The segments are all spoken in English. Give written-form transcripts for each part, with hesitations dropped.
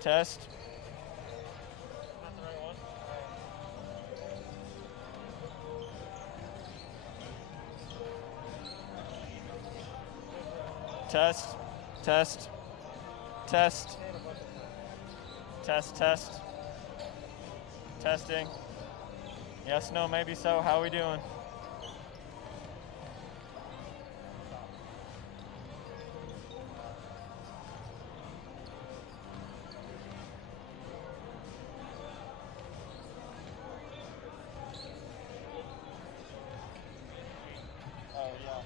Test. Not the right one. Test. Test. Test. Test, test. Testing. Yes, no, maybe so. How we doing? Oh, yeah.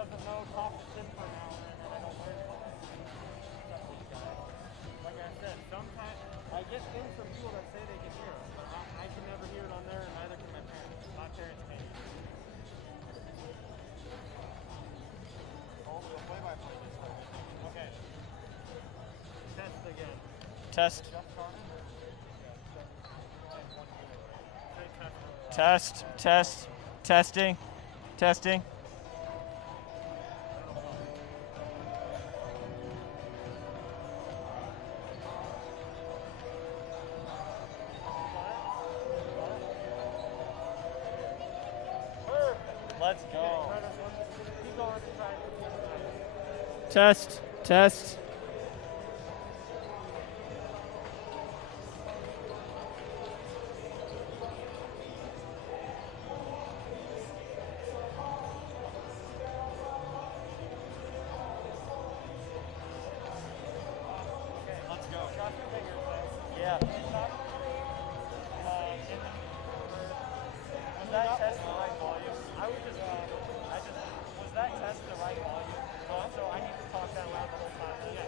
Doesn't know, talk to Tim for an hour, and then I don't learn it. That's these guys. Like I said, sometimes I get things from people that say they can hear us, but I can never hear it on there, and neither can my parents. My parents can't hear it. Oh, we'll play by play this way. Okay. Test again. Test. Just started? Test. Test. Testing. Testing. Let's go. Test. Test. Let's go. Yeah. Was that test the right volume? Was that test the right volume? So I need to talk that loud the whole time.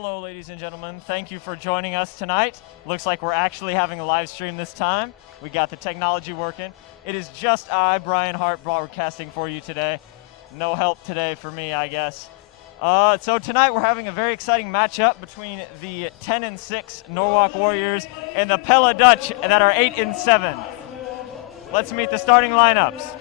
Hello, ladies and gentlemen. Thank you for joining us tonight. Looks like we're actually having a live stream this time. We got the technology working. It is just I, Brian Hart, broadcasting for you today. No help today for me, I guess. So tonight we're having a very exciting matchup between the 10-6 Norwalk Warriors and the Pella Dutch that are 8-7. Let's meet the starting lineups.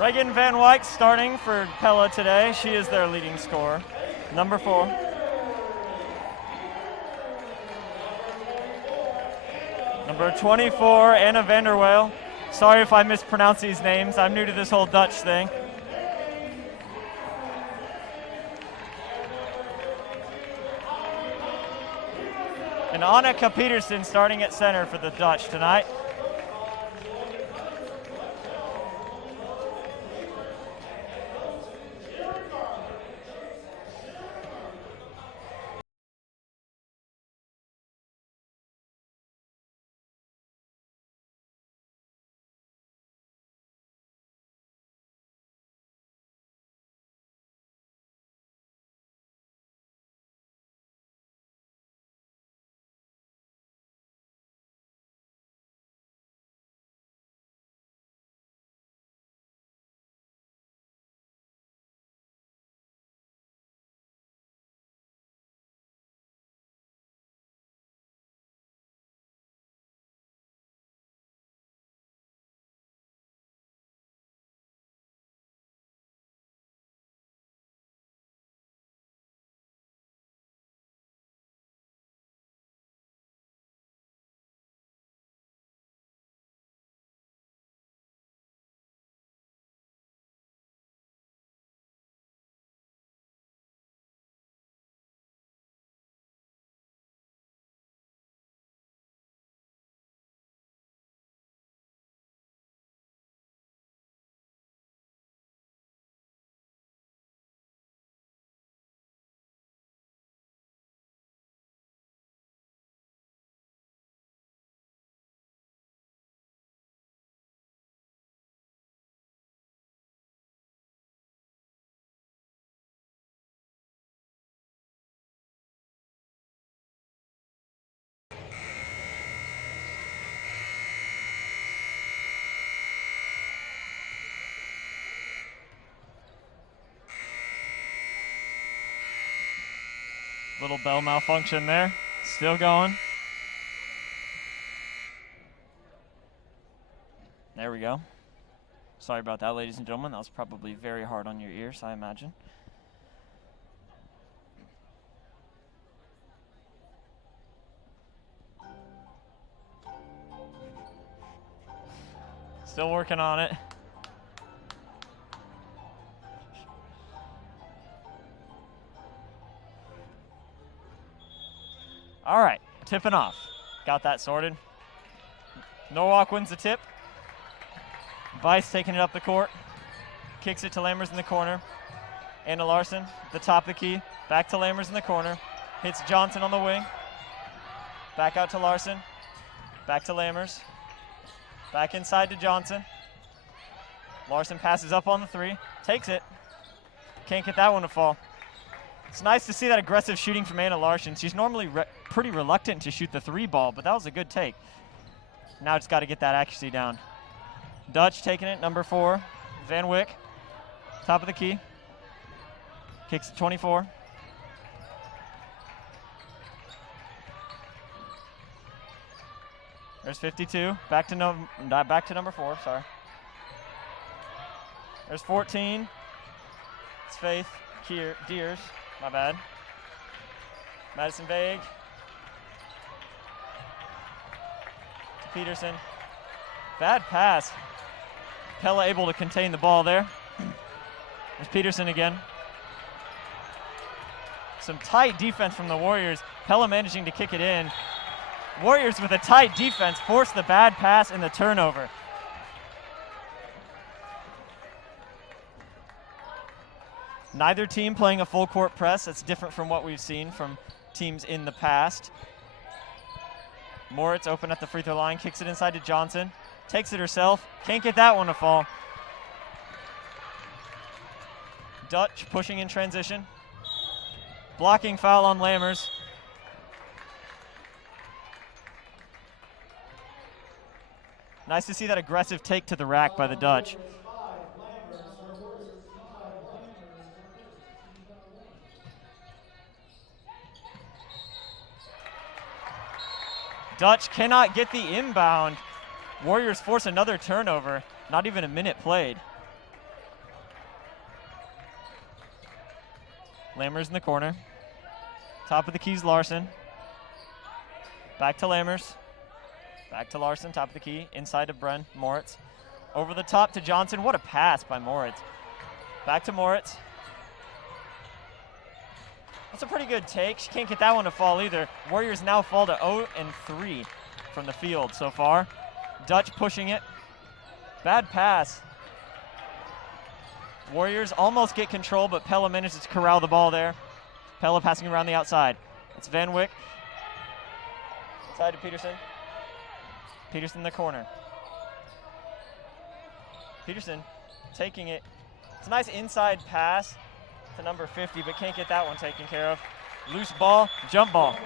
Reagan Van Wyk starting for Pella today. She is their leading scorer. Number 4. Number 24, Anna Vanderweel. Sorry if I mispronounce these names. I'm new to this whole Dutch thing. And Annika Peterson starting at center for the Dutch tonight. Little bell malfunction there. Still going. There we go. Sorry about that, ladies and gentlemen. That was probably very hard on your ears, I imagine. Still working on it. All right, tipping off. Got that sorted. Norwalk wins the tip. Vice taking it up the court. Kicks it to Lammers in the corner. Anna Larson, the top of the key. Back to Lammers in the corner. Hits Johnson on the wing. Back out to Larson. Back to Lammers. Back inside to Johnson. Larson passes up on the 3. Takes it. Can't get that one to fall. It's nice to see that aggressive shooting from Anna Larson. She's normally pretty reluctant to shoot the 3 ball, but that was a good take. Now just got to get that accuracy down. Dutch taking it, number 4. Van Wyk, top of the key. Kicks it 24. There's 52. Back to number 4. Sorry. There's 14. It's Faith Deers. My bad. Madison Vague. To Peterson. Bad pass. Pella able to contain the ball there. There's Peterson again. Some tight defense from the Warriors. Pella managing to kick it in. Warriors with a tight defense force the bad pass and the turnover. Neither team playing a full court press. That's different from what we've seen from teams in the past. Moritz open at the free throw line, kicks it inside to Johnson. Takes it herself, can't get that one to fall. Dutch pushing in transition. Blocking foul on Lammers. Nice to see that aggressive take to the rack by the Dutch. Dutch cannot get the inbound. Warriors force another turnover. Not even a minute played. Lammers in the corner. Top of the keys, Larson. Back to Lammers. Back to Larson, top of the key. Inside to Bren, Moritz. Over the top to Johnson. What a pass by Moritz. Back to Moritz. That's a pretty good take. She can't get that one to fall either. Warriors now fall to 0-3 from the field so far. Dutch pushing it. Bad pass. Warriors almost get control, but Pella manages to corral the ball there. Pella passing around the outside. It's Van Wyck. Side to Peterson. Peterson in the corner. Peterson taking it. It's a nice inside pass to number 50, but can't get that one taken care of. Loose ball, jump ball.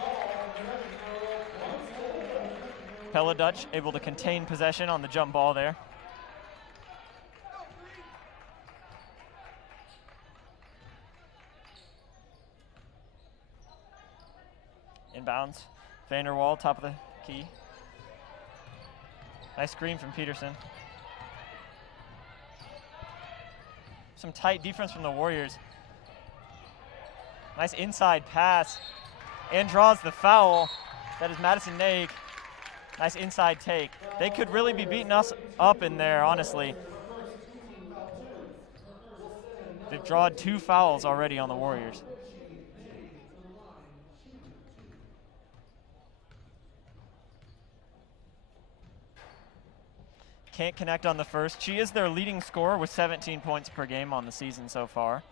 Pella Dutch able to contain possession on the jump ball there. Inbounds. Vanderwall, top of the key. Nice screen from Peterson. Some tight defense from the Warriors. Nice inside pass. And draws the foul. That is Madison Naig. Nice inside take. They could really be beating us up in there, honestly. They've drawn 2 fouls already on the Warriors. Can't connect on the first. She is their leading scorer with 17 points per game on the season so far.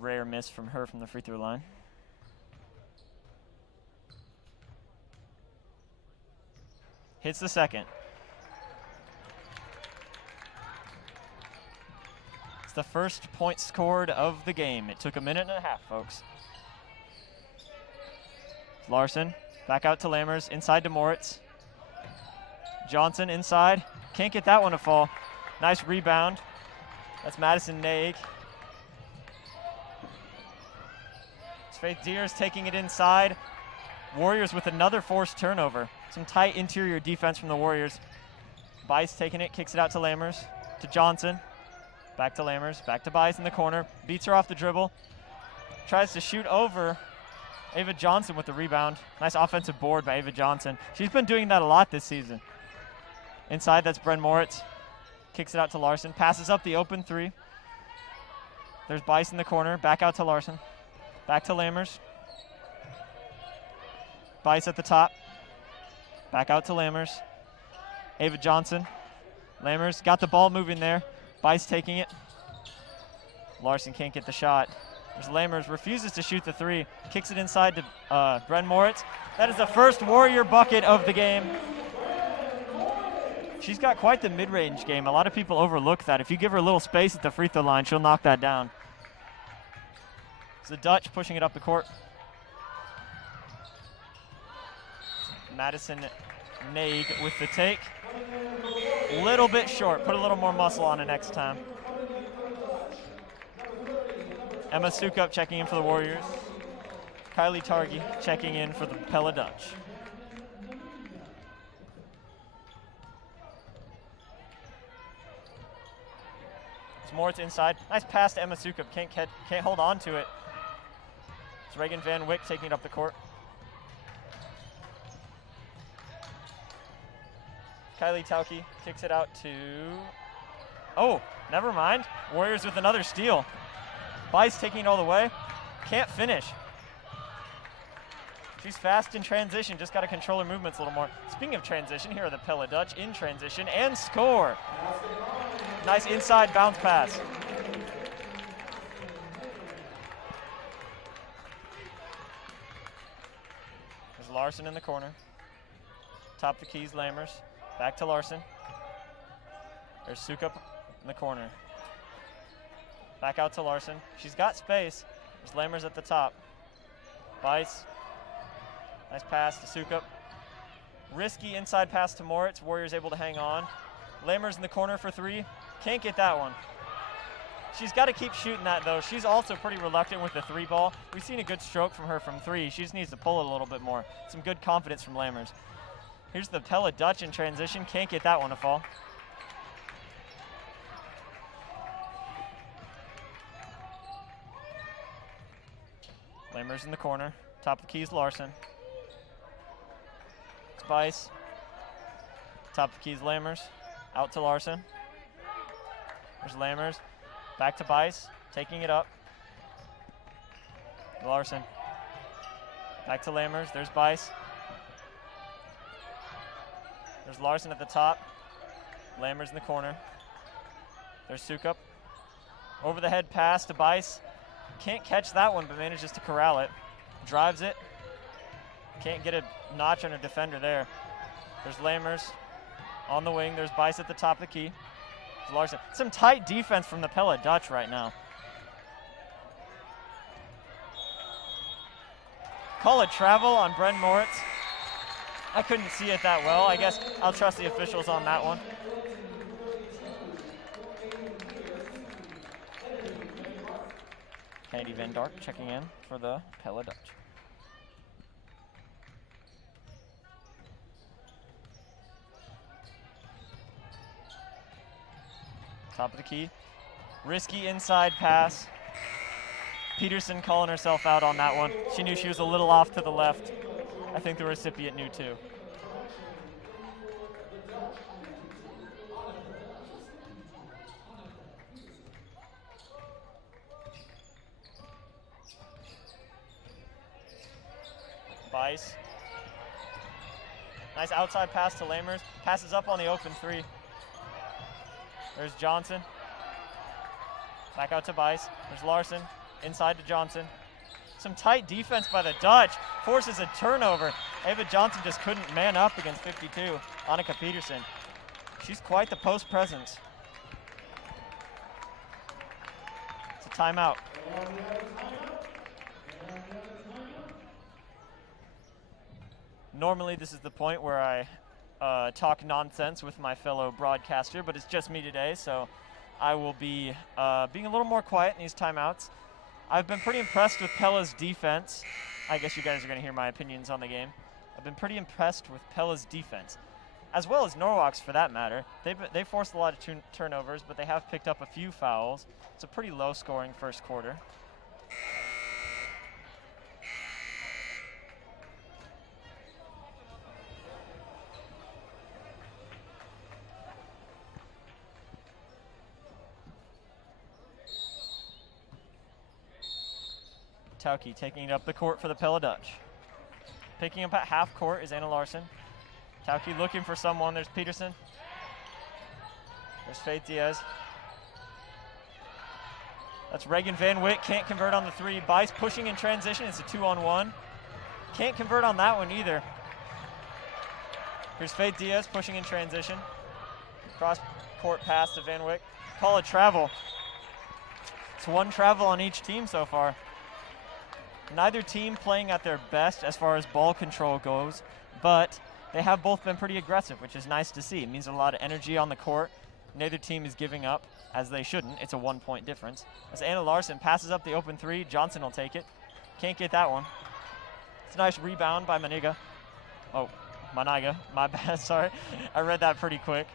Rare miss from her from the free throw line. Hits the second. It's the first point scored of the game. It took a minute and a half, folks. Larson back out to Lammers, inside to Moritz. Johnson inside. Can't get that one to fall. Nice rebound. That's Madison Naig. It's Faith Deers taking it inside. Warriors with another forced turnover. Some tight interior defense from the Warriors. Bice taking it, kicks it out to Lammers. To Johnson. Back to Lammers. Back to Bice in the corner. Beats her off the dribble. Tries to shoot over. Ava Johnson with the rebound. Nice offensive board by Ava Johnson. She's been doing that a lot this season. Inside, that's Bren Moritz. Kicks it out to Larson. Passes up the open 3. There's Bice in the corner. Back out to Larson. Back to Lammers. Bice at the top. Back out to Lammers. Ava Johnson. Lammers got the ball moving there. Bice taking it. Larson can't get the shot. There's Lammers, refuses to shoot the 3. Kicks it inside to Bren Moritz. That is the first Warrior bucket of the game. She's got quite the mid-range game. A lot of people overlook that. If you give her a little space at the free throw line, she'll knock that down. It's the Dutch pushing it up the court. Madison Naig with the take. Little bit short. Put a little more muscle on it next time. Emma Sukup checking in for the Warriors. Kylie Targi checking in for the Pella Dutch. It's Moritz inside. Nice pass to Emma Sukup. Can't hold on to it. It's Reagan Van Wyck taking it up the court. Kylie Tauke kicks it out to... Oh, never mind. Warriors with another steal. Bice taking it all the way. Can't finish. She's fast in transition, just got to control her movements a little more. Speaking of transition, here are the Pella Dutch in transition and score. Nice inside bounce pass. There's Larson in the corner. Top the keys, Lammers. Back to Larson. There's Sukup in the corner. Back out to Larson. She's got space. There's Lammers at the top. Bice. Nice pass to Sukup. Risky inside pass to Moritz. Warriors able to hang on. Lammers in the corner for three. Can't get that one. She's got to keep shooting that, though. She's also pretty reluctant with the three ball. We've seen a good stroke from her from three. She just needs to pull it a little bit more. Some good confidence from Lammers. Here's the Pella Dutch in transition. Can't get that one to fall. Lammers in the corner. Top of the keys, Larson. Bice. Top of the keys, Lammers. Out to Larson. There's Lammers. Back to Bice. Taking it up. Larson. Back to Lammers. There's Bice. There's Larson at the top. Lammers in the corner. There's Sukup. Over the head pass to Bice. Can't catch that one, but manages to corral it. Drives it. Can't get a notch on a defender there. There's Lammers on the wing. There's Bice at the top of the key. There's Larson. Some tight defense from the Pella Dutch right now. Call a travel on Bren Moritz. I couldn't see it that well. I guess I'll trust the officials on that one. Kennedy Van Dark checking in for the Pella Dutch. Top of the key. Risky inside pass. Peterson calling herself out on that one. She knew she was a little off to the left. I think the recipient knew too. Bice. Nice outside pass to Lammers. Passes up on the open three. There's Johnson. Back out to Bice. There's Larson. Inside to Johnson. Some tight defense by the Dutch. Forces a turnover. Ava Johnson just couldn't man up against 52. Annika Peterson. She's quite the post presence. It's a timeout. Normally this is the point where I talk nonsense with my fellow broadcaster, but it's just me today, so I will be being a little more quiet in these timeouts. I've been pretty impressed with Pella's defense. I guess you guys are going to hear my opinions on the game. I've been pretty impressed with Pella's defense, as well as Norwalk's for that matter. They forced a lot of turnovers, but they have picked up a few fouls. It's a pretty low-scoring first quarter. Tauke taking it up the court for the Pella Dutch. Picking up at half court is Anna Larson. Tauke looking for someone. There's Peterson. There's Faith Diaz. That's Reagan Van Wyck. Can't convert on the three. Bice pushing in transition. It's a 2-on-1. Can't convert on that one either. Here's Faith Diaz pushing in transition. Cross court pass to Van Wyck. Call a travel. It's one travel on each team so far. Neither team playing at their best as far as ball control goes, but they have both been pretty aggressive, which is nice to see. It means a lot of energy on the court. Neither team is giving up, as they shouldn't. It's a 1-point difference. As Anna Larson passes up the open three, Johnson will take it. Can't get that one. It's a nice rebound by Maniga. Oh, Maniga, my bad, sorry. I read that pretty quick.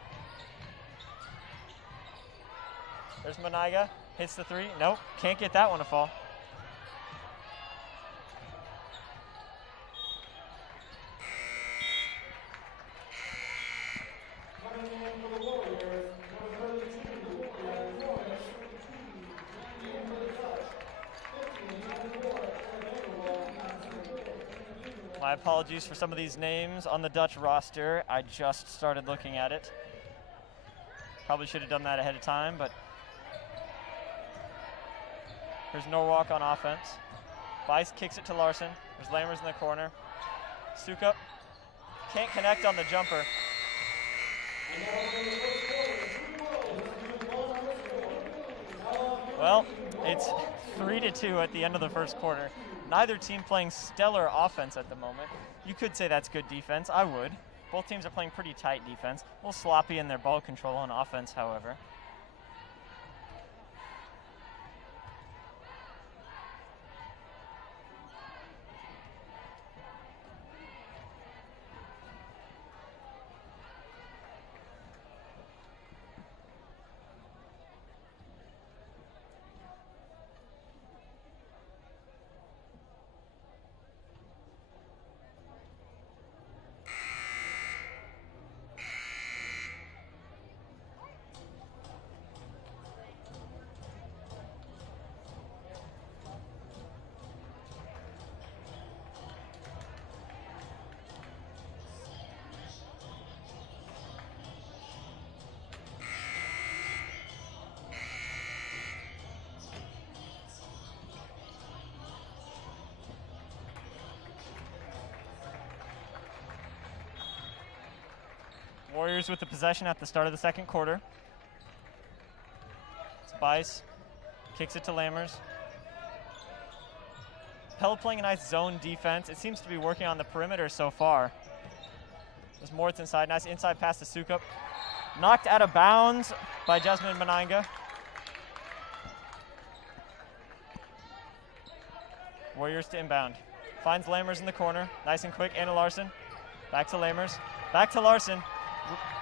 There's Maniga, hits the three. Nope, can't get that one to fall. My apologies for some of these names on the Dutch roster. I just started looking at it. Probably should have done that ahead of time, but here's Norwalk on offense. Bice kicks it to Larson. There's Lammers in the corner. Sukup can't connect on the jumper. Well, it's 3-2 at the end of the first quarter. Neither team playing stellar offense at the moment. You could say that's good defense. I would. Both teams are playing pretty tight defense. A little sloppy in their ball control on offense, however. Warriors with the possession at the start of the second quarter. It's Bice, kicks it to Lammers. Pella playing a nice zone defense. It seems to be working on the perimeter so far. There's Moritz inside, nice inside pass to Sukup. Knocked out of bounds by Jasmine Mananga. Warriors to inbound. Finds Lammers in the corner, nice and quick, Anna Larson. Back to Lammers, back to Larson.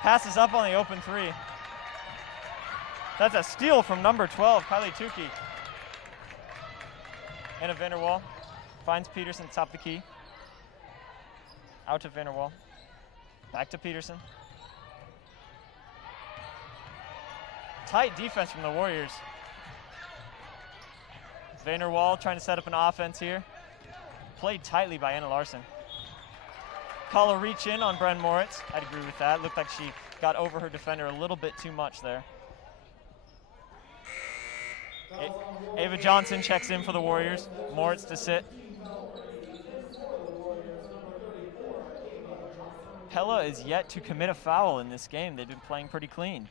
Passes up on the open three. That's a steal from number 12, Kylie Tukey. Anna Vanderwall finds Peterson top of the key. Out to Vanderwall. Back to Peterson. Tight defense from the Warriors. Vanderwall trying to set up an offense here. Played tightly by Anna Larson. Call a reach in on Bren Moritz. I'd agree with that. Looked like she got over her defender a little bit too much there. Ava Johnson checks in for the Warriors. Moritz to sit. Pella is yet to commit a foul in this game. They've been playing pretty clean.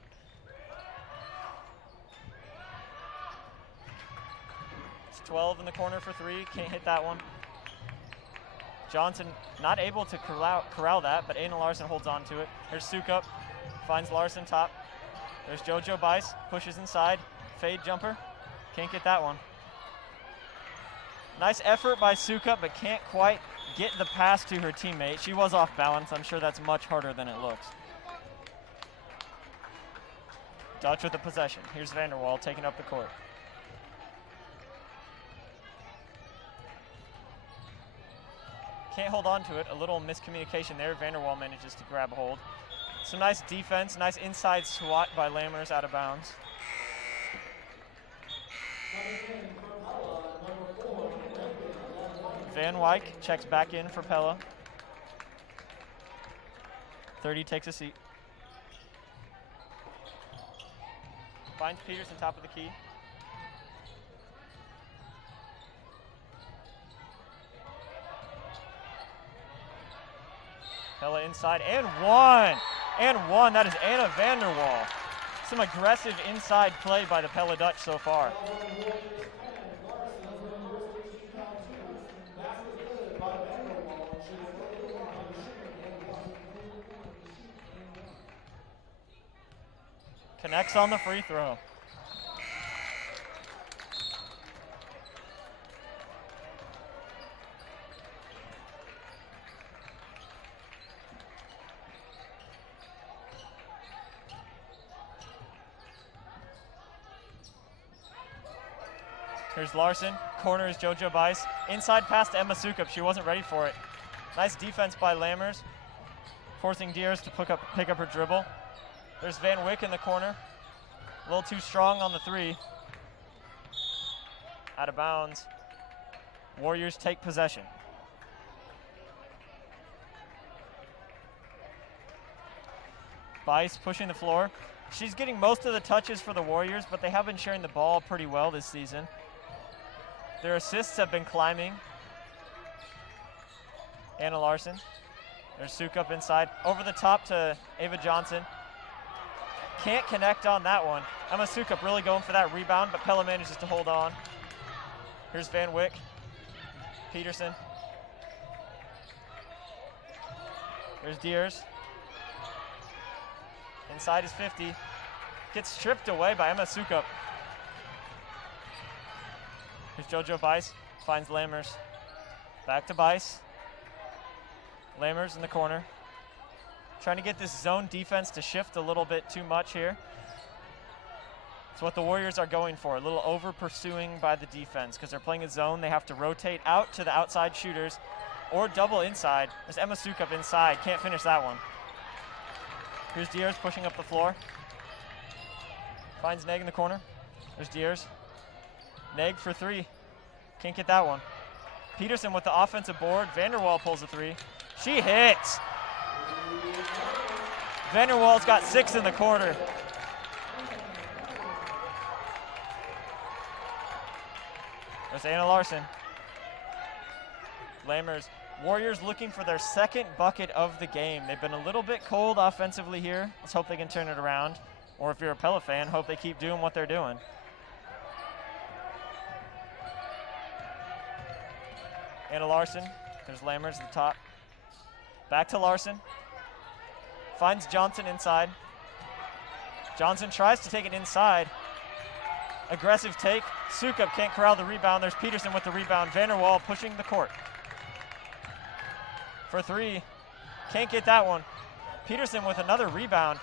It's 12 in the corner for three. Can't hit that one. Johnson not able to corral that, but Aina Larson holds on to it. Here's Sukup, finds Larson top. There's JoJo Bice, pushes inside, fade jumper. Can't get that one. Nice effort by Sukup, but can't quite get the pass to her teammate. She was off balance. I'm sure that's much harder than it looks. Dutch with the possession. Here's Vanderwall taking up the court. Can't hold on to it. A little miscommunication there. Vanderwall manages to grab hold. Some nice defense, nice inside swat by Lammers out of bounds. Van Wyk checks back in for Pella. 30 takes a seat. Finds Peterson top of the key. Pella inside, and one! And one, that is Anna Vanderwall. Some aggressive inside play by the Pella Dutch so far. Connects on the free throw. Here's Larson. Corner is JoJo Bice. Inside pass to Emma Sukup. She wasn't ready for it. Nice defense by Lammers, forcing Diers to pick up her dribble. There's Van Wyck in the corner. A little too strong on the three. Out of bounds. Warriors take possession. Bice pushing the floor. She's getting most of the touches for the Warriors, but they have been sharing the ball pretty well this season. Their assists have been climbing. Anna Larson. There's Sukup inside. Over the top to Ava Johnson. Can't connect on that one. Emma Sukup really going for that rebound, but Pella manages to hold on. Here's Van Wyck. Peterson. There's Diers. Inside is 50. Gets stripped away by Emma Sukup. Here's JoJo Bice. Finds Lammers. Back to Bice. Lammers in the corner. Trying to get this zone defense to shift a little bit too much here. It's what the Warriors are going for. A little over pursuing by the defense because they're playing a zone. They have to rotate out to the outside shooters or double inside. There's Emma Sukup inside. Can't finish that one. Here's Diers pushing up the floor. Finds Neg in the corner. There's Diers. Neg for three. Can't get that one. Peterson with the offensive board. Vanderwall pulls a three. She hits. Vanderwall's got 6 in the quarter. There's Anna Larson. Lammers. Warriors looking for their second bucket of the game. They've been a little bit cold offensively here. Let's hope they can turn it around. Or if you're a Pella fan, hope they keep doing what they're doing. Anna Larson. There's Lammers at the top. Back to Larson. Finds Johnson inside. Johnson tries to take it inside. Aggressive take. Sukup can't corral the rebound. There's Peterson with the rebound. Vanderwall pushing the court. For three. Can't get that one. Peterson with another rebound.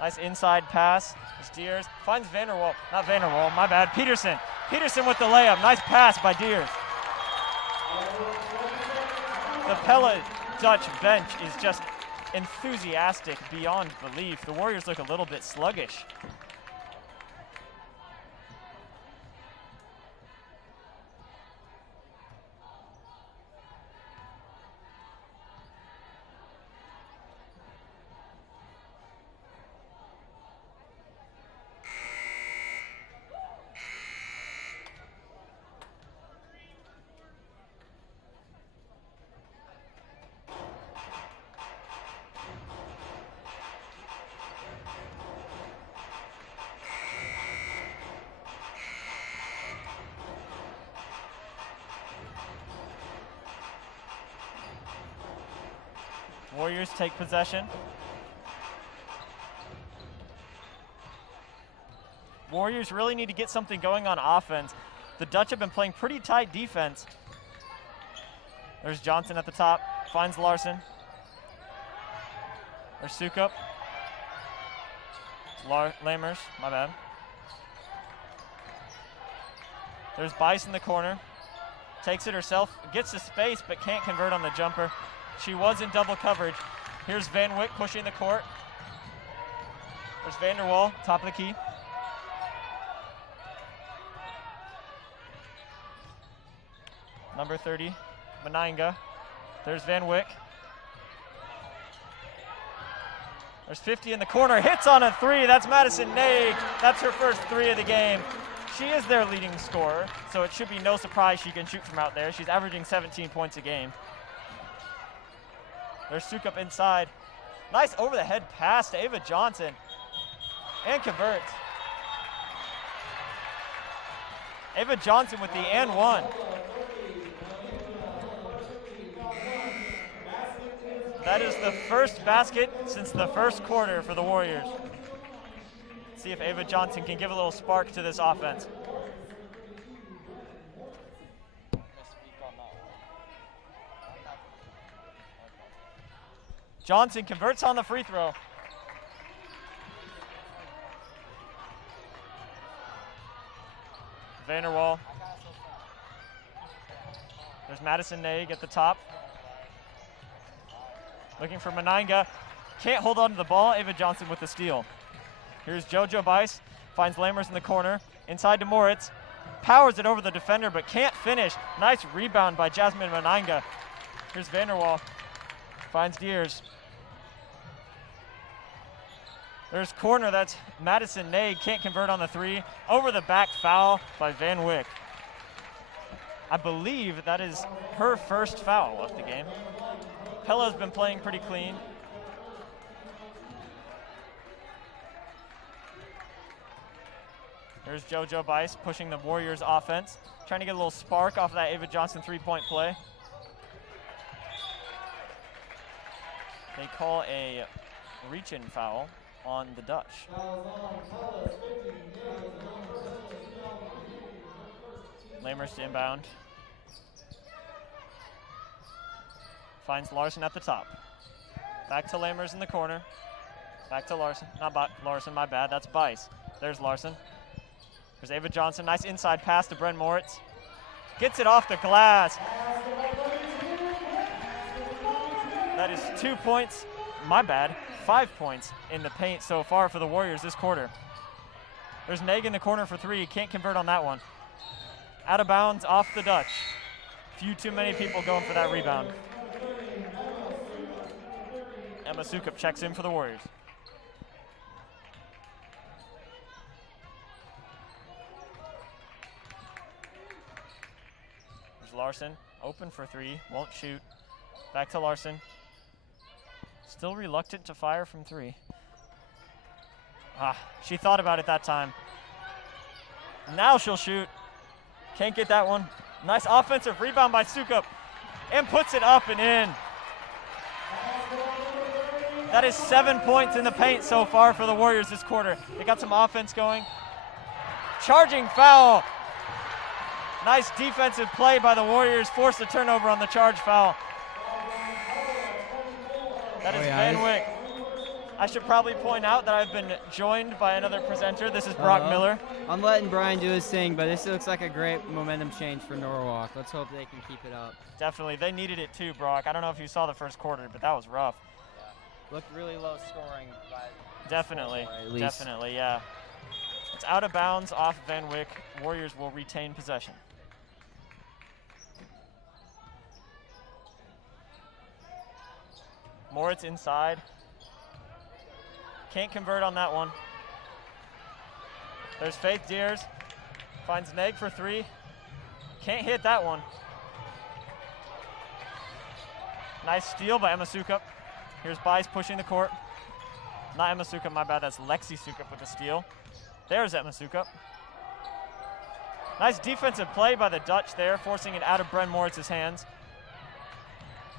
Nice inside pass. There's Diers. Finds Vanderwall. Not Vanderwall, my bad. Peterson. Peterson with the layup. Nice pass by Diers. The Pella Dutch bench is just enthusiastic beyond belief. The Warriors look a little bit sluggish. Warriors take possession. Warriors really need to get something going on offense. The Dutch have been playing pretty tight defense. There's Johnson at the top, finds Larson. There's Sukup. Lammers, my bad. There's Bice in the corner. Takes it herself, gets to space, but can't convert on the jumper. She was in double coverage. Here's Van Wyck pushing the court. There's Vanderwall, top of the key. Number 30, Meninga. There's Van Wyck. There's 50 in the corner, hits on a three. That's Madison Nag. That's her first three of the game. She is their leading scorer, so it should be no surprise she can shoot from out there. She's averaging 17 points a game. There's Sukup inside. Nice over-the-head pass to Ava Johnson. And converts. Ava Johnson with the and one. That is the first basket since the first quarter for the Warriors. See if Ava Johnson can give a little spark to this offense. Johnson converts on the free throw. Vanderwall. There's Madison Naig at the top. Looking for Menanga. Can't hold on to the ball. Ava Johnson with the steal. Here's JoJo Bice. Finds Lammers in the corner. Inside to Moritz. Powers it over the defender, but can't finish. Nice rebound by Jasmine Menanga. Here's Vanderwall. Finds Deers. There's corner. That's Madison Naig. Can't convert on the three. Over the back foul by Van Wyck. I believe that is her first foul of the game. Pella's been playing pretty clean. There's JoJo Bice pushing the Warriors offense. Trying to get a little spark off of that Ava Johnson three-point play. They call a reach-in foul on the Dutch. Lammers to inbound. Finds Larson at the top. Back to Lammers in the corner. Back to Larson. Not Larson, my bad. That's Bice. There's Larson. There's Ava Johnson. Nice inside pass to Bren Moritz. Gets it off the glass. That is 2 points. My bad. 5 points in the paint so far for the Warriors this quarter. There's Naig in the corner for three. Can't convert on that one. Out of bounds off the Dutch. Few too many people going for that rebound. Emma Sukup checks in for the Warriors. There's Larson, open for three, won't shoot. Back to Larson. Still reluctant to fire from three. She thought about it that time. Now she'll shoot. Can't get that one. Nice offensive rebound by Sukup and puts it up and in. That is 7 points in the paint so far for the Warriors this quarter. They got some offense going. Charging foul. Nice defensive play by the Warriors. Forced a turnover on the charge foul. That is Van Wyck. I should probably point out that I've been joined by another presenter. This is Brock Miller. I'm letting Brian do his thing, but this looks like a great momentum change for Norwalk. Let's hope they can keep it up. Definitely. They needed it too, Brock. I don't know if you saw the first quarter, but that was rough. Looked really low scoring. Definitely. At least. Definitely, yeah. It's out of bounds off Van Wyck. Warriors will retain possession. Moritz inside. Can't convert on that one. There's Faith Deers. Finds Naig for three. Can't hit that one. Nice steal by Emma Sukup. Here's Bice pushing the court. Not Emma Sukup, my bad. That's Lexi Sukup with the steal. There's Emma Sukup. Nice defensive play by the Dutch there, forcing it out of Bren Moritz's hands.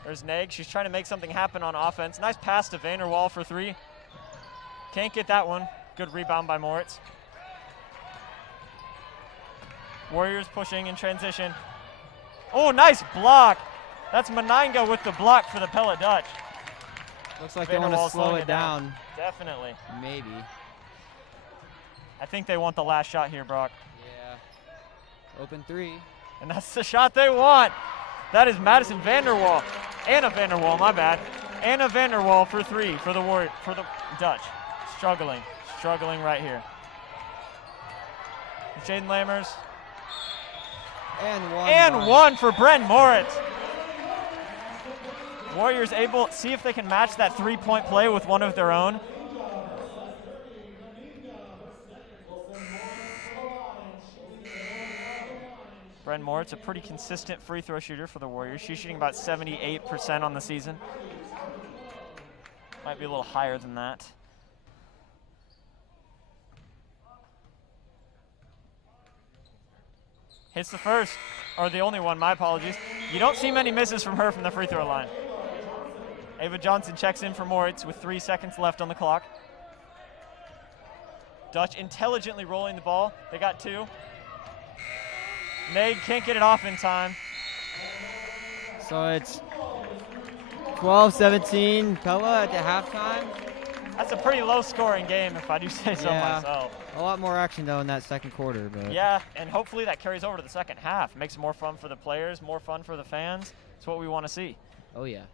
There's Naig. She's trying to make something happen on offense. Nice pass to Vanderwall for three. Can't get that one. Good rebound by Moritz. Warriors pushing in transition. Oh, nice block. That's Menanga with the block for the Pella Dutch. Looks like they want to slow it down. Definitely. Maybe. I think they want the last shot here, Brock. Yeah. Open three. And that's the shot they want. That is Madison Vanderwall. Anna Vanderwall, my bad. Anna Vanderwall for three for the Dutch. Struggling right here. Jaden Lammers. And one for Bren Moritz. Warriors able to see if they can match that three-point play with one of their own. Bren Moritz, a pretty consistent free throw shooter for the Warriors. She's shooting about 78% on the season. Might be a little higher than that. Hits the first, or the only one, my apologies. You don't see many misses from her from the free throw line. Ava Johnson checks in for Moritz with 3 seconds left on the clock. Dutch intelligently rolling the ball. They got two. Naig can't get it off in time. So it's 12-17 Pella at the halftime. That's a pretty low-scoring game, if I do say so Yeah. myself. A lot more action though in that second quarter, but Yeah, and hopefully that carries over to the second half. Makes it more fun for the players, more fun for the fans. It's what we want to see. oh yeah.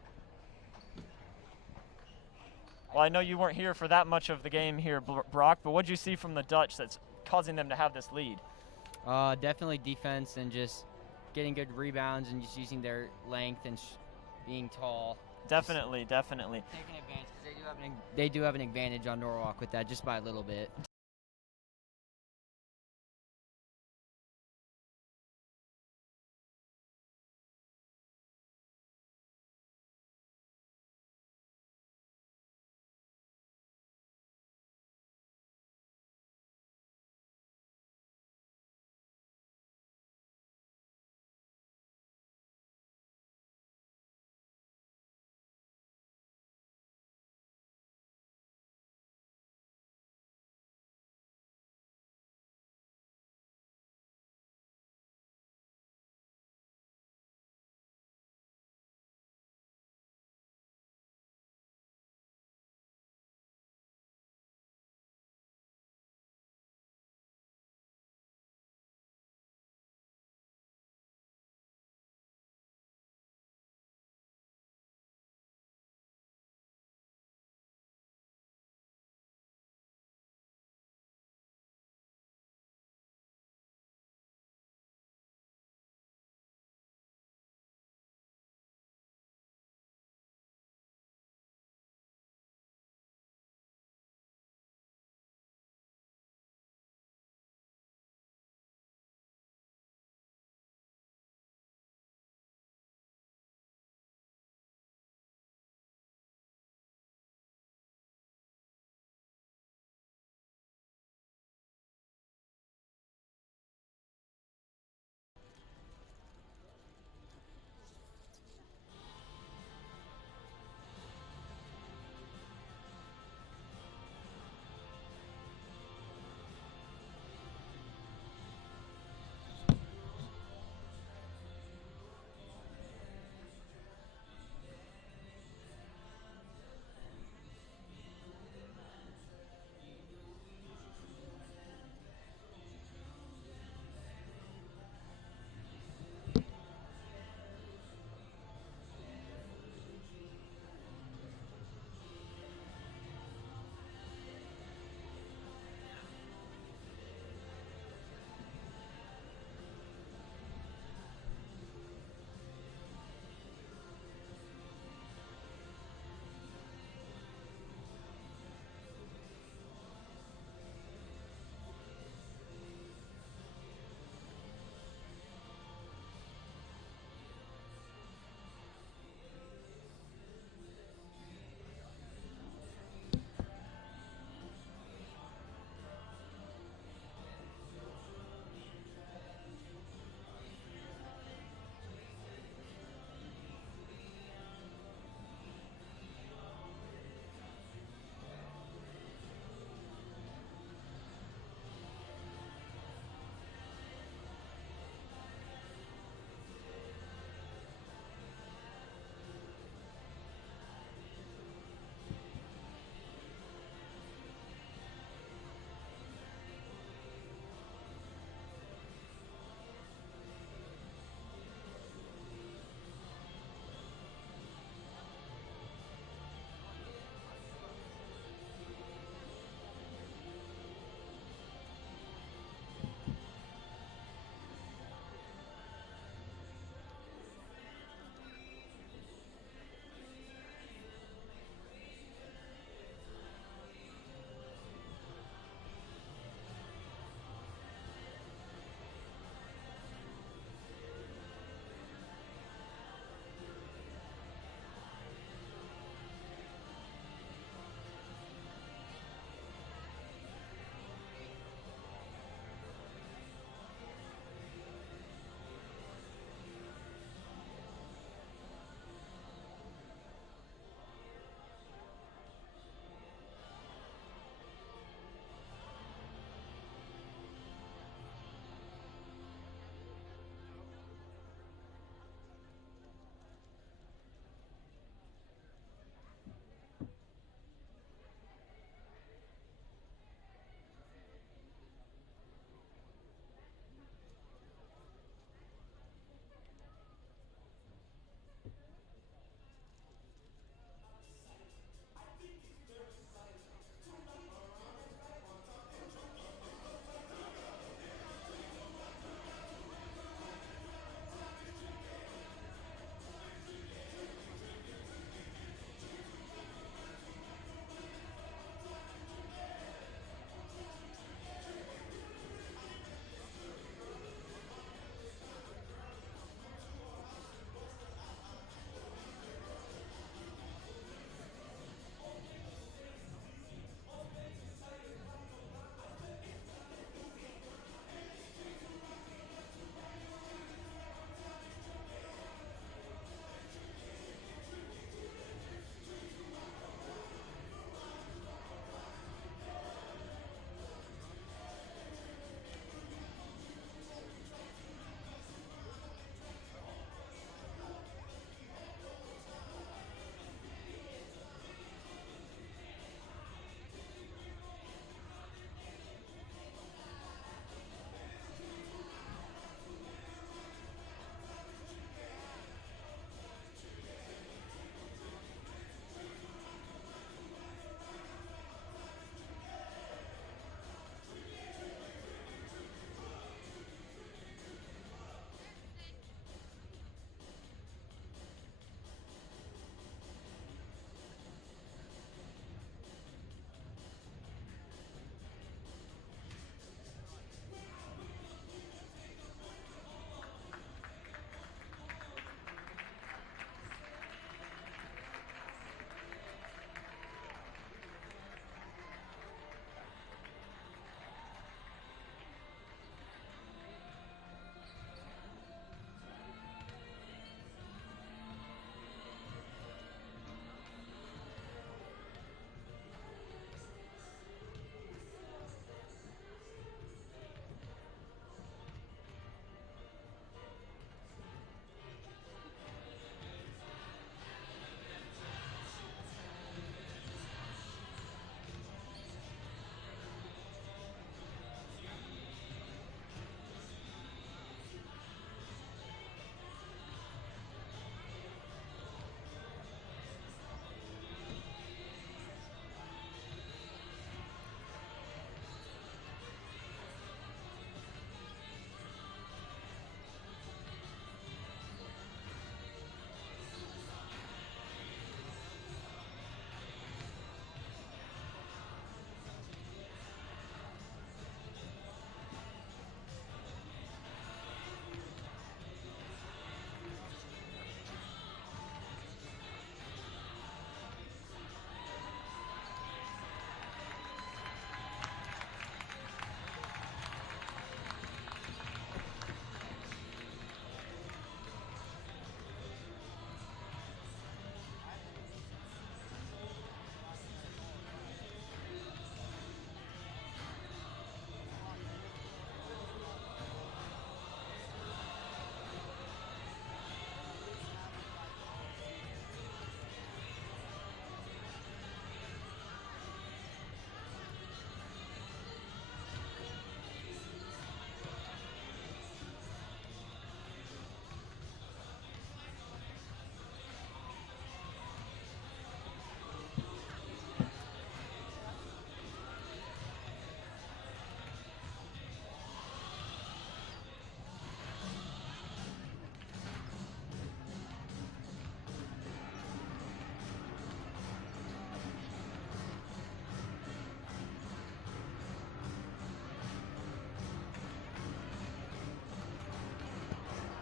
Well, I know you weren't here for that much of the game here, Brock, but what did you see from the Dutch that's causing them to have this lead? Definitely defense and just getting good rebounds and just using their length and being tall. Definitely, definitely. Taking advantage because they do have an advantage on Norwalk with that just by a little bit.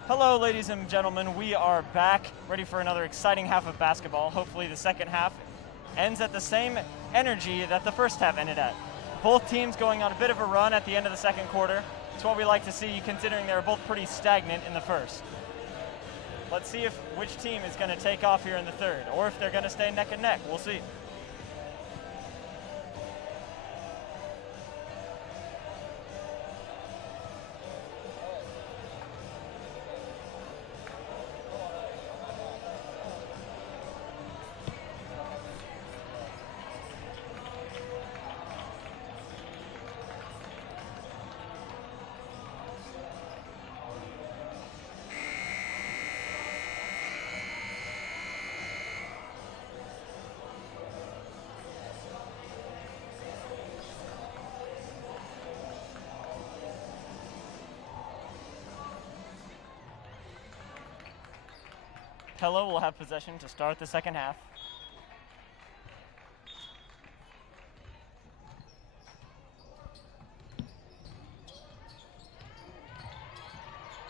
Hello, ladies and gentlemen. We are back, ready for another exciting half of basketball. Hopefully the second half ends at the same energy that the first half ended at. Both teams going on a bit of a run at the end of the second quarter. It's what we like to see, considering they were both pretty stagnant in the first. Let's see which team is going to take off here in the third, or if they're going to stay neck and neck. We'll see. Pella will have possession to start the second half.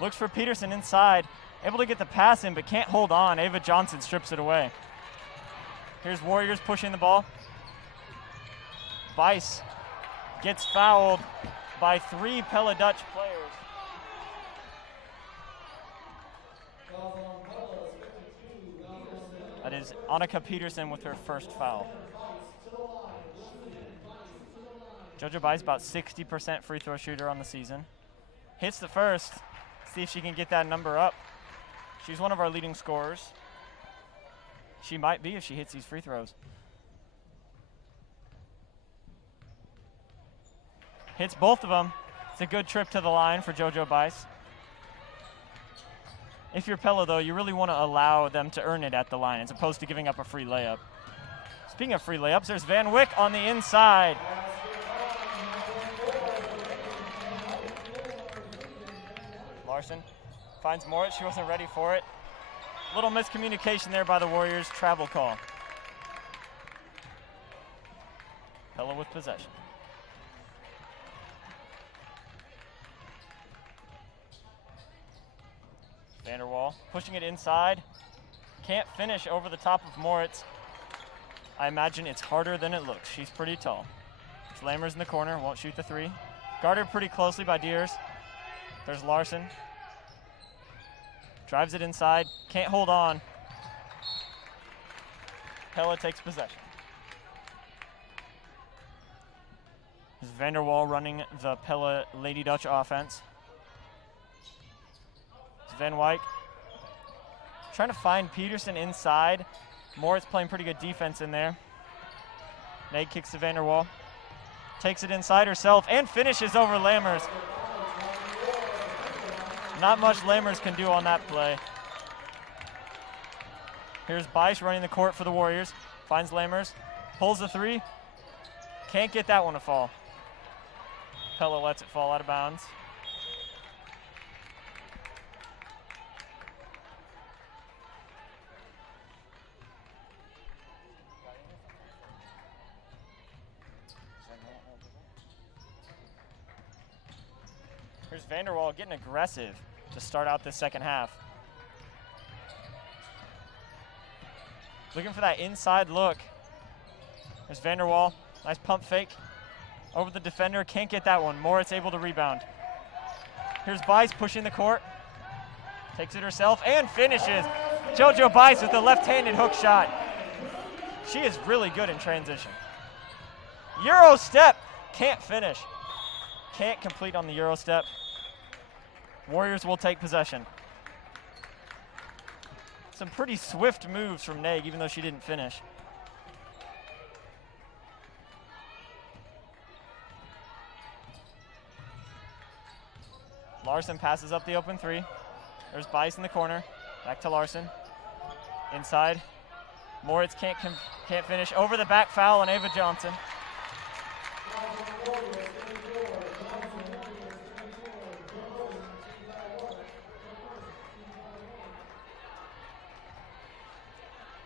Looks for Peterson inside. Able to get the pass in, but can't hold on. Ava Johnson strips it away. Here's Warriors pushing the ball. Bice gets fouled by 3 Pella Dutch players. That is Annika Peterson with her first foul. JoJo Bice about 60% free throw shooter on the season. Hits the first. See if she can get that number up. She's one of our leading scorers. She might be if she hits these free throws. Hits both of them. It's a good trip to the line for JoJo Bice. If you're Pella, though, you really want to allow them to earn it at the line as opposed to giving up a free layup. Speaking of free layups, there's Van Wyck on the inside. Larson finds Moritz. She wasn't ready for it. Little miscommunication there by the Warriors. Travel call. Pella with possession. Vanderwall pushing it inside. Can't finish over the top of Moritz. I imagine it's harder than it looks. She's pretty tall. Lammers in the corner, won't shoot the three. Guarded pretty closely by Deers. There's Larson. Drives it inside, can't hold on. Pella takes possession. There's Vanderwall running the Pella Lady Dutch offense. Van Wyk trying to find Peterson inside. Moritz playing pretty good defense in there. Nate kicks to Vanderwall. Takes it inside herself and finishes over Lammers. Not much Lammers can do on that play. Here's Bice running the court for the Warriors. Finds Lammers. Pulls the three. Can't get that one to fall. Pella lets it fall out of bounds. Here's Vanderwall getting aggressive to start out this second half. Looking for that inside look. There's Vanderwall, nice pump fake. Over the defender, can't get that one. Moritz able to rebound. Here's Bice pushing the court. Takes it herself and finishes. JoJo Bice with the left-handed hook shot. She is really good in transition. Euro step, can't finish. Can't complete on the Euro step. Warriors will take possession. Some pretty swift moves from Nag, even though she didn't finish. Larson passes up the open three. There's Bice in the corner. Back to Larson. Inside. Moritz can't finish. Over the back foul on Ava Johnson.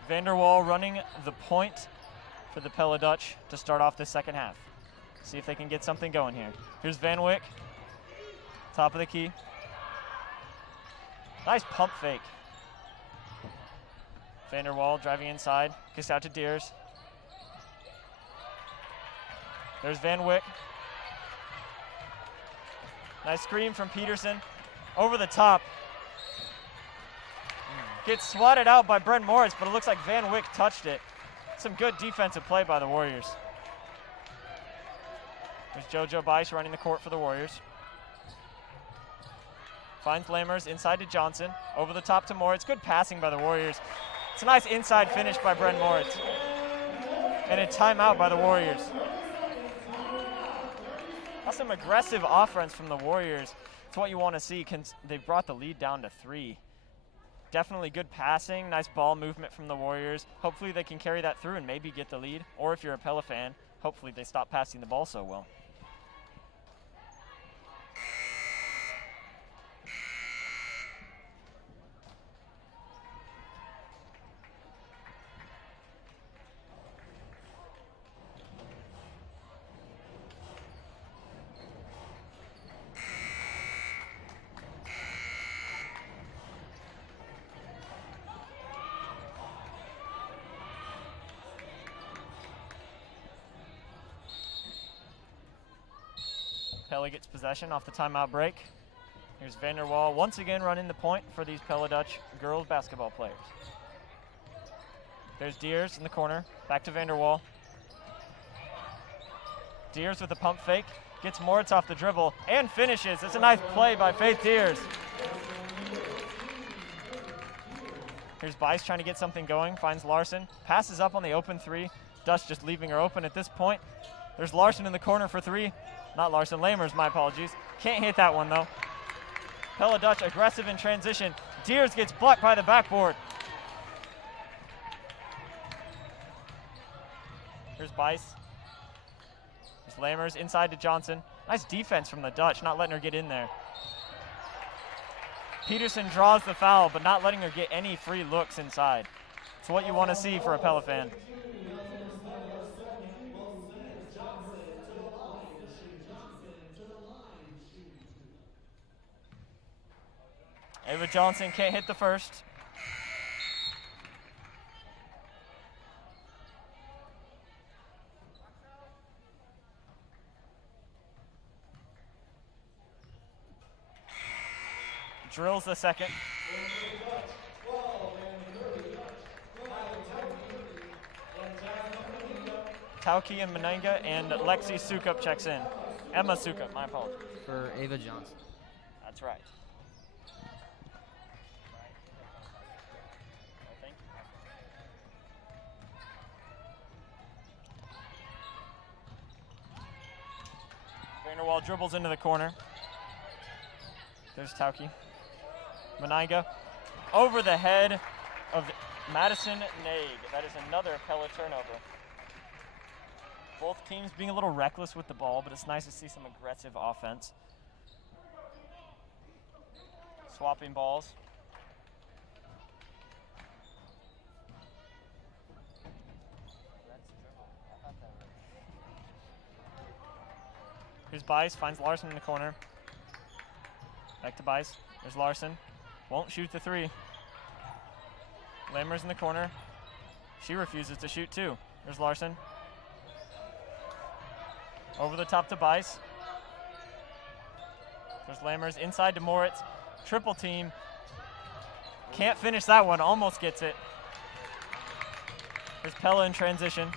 Vanderwall running the point for the Pella Dutch to start off the second half. See if they can get something going here. Here's Van Wyck, top of the key. Nice pump fake. Vanderwall driving inside, kicks out to Deers. There's Van Wyck. Nice screen from Peterson. Over the top. Gets swatted out by Brent Moritz, but it looks like Van Wyck touched it. Some good defensive play by the Warriors. There's JoJo Bice running the court for the Warriors. Finds Lammers inside to Johnson. Over the top to Moritz. Good passing by the Warriors. It's a nice inside finish by Brent Moritz. And a timeout by the Warriors. That's some aggressive offense from the Warriors. It's what you want to see. They brought the lead down to 3. Definitely good passing, nice ball movement from the Warriors. Hopefully they can carry that through and maybe get the lead. Or if you're a Pella fan, hopefully they stop passing the ball so well. Pella gets possession off the timeout break. Here's Vanderwall once again running the point for these Pella Dutch girls basketball players. There's Deers in the corner, back to Vanderwall. Deers with a pump fake, gets Moritz off the dribble and finishes. It's a nice play by Faith Deers. Here's Bice trying to get something going, finds Larson, passes up on the open 3. Dutch just leaving her open at this point. There's Larson in the corner for 3. Not Larson, Lammers, my apologies. Can't hit that one though. Pella Dutch aggressive in transition. Deers gets blocked by the backboard. Here's Bice. There's Lammers inside to Johnson. Nice defense from the Dutch, not letting her get in there. Peterson draws the foul, but not letting her get any free looks inside. It's what you want to see for a Pella fan. Ava Johnson can't hit the first. Drills the second. Tauki and Menenga, and Lexi Sukup checks in. Emma Sukup, my apologies. For Ava Johnson. That's right. Vanderwall dribbles into the corner. There's Tauki. Menenga over the head of Madison Naig. That is another Pella turnover. Both teams being a little reckless with the ball, but it's nice to see some aggressive offense. Swapping balls. Here's Bice, finds Larson in the corner. Back to Bice. There's Larson. Won't shoot the 3. Lammers in the corner. She refuses to shoot too. There's Larson. Over the top to Bice. There's Lammers inside to Moritz. Triple team. Can't finish that one. Almost gets it. There's Pella in transition.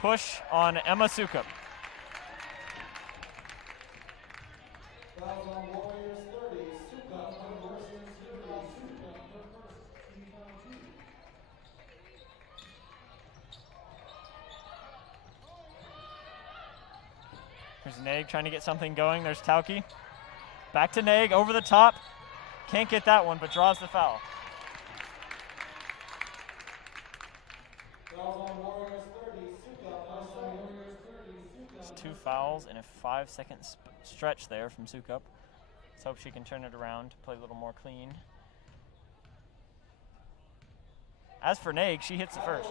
Push on Emma Sukup. There's Naig trying to get something going. There's Tauki. Back to Naig, over the top. Can't get that one, but draws the foul. It's 2 fouls and a 5-second stretch there from Sukup. Let's hope she can turn it around, play a little more clean. As for Naig, she hits the first.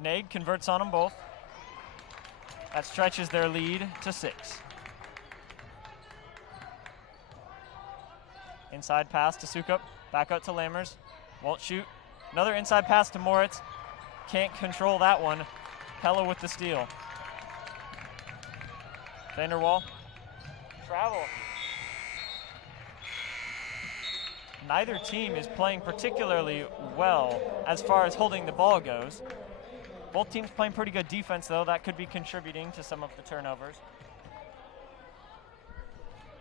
Nag converts on them both. That stretches their lead to 6. Inside pass to Sukup. Back out to Lammers. Won't shoot. Another inside pass to Moritz. Can't control that one. Pella with the steal. Vanderwall. Travel. Neither team is playing particularly well as far as holding the ball goes. Both teams playing pretty good defense, though. That could be contributing to some of the turnovers.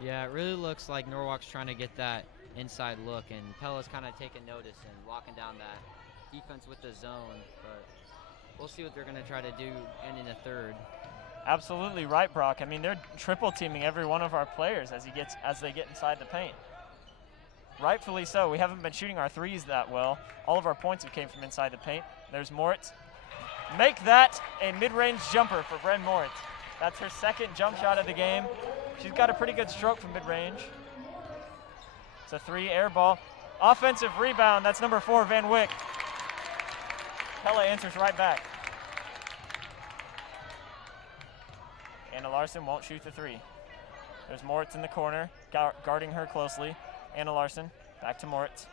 Yeah, it really looks like Norwalk's trying to get that inside look, and Pella's kind of taking notice and locking down that defense with the zone. But we'll see what they're going to try to do ending the third. Absolutely right, Brock. I mean, they're triple teaming every one of our players as they get inside the paint. Rightfully so. We haven't been shooting our threes that well. All of our points have came from inside the paint. There's Moritz. Make that a mid-range jumper for Bren Moritz. That's her second jump shot of the game. She's got a pretty good stroke from mid-range. It's a 3 air ball. Offensive rebound. That's number 4, Van Wyck. Pella answers right back. Anna Larson won't shoot the 3. There's Moritz in the corner, guarding her closely. Anna Larson, back to Moritz.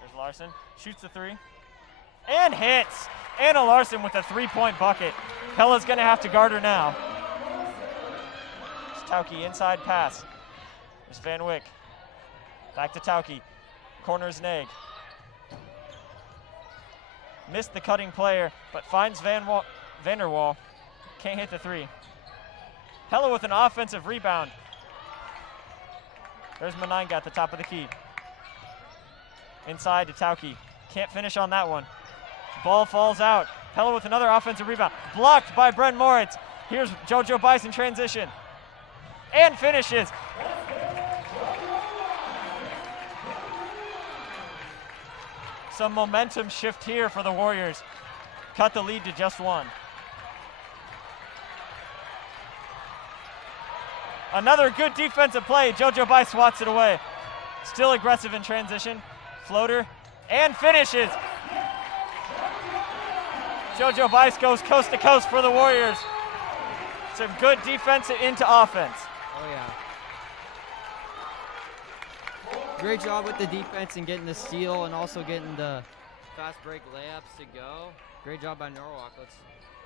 There's Larson, shoots the 3, and hits! Anna Larson with a 3-point bucket. Pella's gonna have to guard her now. It's Tauke, inside pass. There's Van Wyck. Back to Tauke. Corners Nag. Missed the cutting player, but finds Vanderwall. Can't hit the 3. Pella with an offensive rebound. There's Menanga at the top of the key. Inside to Tauke. Can't finish on that one. Ball falls out. Pella with another offensive rebound. Blocked by Bren Moritz. Here's JoJo Bice in transition. And finishes. Some momentum shift here for the Warriors. Cut the lead to just 1. Another good defensive play. JoJo Bice swats it away. Still aggressive in transition. Floater and finishes. JoJo Bice goes coast to coast for the Warriors. Some good defense into offense. Oh, yeah. Great job with the defense and getting the steal and also getting the fast break layups to go. Great job by Norwalk. Let's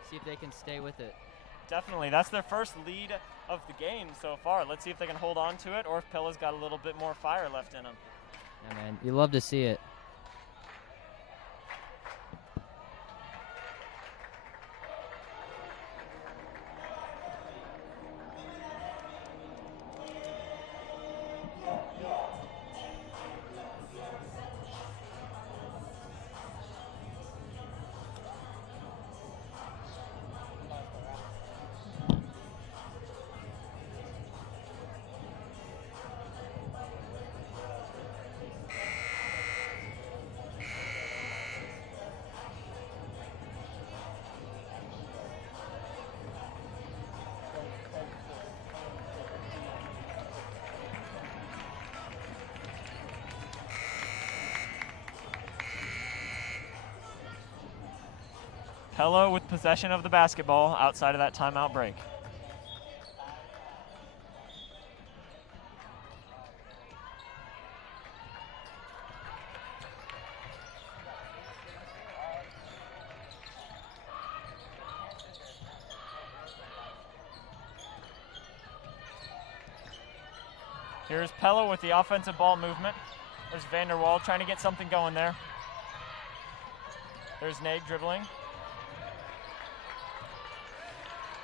see if they can stay with it. Definitely. That's their first lead of the game so far. Let's see if they can hold on to it or if Pella's got a little bit more fire left in them. Yeah, man. You love to see it. Pella with possession of the basketball outside of that timeout break. Here's Pella with the offensive ball movement. There's Vanderwall trying to get something going there. There's Nag dribbling.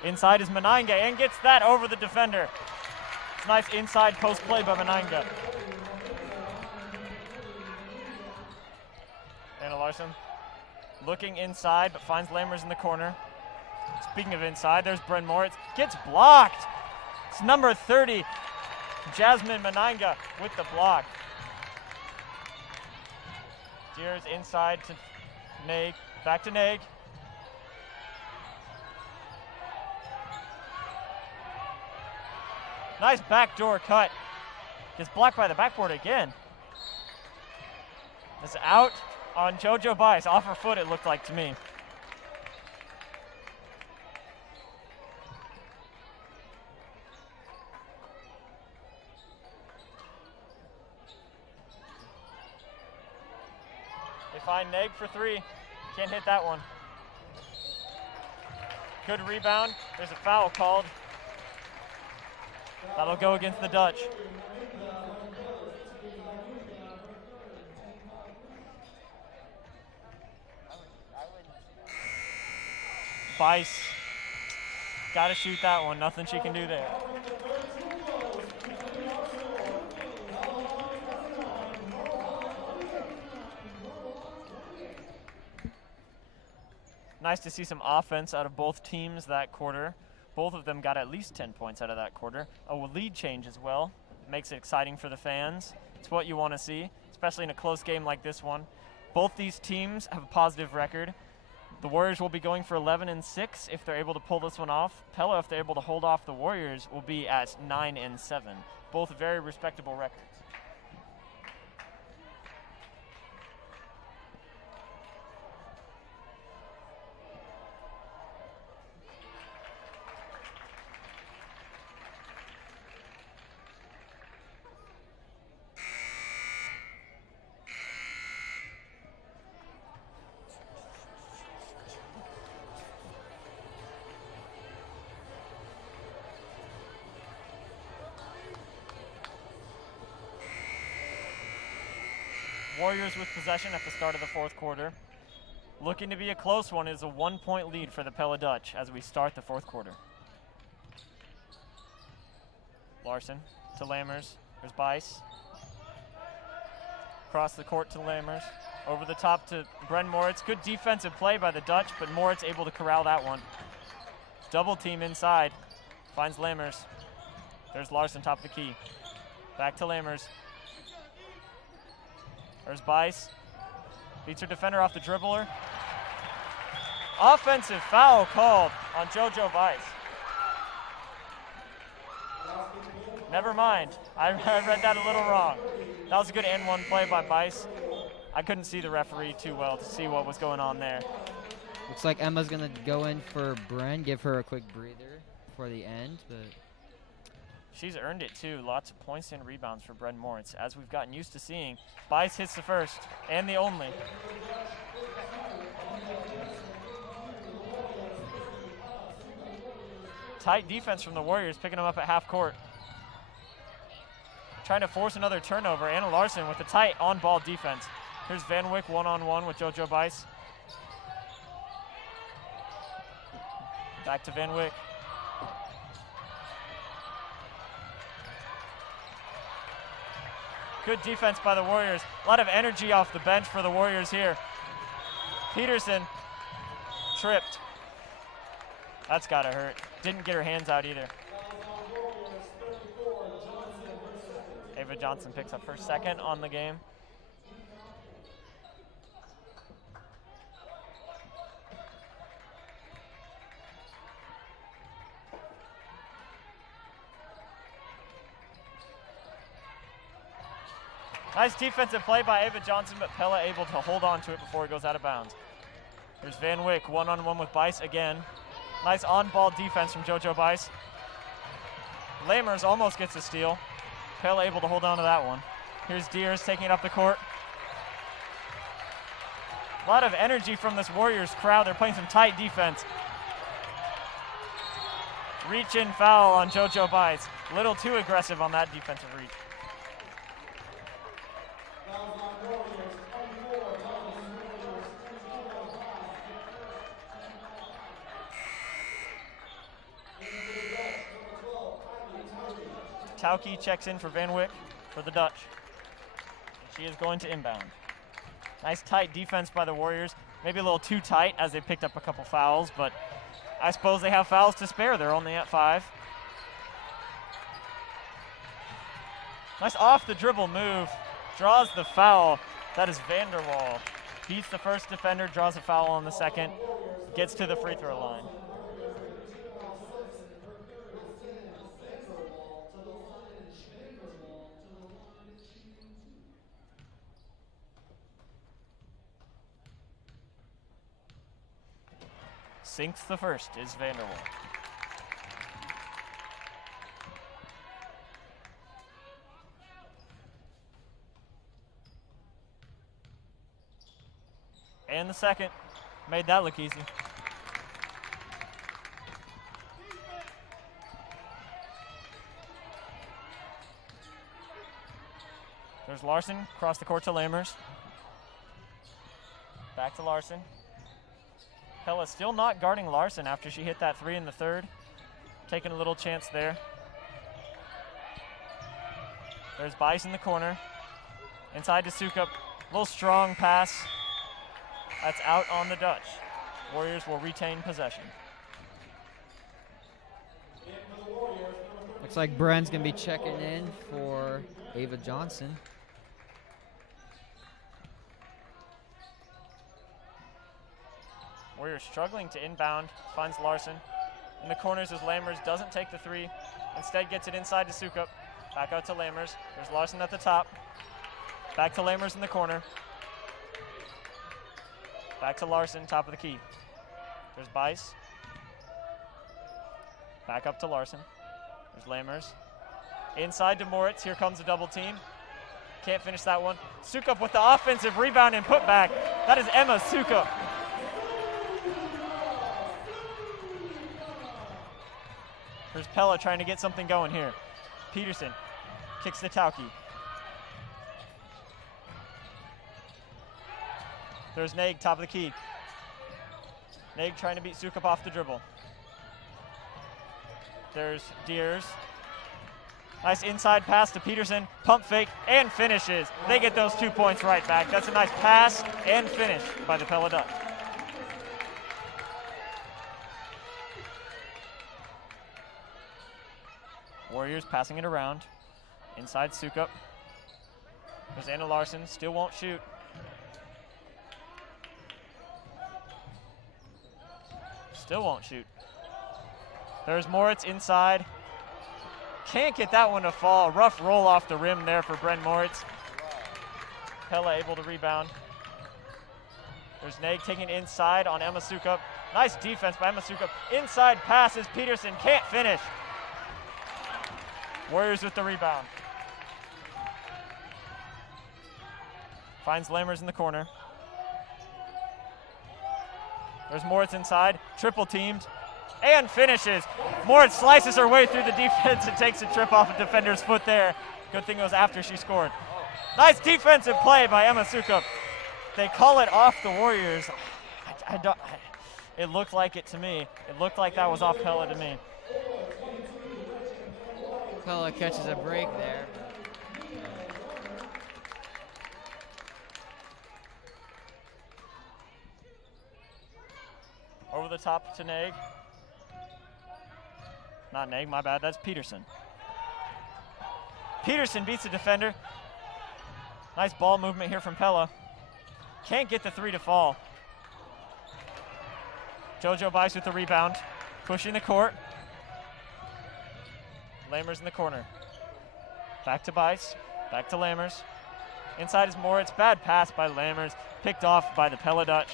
Inside is Menanga and gets that over the defender. It's nice inside post play by Menanga. Anna Larson looking inside but finds Lammers in the corner. Speaking of inside, there's Bren Moritz. Gets blocked. It's number 30, Jasmine Menanga with the block. Deers inside to Nag. Back to Nag. Nice backdoor cut. Gets blocked by the backboard again. It's out on JoJo Bice. Off her foot, it looked like to me. find Neg for three. Can't hit that one. Good rebound. There's a foul called. That'll go against the Dutch. Bice. Got to shoot that one. Nothing she can do there. Nice to see some offense out of both teams that quarter. Both of them got at least 10 points out of that quarter. A lead change as well. Makes it exciting for the fans. It's what you want to see, especially in a close game like this one. Both these teams have a positive record. The Warriors will be going for 11-6 if they're able to pull this one off. Pella, if they're able to hold off the Warriors, will be at 9-7. Both very respectable records. Warriors with possession at the start of the fourth quarter. Looking to be a close one. Is a 1-point lead for the Pella Dutch as we start the fourth quarter. Larson to Lammers. There's Bice. Across the court to Lammers. Over the top to Bren Moritz. Good defensive play by the Dutch, but Moritz able to corral that one. Double team inside. Finds Lammers. There's Larson, top of the key. Back to Lammers. There's Bice. Beats her defender off the dribbler. Offensive foul called on JoJo Bice. Never mind. I read that a little wrong. That was a good N1 play by Bice. I couldn't see the referee too well to see what was going on there. Looks like Emma's going to go in for Bren, give her a quick breather for the end, but she's earned it too. Lots of points and rebounds for Bren Moritz, as we've gotten used to seeing. Bice hits the first and the only. Tight defense from the Warriors, picking them up at half court. Trying to force another turnover. Anna Larson with a tight on-ball defense. Here's Van Wyck one-on-one with JoJo Bice. Back to Van Wyck. Good defense by the Warriors. A lot of energy off the bench for the Warriors here. Peterson tripped. That's gotta hurt. Didn't get her hands out either. Ava Johnson picks up her second on the game. Nice defensive play by Ava Johnson, but Pella able to hold on to it before it goes out of bounds. Here's Van Wyck, one-on-one with Bice again. Nice on-ball defense from JoJo Bice. Lammers almost gets a steal. Pella able to hold on to that one. Here's Deers taking it up the court. A lot of energy from this Warriors crowd. They're playing some tight defense. Reach-in foul on JoJo Bice. A little too aggressive on that defensive reach. Tauke checks in for Van Wyck for the Dutch. She is going to inbound. Nice tight defense by the Warriors. Maybe a little too tight as they picked up a couple fouls, but I suppose they have fouls to spare. They're only at 5. Nice off the dribble move. Draws the foul. That is Vanderwall. Beats the first defender, draws a foul on the second, gets to the free throw line. Sinks the first is Vanderwall. And the second. Made that look easy. There's Larson, across the court to Lammers. Back to Larson. Pella still not guarding Larson after she hit that 3 in the third. Taking a little chance there. There's Bice in the corner. Inside to Sukup. Little strong pass. That's out on the Dutch. Warriors will retain possession. Looks like Bren's going to be checking in for Ava Johnson. Warriors struggling to inbound. Finds Larson. In the corners as Lammers doesn't take the 3. Instead gets it inside to Sukup. Back out to Lammers. There's Larson at the top. Back to Lammers in the corner. Back to Larson, top of the key. There's Bice. Back up to Larson. There's Lammers. Inside to Moritz. Here comes a double team. Can't finish that one. Sukup with the offensive rebound and putback. That is Emma Sukup. There's Pella trying to get something going here. Peterson kicks to Tauki. There's Naig, top of the key. Naig trying to beat Sukup off the dribble. There's Deers. Nice inside pass to Peterson. Pump fake and finishes. They get those 2 points right back. That's a nice pass and finish by the Pella Dutch. Warriors passing it around. Inside Sukup. There's Anna Larson. Still won't shoot. Still won't shoot. There's Moritz inside. Can't get that one to fall. Rough roll off the rim there for Bren Moritz. Pella able to rebound. There's Naig taking inside on Emma Sukup. Nice defense by Emma Sukup. Inside passes Peterson. Can't finish. Warriors with the rebound. Finds Lammers in the corner. There's Moritz inside, triple teamed, and finishes. Moritz slices her way through the defense and takes a trip off a defender's foot there. Good thing it was after she scored. Nice defensive play by Emma Sukup. They call it off the Warriors. It looked like it to me. It looked like that was off Pella to me. Pella catches a break there. Over the top to Naig. Not Naig, my bad, that's Peterson. Peterson beats the defender. Nice ball movement here from Pella. Can't get the 3 to fall. JoJo Bice with the rebound. Pushing the court. Lammers in the corner. Back to Bice, back to Lammers. Inside is Moritz, bad pass by Lammers. Picked off by the Pella Dutch.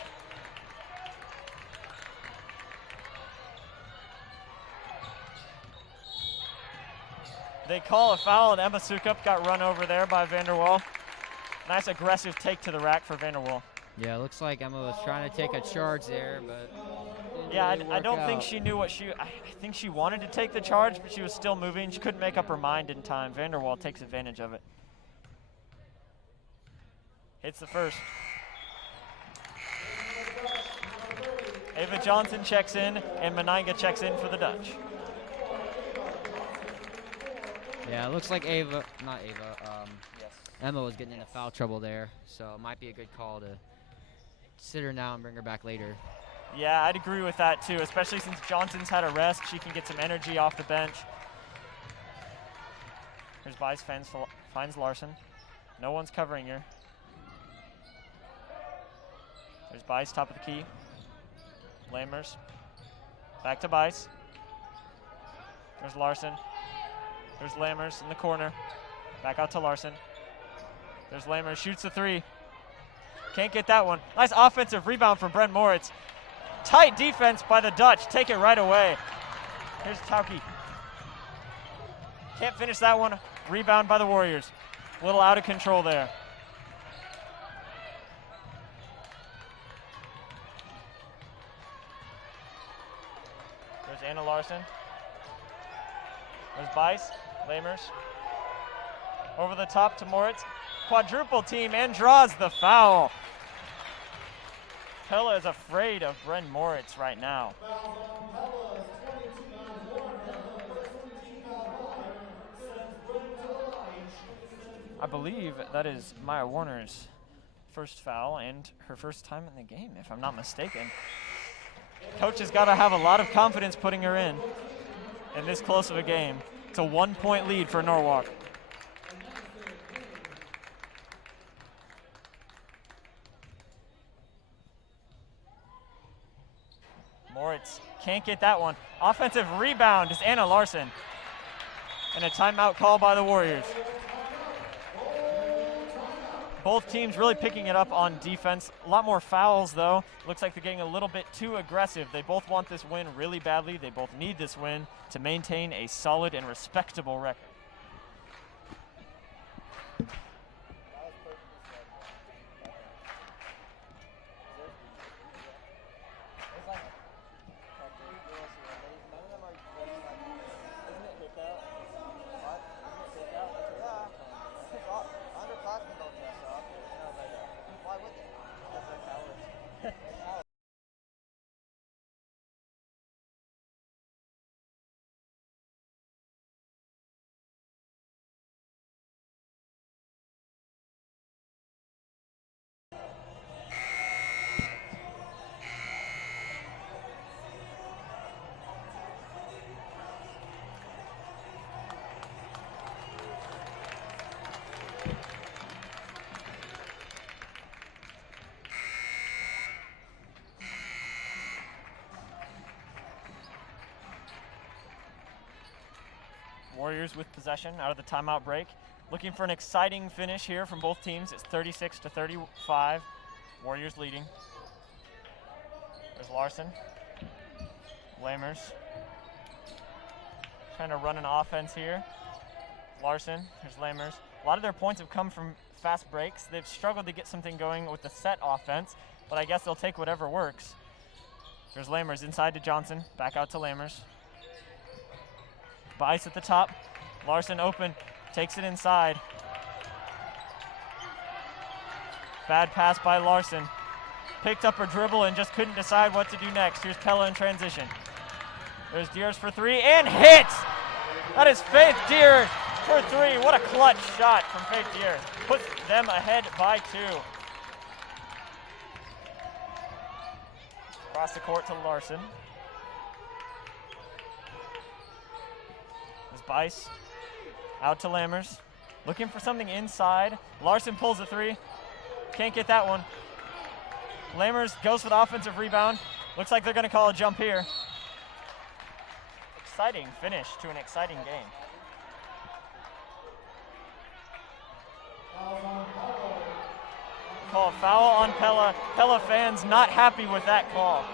They call a foul, and Emma Sukup got run over there by Vanderwall. Nice aggressive take to the rack for Vanderwall. Yeah, looks like Emma was trying to take a charge there, but yeah, really I don't work think out. she knew what I think she wanted to take the charge, but she was still moving. She couldn't make up her mind in time. Vanderwall takes advantage of it. Hits the first. Ava Johnson checks in, and Menaiga checks in for the Dutch. Yeah, it looks like Emma Yes. was getting into foul trouble there, so it might be a good call to sit her now and bring her back later. Yeah, I'd agree with that too, especially since Johnson's had a rest. She can get some energy off the bench. Here's Bice, finds Larson. No one's covering her. There's Bice, top of the key. Lammers. Back to Bice. There's Larson. There's Lammers in the corner. Back out to Larson. There's Lammers, shoots the 3. Can't get that one. Nice offensive rebound from Bren Moritz. Tight defense by the Dutch. Take it right away. Here's Tauki. Can't finish that one. Rebound by the Warriors. A little out of control there. Anna Larson. There's Bice, Lamers. Over the top to Moritz. Quadruple team and draws the foul. Pella is afraid of Bren Moritz right now. I believe that is Maya Warner's first foul and her first time in the game, if I'm not mistaken. Coach has got to have a lot of confidence putting her in this close of a game. It's a 1-point lead for Norwalk. Moritz can't get that one. Offensive rebound is Anna Larson. And a timeout call by the Warriors. Both teams really picking it up on defense. A lot more fouls, though. Looks like they're getting a little bit too aggressive. They both want this win really badly. They both need this win to maintain a solid and respectable record. Warriors with possession out of the timeout break. Looking for an exciting finish here from both teams. It's 36-35. Warriors leading. There's Larson. Lamers. Trying to run an offense here. Larson, there's Lamers. A lot of their points have come from fast breaks. They've struggled to get something going with the set offense, but I guess they'll take whatever works. There's Lamers inside to Johnson. Back out to Lamers. Bice at the top. Larson open. Takes it inside. Bad pass by Larson. Picked up her dribble and just couldn't decide what to do next. Here's Pella in transition. There's Deers for three and hits! That is Faith Deer for three. What a clutch shot from Faith Deer. Puts them ahead by 2. Across the court to Larson. Bice out to Lammers, looking for something inside. Larson pulls a 3, can't get that one. Lammers goes for the offensive rebound. Looks like they're going to call a jump here. Exciting finish to an exciting game. Call a foul on Pella. Pella fans not happy with that call.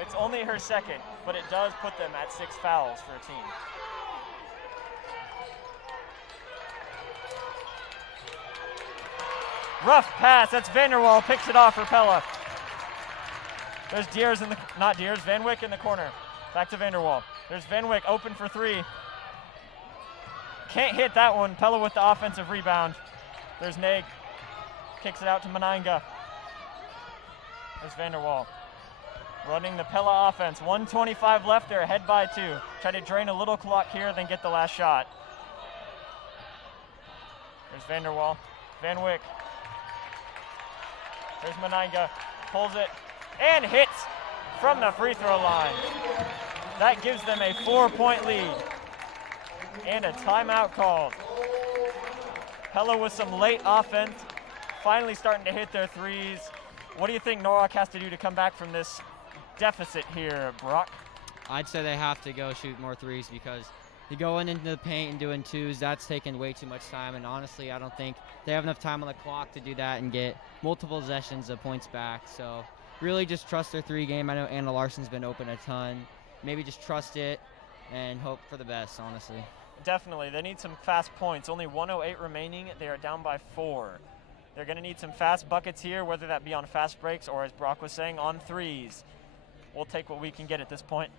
It's only her second, but it does put them at 6 fouls for a team. Rough pass, that's Vanderwall, picks it off for Pella. There's Deers in the, not Deers, Van Wyck in the corner. Back to Vanderwall. There's Van Wyck open for 3. Can't hit that one, Pella with the offensive rebound. There's Nag, kicks it out to Meninga. There's Vanderwall. Running the Pella offense, 1:25 left, they're ahead by 2. Try to drain a little clock here, then get the last shot. There's Vanderwall, Van Wyck. There's Meninga, pulls it, and hits from the free throw line. That gives them a 4-point lead. And a timeout called. Pella with some late offense, finally starting to hit their threes. What do you think Norwalk has to do to come back from this deficit here, Brock? I'd say they have to go shoot more threes because you going into the paint and doing 2s, that's taking way too much time, and honestly, I don't think they have enough time on the clock to do that and get multiple possessions of points back. So really just trust their 3 game. I know Anna Larson's been open a ton. Maybe just trust it and hope for the best, honestly. Definitely. They need some fast points. Only 1:08 remaining. They are down by 4. They're going to need some fast buckets here, whether that be on fast breaks or, as Brock was saying, on 3s. We'll take what we can get at this point.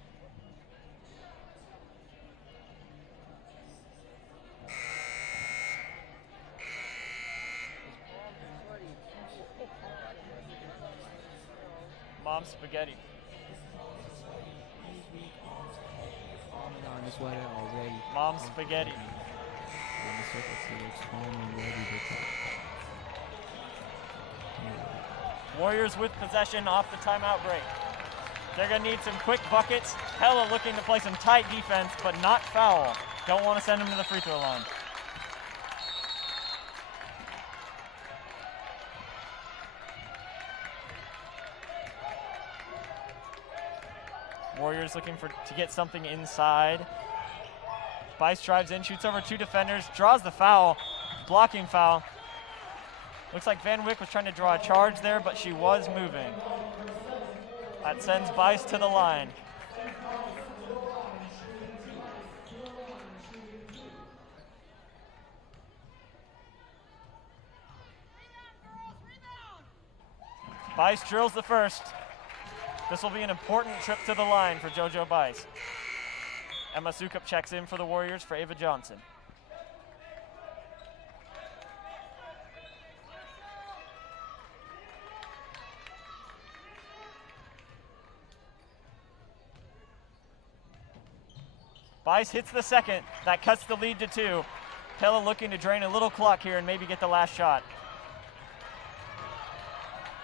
Mom Spaghetti. On the sweater already. Mom Spaghetti. On the circle, so it's home and ready to Warriors with possession off the timeout break. They're going to need some quick buckets. Pella looking to play some tight defense, but not foul. Don't want to send him to the free throw line. Warriors looking to get something inside. Bice drives in, shoots over 2 defenders, draws the foul, blocking foul. Looks like Van Wyck was trying to draw a charge there, but she was moving. That sends Bice to the line. Bice drills the first. This will be an important trip to the line for JoJo Bice. Emma Sukup checks in for the Warriors for Ava Johnson. Bice hits the second. That cuts the lead to 2. Pella looking to drain a little clock here and maybe get the last shot.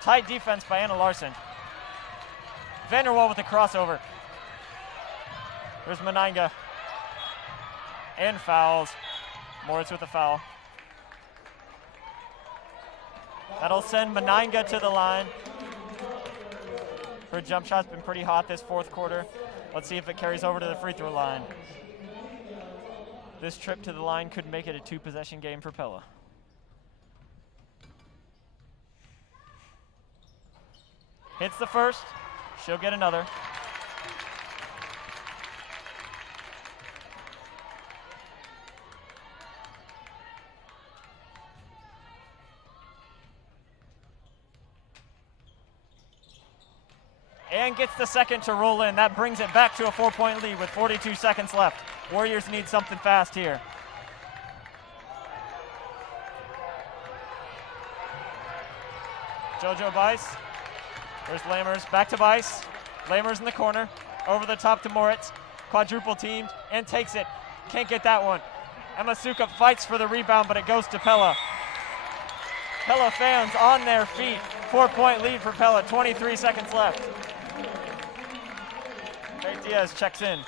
Tight defense by Anna Larson. Vanderwall with a crossover. There's Menanga. And fouls. Moritz with a foul. That'll send Menanga to the line. Her jump shot's been pretty hot this 4th quarter. Let's see if it carries over to the free throw line. This trip to the line could make it a 2-possession game for Pella. Hits the first. She'll get another. And gets the second to roll in. That brings it back to a 4-point lead with 42 seconds left. Warriors need something fast here. JoJo Bice. There's Lammers. Back to Bice. Lammers in the corner. Over the top to Moritz. Quadruple teamed and takes it. Can't get that one. Emma Sukup fights for the rebound, but it goes to Pella. Pella fans on their feet. 4-point lead for Pella. 23 seconds left. Faith Diaz checks in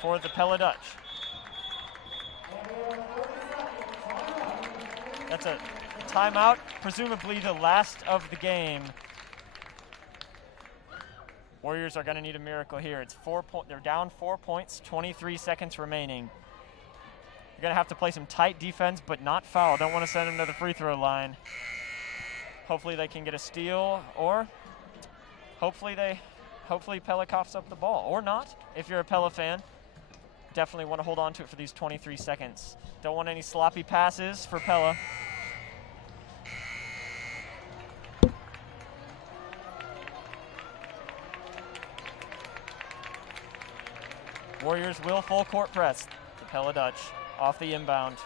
for the Pella Dutch. That's a timeout, presumably the last of the game. Warriors are going to need a miracle here. They're down 4 points, 23 seconds remaining. You're going to have to play some tight defense, but not foul. Don't want to send them to the free throw line. Hopefully they can get a steal, or hopefully Pella coughs up the ball, or not. If you're a Pella fan, definitely want to hold on to it for these 23 seconds. Don't want any sloppy passes for Pella. Warriors will full court press. The Pella Dutch off the inbound.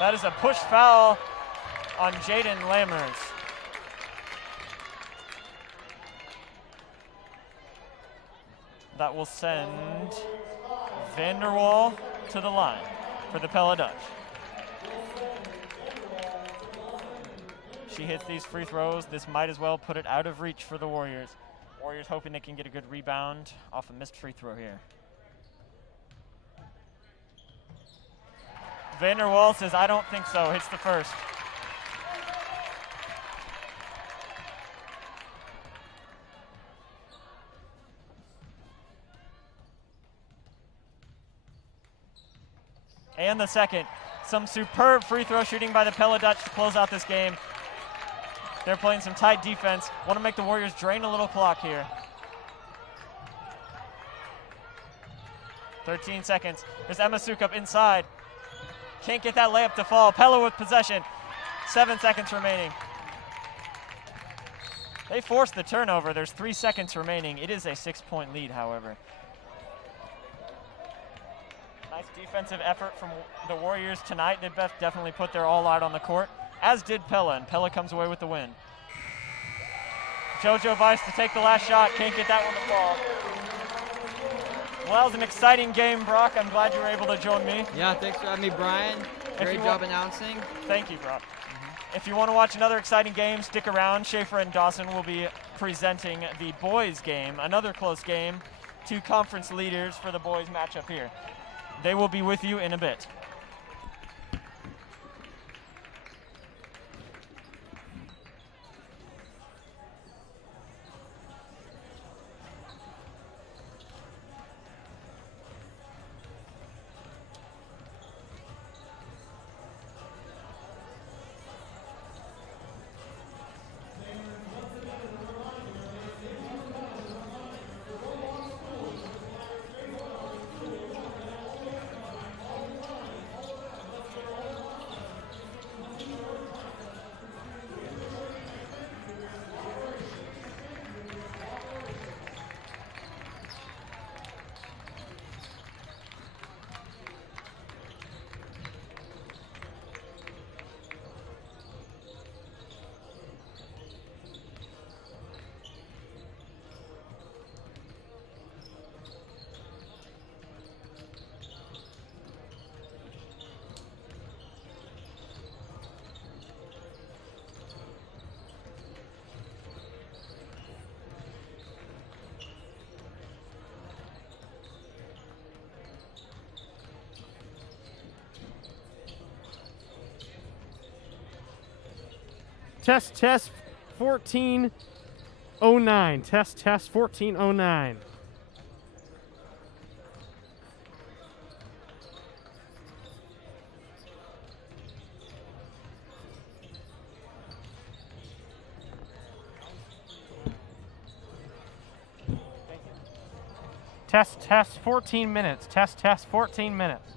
That is a push foul on Jaden Lammers. That will send Vanderwall to the line for the Pella Dutch. She hits these free throws. This might as well put it out of reach for the Warriors. Warriors hoping they can get a good rebound off a missed free throw here. Vanderwall says, I don't think so. Hits the first. And the second. Some superb free throw shooting by the Pella Dutch to close out this game. They're playing some tight defense. Want to make the Warriors drain a little clock here. 13 seconds. There's Emma Sukup inside. Can't get that layup to fall. Pella with possession. 7 seconds remaining. They forced the turnover. There's 3 seconds remaining. It is a 6-point lead, however. Nice defensive effort from the Warriors tonight. They definitely put their all out on the court, as did Pella, and Pella comes away with the win. JoJo Vice to take the last shot, can't get that one to fall. Well, it was an exciting game, Brock. I'm glad you were able to join me. Yeah, thanks for having me, Brian. Great job announcing. Thank you, Brock. If you want to watch another exciting game, stick around. Schaefer and Dawson will be presenting the boys game, another close game, 2 conference leaders for the boys matchup here. They will be with you in a bit. Test 1409. Test 1409. Test 14 minutes. Test 14 minutes.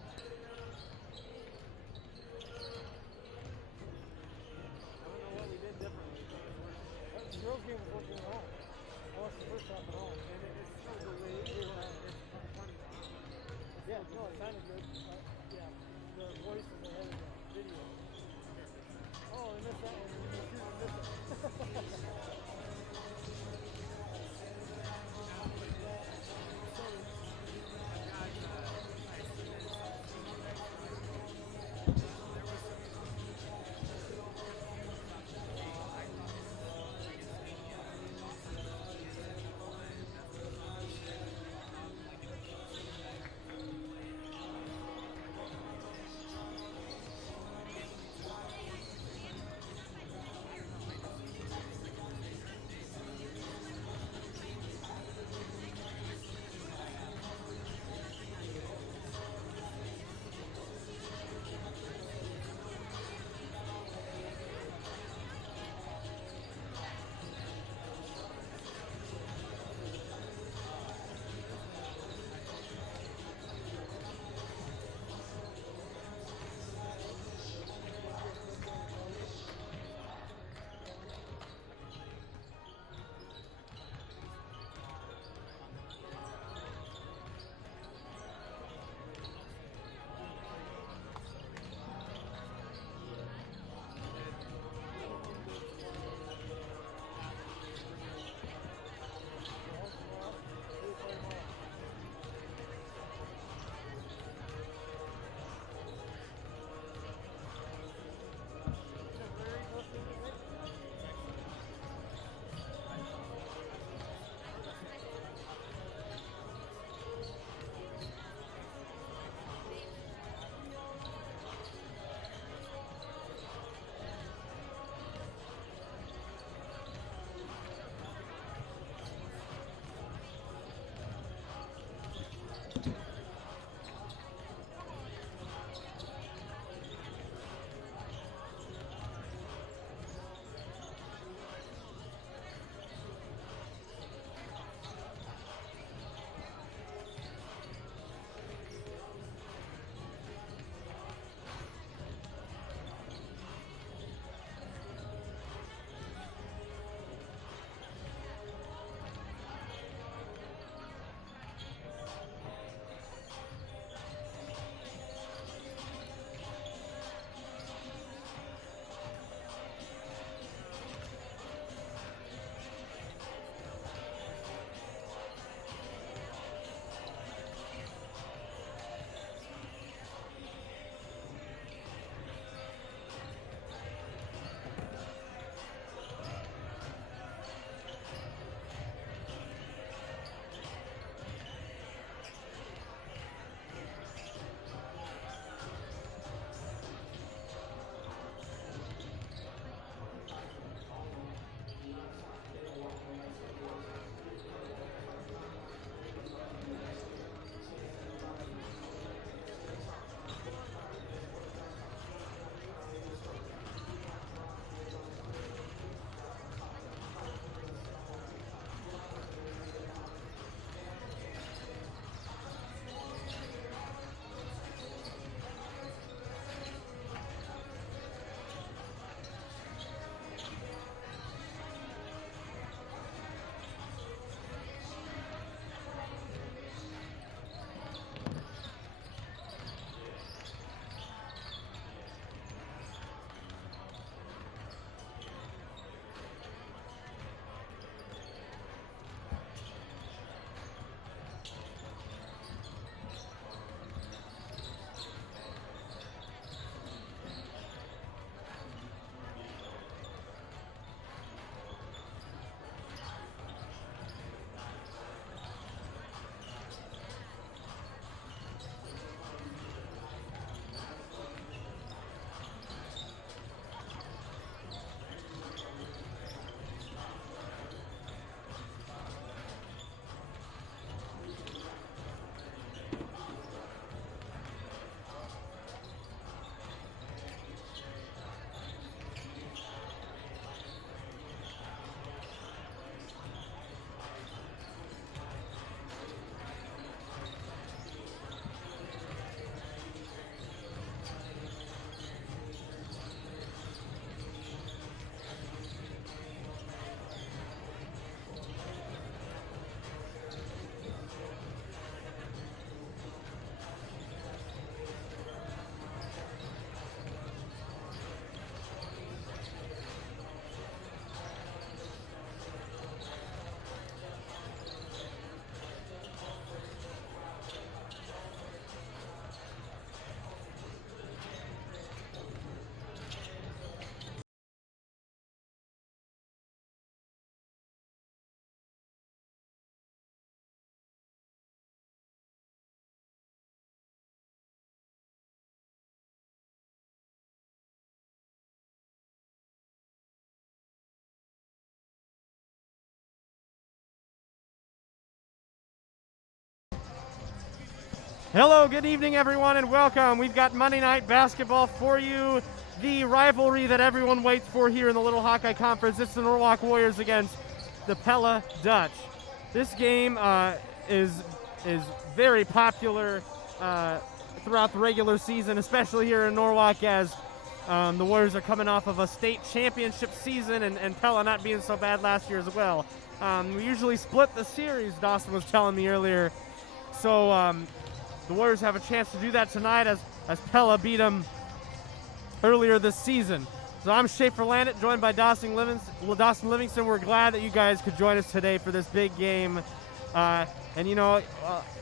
Hello, good evening, everyone, and welcome. We've got Monday Night Basketball for you, the rivalry that everyone waits for here in the Little Hawkeye Conference. It's the Norwalk Warriors against the Pella Dutch. This game is very popular throughout the regular season, especially here in Norwalk, as the Warriors are coming off of a state championship season and Pella not being so bad last year as well. We usually split the series, Dawson was telling me earlier, so the Warriors have a chance to do that tonight as Pella beat them earlier this season. So I'm Schaefer Landit, joined by Dawson Livingston. We're glad that you guys could join us today for this big game. And you know,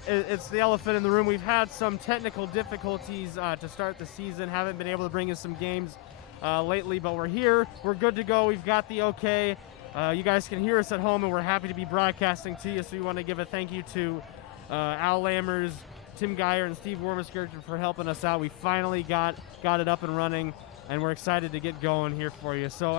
it's the elephant in the room. We've had some technical difficulties to start the season. Haven't been able to bring in some games lately, but we're here. We're good to go. We've got the okay. You guys can hear us at home, and we're happy to be broadcasting to you. So we want to give a thank you to Al Lammers, Tim Geyer, and Steve Wormuskirchen for helping us out. We finally got it up and running, and we're excited to get going here for you. So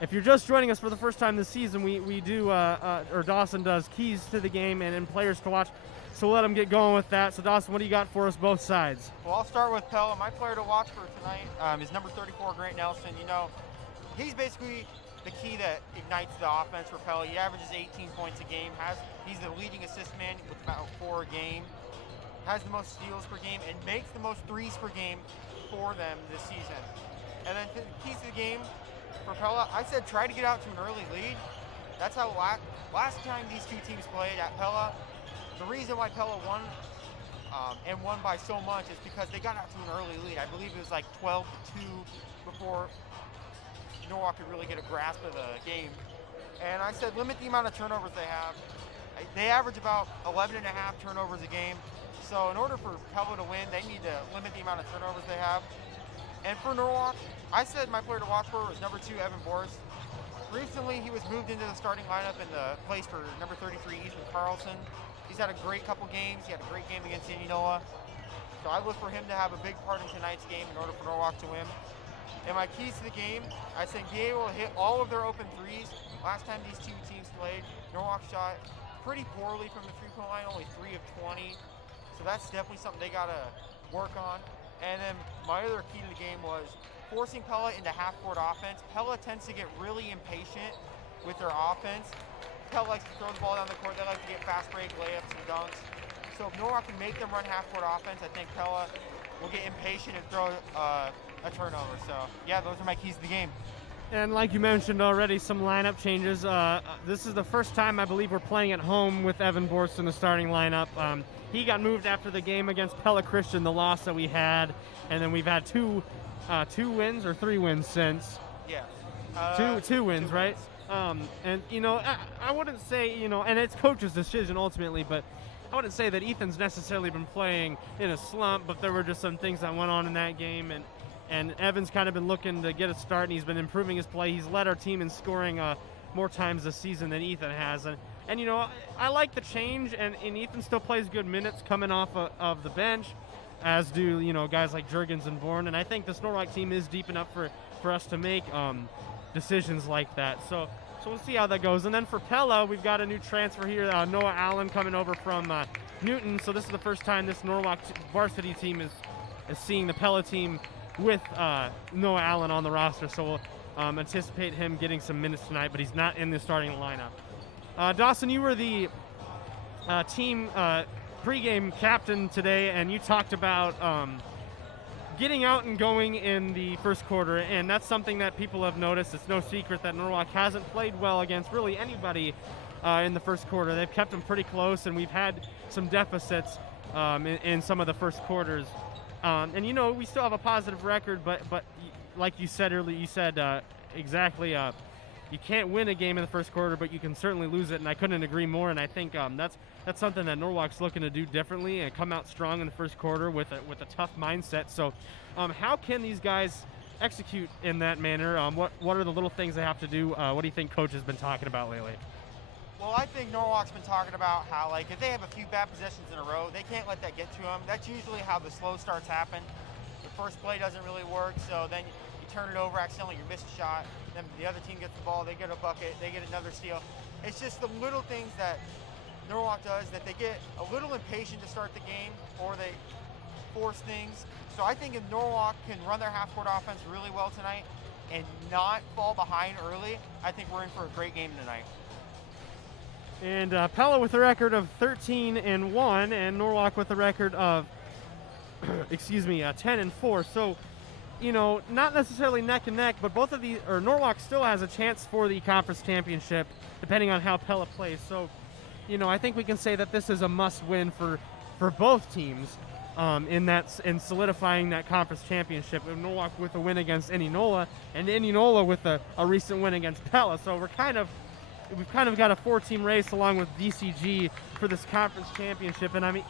if you're just joining us for the first time this season, we do, or Dawson does, keys to the game and players to watch. So we'll let them get going with that. So Dawson, what do you got for us both sides? Well, I'll start with Pella. My player to watch for tonight is number 34, Grant Nelson. You know, he's basically the key that ignites the offense for Pella. He averages 18 points a game. He's the leading assist man with about 4 a game. Has the most steals per game and makes the most threes per game for them this season. And then the keys to the game for Pella, I said try to get out to an early lead. That's how last time these two teams played at Pella, the reason why Pella won and won by so much is because they got out to an early lead. I believe it was like 12-2 before Norwalk could really get a grasp of the game. And I said limit the amount of turnovers they have. They average about 11.5 turnovers a game. So in order for Pella to win, they need to limit the amount of turnovers they have. And for Norwalk, I said my player to watch for was number 2, Evan Boris. Recently, he was moved into the starting lineup in the place for number 33, Ethan Carlson. He's had a great couple games. He had a great game against Indianola. So I look for him to have a big part in tonight's game in order for Norwalk to win. And my keys to the game, I think be able to hit all of their open threes. Last time these two teams played, Norwalk shot pretty poorly from the three-point line, only 3 of 20. So that's definitely something they got to work on. And then my other key to the game was forcing Pella into half-court offense. Pella tends to get really impatient with their offense. Pella likes to throw the ball down the court. They like to get fast break layups and dunks. So if Norwalk can make them run half-court offense, I think Pella will get impatient and throw a turnover. So, yeah, those are my keys to the game. And like you mentioned already, some lineup changes. This is the first time I believe we're playing at home with Evan Boris in the starting lineup. He got moved after the game against Pella Christian, the loss that we had, and then we've had two wins or 3 wins since. Yeah. Two wins, right? And you know, I wouldn't say, you know, and it's coach's decision ultimately, but I wouldn't say that Ethan's necessarily been playing in a slump, but there were just some things that went on in that game, and Evan's kind of been looking to get a start, and he's been improving his play. He's led our team in scoring more times this season than Ethan has. And you know, I like the change, and Ethan still plays good minutes coming off of the bench, as do, you know, guys like Jurgens and Bourne. And I think this Norwalk team is deep enough for us to make decisions like that. So we'll see how that goes. And then for Pella, we've got a new transfer here, Noah Allen coming over from Newton. So this is the first time this Norwalk varsity team is seeing the Pella team with Noah Allen on the roster. So we'll anticipate him getting some minutes tonight, but he's not in the starting lineup. Dawson, you were the team pregame captain today, and you talked about getting out and going in the first quarter, and that's something that people have noticed. It's no secret that Norwalk hasn't played well against really anybody in the first quarter. They've kept them pretty close, and we've had some deficits in some of the first quarters. And you know, we still have a positive record, but like you said earlier, you said exactly. You can't win a game in the first quarter, but you can certainly lose it, and I couldn't agree more. And I think that's something that Norwalk's looking to do differently and come out strong in the first quarter with a tough mindset. So, how can these guys execute in that manner? What are the little things they have to do? What do you think Coach has been talking about lately? Well, I think Norwalk's been talking about how, like, if they have a few bad possessions in a row, they can't let that get to them. That's usually how the slow starts happen. The first play doesn't really work, so then you turn it over accidentally, you miss a shot, then the other team gets the ball, they get a bucket, they get another steal. It's just the little things that Norwalk does, that they get a little impatient to start the game, or they force things. So I think if Norwalk can run their half-court offense really well tonight and not fall behind early, I think we're in for a great game tonight. And Pella with a record of 13-1, and Norwalk with a record of, 10-4. So, not necessarily neck and neck, but both of these, or Norwalk still has a chance for the conference championship, depending on how Pella plays. So, I think we can say that this is a must-win for both teams in solidifying that conference championship. And Norwalk with a win against Indianola, and Indianola with a recent win against Pella. So we've kind of got a 4-team race along with DCG for this conference championship, and I'm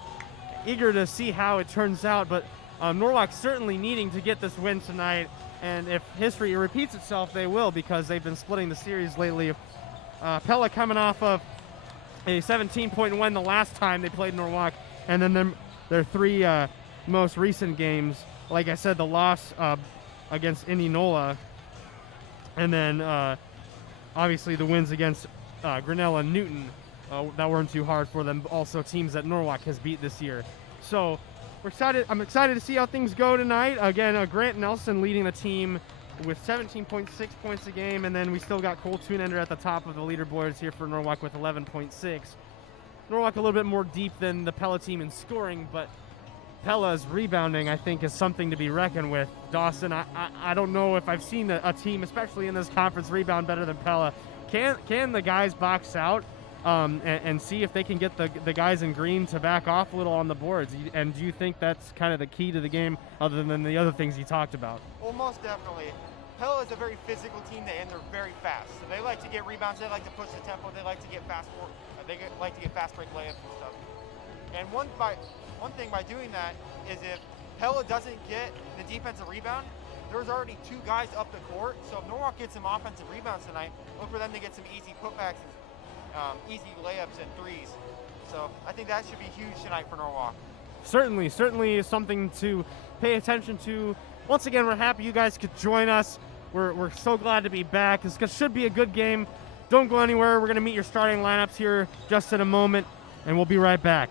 eager to see how it turns out. But Norwalk certainly needing to get this win tonight, and if history repeats itself, they will, because they've been splitting the series lately. Pella coming off of a 17-point win the last time they played Norwalk, and then their 3 most recent games, like I said, the loss against Indianola, and then obviously the wins against Grinnell and Newton that weren't too hard for them, also teams that Norwalk has beat this year. So I'm excited to see how things go tonight. Again, Grant Nelson leading the team with 17.6 points a game, and then we still got Cole Tunender at the top of the leaderboards here for Norwalk with 11.6. Norwalk a little bit more deep than the Pella team in scoring, but Pella's rebounding, I think, is something to be reckoned with. Dawson, I don't know if I've seen a team, especially in this conference, rebound better than Pella. Can the guys box out and see if they can get the guys in green to back off a little on the boards? And do you think that's kind of the key to the game, other than the other things you talked about? Well, most definitely. Pella is a very physical team, and they're very fast. So they like to get rebounds. They like to push the tempo. They like to get like to get fast break layups and stuff. And one thing by doing that is, if Pella doesn't get the defensive rebound, there's already 2 guys up the court. So if Norwalk gets some offensive rebounds tonight, look for them to get some easy putbacks, easy layups and threes. So I think that should be huge tonight for Norwalk. Certainly is something to pay attention to. Once again, we're happy you guys could join us. We're so glad to be back. This should be a good game. Don't go anywhere. We're going to meet your starting lineups here just in a moment, and we'll be right back.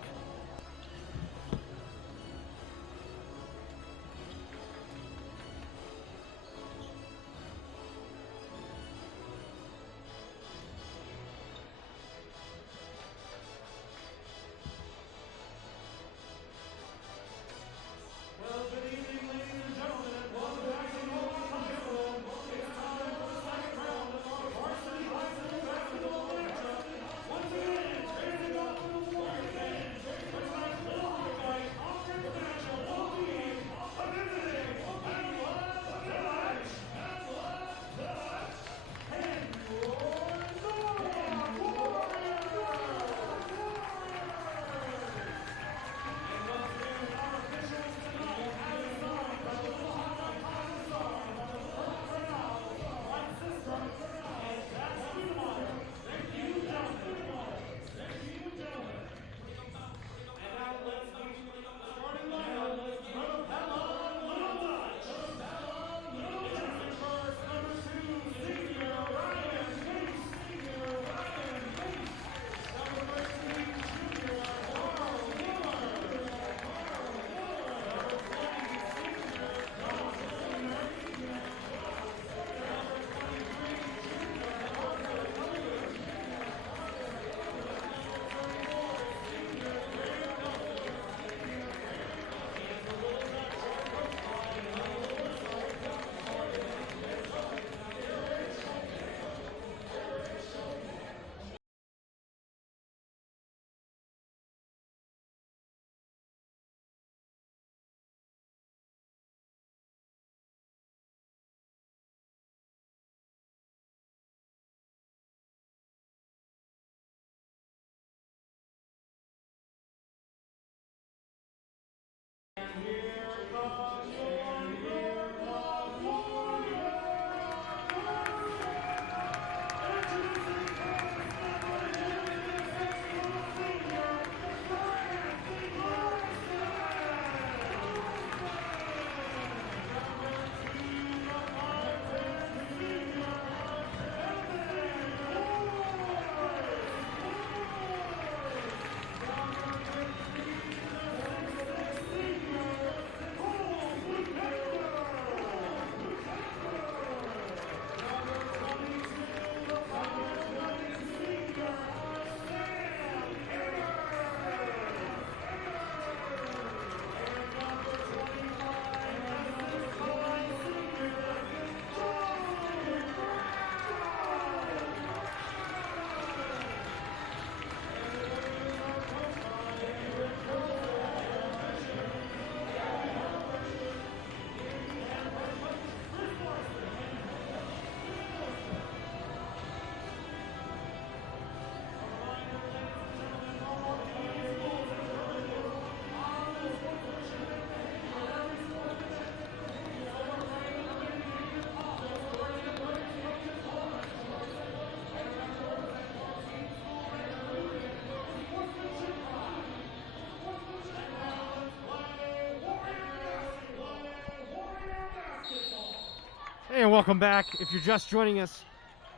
And welcome back. If you're just joining us,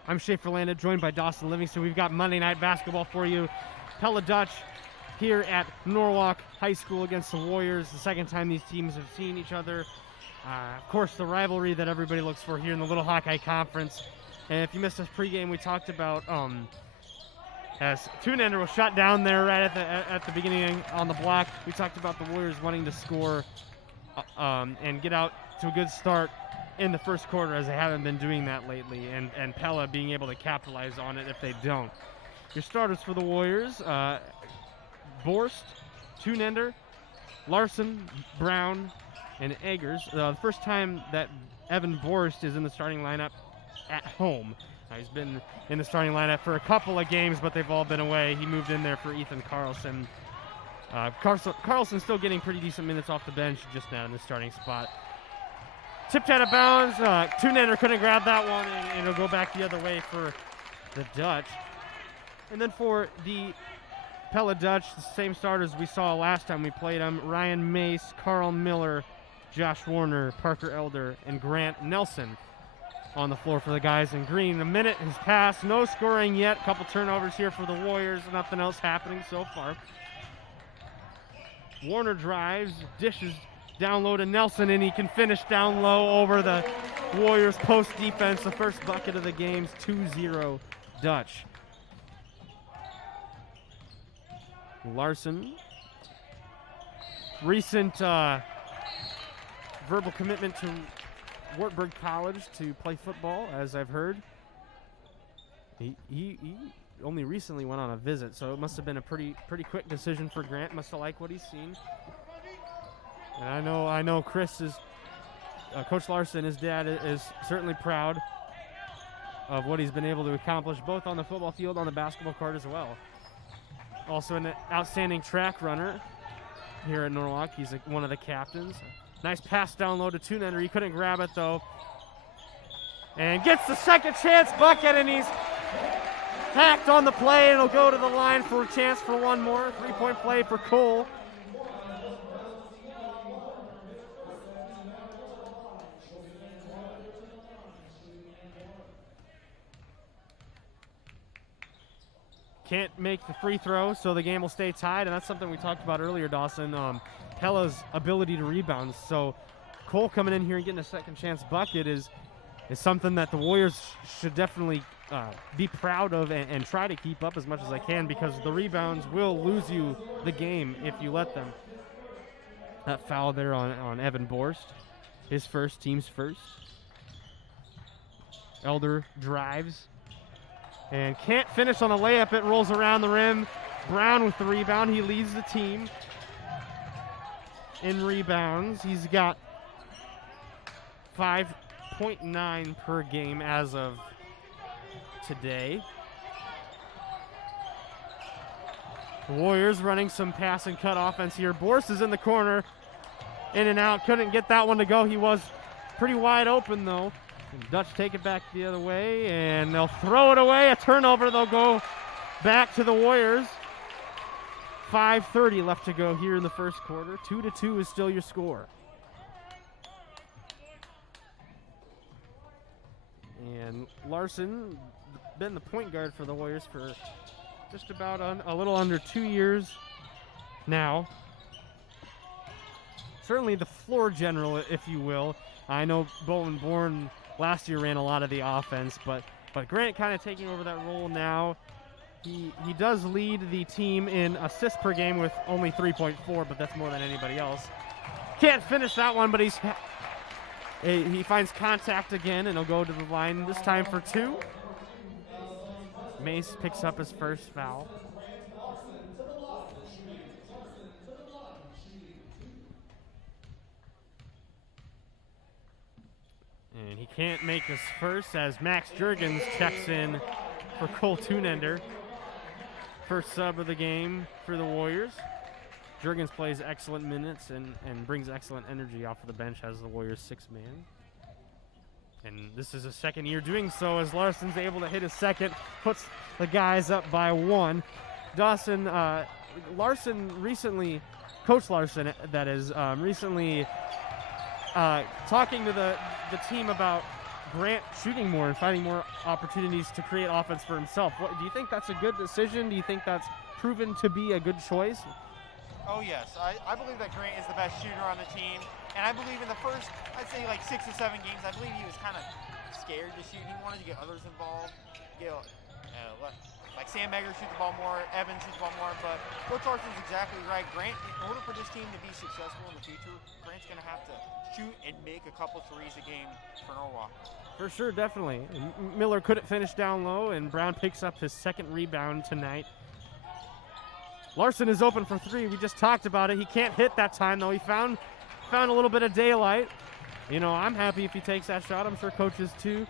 I'm Schaefer Landed, joined by Dawson Livingston. We've got Monday Night Basketball for you. Pella Dutch here at Norwalk High School against the Warriors. The second time these teams have seen each other. Of course, the rivalry that everybody looks for here in the Little Hawkeye Conference. And if you missed us pregame, we talked about as Tunender was shut down there right at the beginning on the block. We talked about the Warriors wanting to score and get out to a good start in the first quarter, as they haven't been doing that lately, and Pella being able to capitalize on it if they don't. Your starters for the Warriors, Borst, Tunender, Larson, Brown, and Eggers. The first time that Evan Borst is in the starting lineup at home. He's been in the starting lineup for a couple of games, but they've all been away. He moved in there for Ethan Carlson. Carlson's still getting pretty decent minutes off the bench, just not in the starting spot. Tipped out of bounds. Tunender couldn't grab that one, and it'll go back the other way for the Dutch. And then for the Pella Dutch, the same starters we saw last time we played them: Ryan Mace, Carl Miller, Josh Warner, Parker Elder, and Grant Nelson on the floor for the guys in green. A minute has passed. No scoring yet. A couple turnovers here for the Warriors. Nothing else happening so far. Warner drives, dishes down low to Nelson, and he can finish down low over the Warriors post defense. The first bucket of the game's 2-0 Dutch. Larson, recent verbal commitment to Wartburg College to play football, as I've heard. He only recently went on a visit, so it must have been a pretty quick decision for Grant. Must have liked what he's seen. And I know Chris is, Coach Larson, his dad, is certainly proud of what he's been able to accomplish, both on the football field, on the basketball court as well. Also an outstanding track runner here at Norwalk. He's one of the captains. Nice pass down low to Tunender. He couldn't grab it though. And gets the second chance bucket, and he's hacked on the play, and he'll go to the line for a chance for one more. 3-point play for Cole. Can't make the free throw, so the game will stay tied, and that's something we talked about earlier, Dawson. Pella's ability to rebound. So Cole coming in here and getting a second chance bucket is something that the Warriors should definitely be proud of and try to keep up as much as they can, because the rebounds will lose you the game if you let them. That foul there on Evan Borst, his first, team's first. Elder drives and can't finish on a layup. It rolls around the rim. Brown with the rebound. He leads the team in rebounds. He's got 5.9 per game as of today. The Warriors running some pass and cut offense here. Borst is in the corner. In and out. Couldn't get that one to go. He was pretty wide open though. And Dutch take it back the other way, and they'll throw it away. A turnover. They'll go back to the Warriors. 5:30 left to go here in the first quarter. 2-2 is still your score. And Larson, been the point guard for the Warriors for just about a little under 2 years now. Certainly the floor general, if you will. I know Bowen Bourne last year ran a lot of the offense, but Grant kind of taking over that role now. He does lead the team in assists per game with only 3.4, but that's more than anybody else. Can't finish that one, but he finds contact again, and he'll go to the line this time for two. Mace picks up his first foul. And he can't make his first as Max Jurgens checks in for Cole Tunender. First sub of the game for the Warriors. Jurgens plays excellent minutes and brings excellent energy off of the bench as the Warriors' sixth man. And this is his second year doing so as Larson's able to hit his second, puts the guys up by one. Dawson, Larson recently, Coach Larson, that is, recently talking to the team about Grant shooting more and finding more opportunities to create offense for himself. Do you think that's a good decision? Do you think that's proven to be a good choice? Oh yes, I believe that Grant is the best shooter on the team, and I believe in the first, I'd say like 6 or 7 games, I believe he was kind of scared to shoot. He wanted to get others involved, like Sam Egger shoot the ball more, Evans shoot the ball more, but Coach Larson's exactly right. Grant, in order for this team to be successful in the future, Grant's going to have to shoot and make a couple threes a game for Norwalk. For sure, definitely. Miller couldn't finish down low, and Brown picks up his second rebound tonight. Larson is open for 3. We just talked about it. He can't hit that time, though. He found a little bit of daylight. You know, I'm happy if he takes that shot. I'm sure coach is too.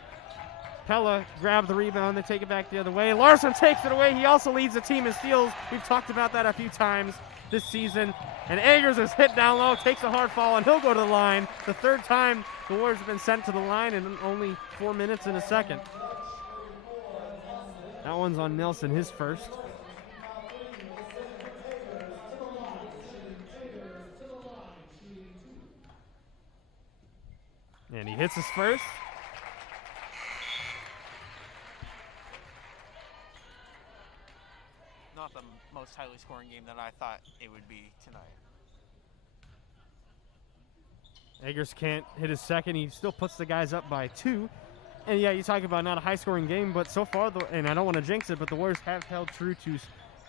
Pella grabbed the rebound. They take it back the other way. Larson takes it away. He also leads the team in steals. We've talked about that a few times this season. And Eggers is hit down low, takes a hard fall, and he'll go to the line. The third time the Warriors have been sent to the line in only 4 minutes and a second. That one's on Nelson, his first. And he hits his first. Not the most highly scoring game that I thought it would be tonight. Eggers can't hit his second. He still puts the guys up by 2. And yeah, you talk about not a high-scoring game, but so far, and I don't want to jinx it, but the Warriors have held true to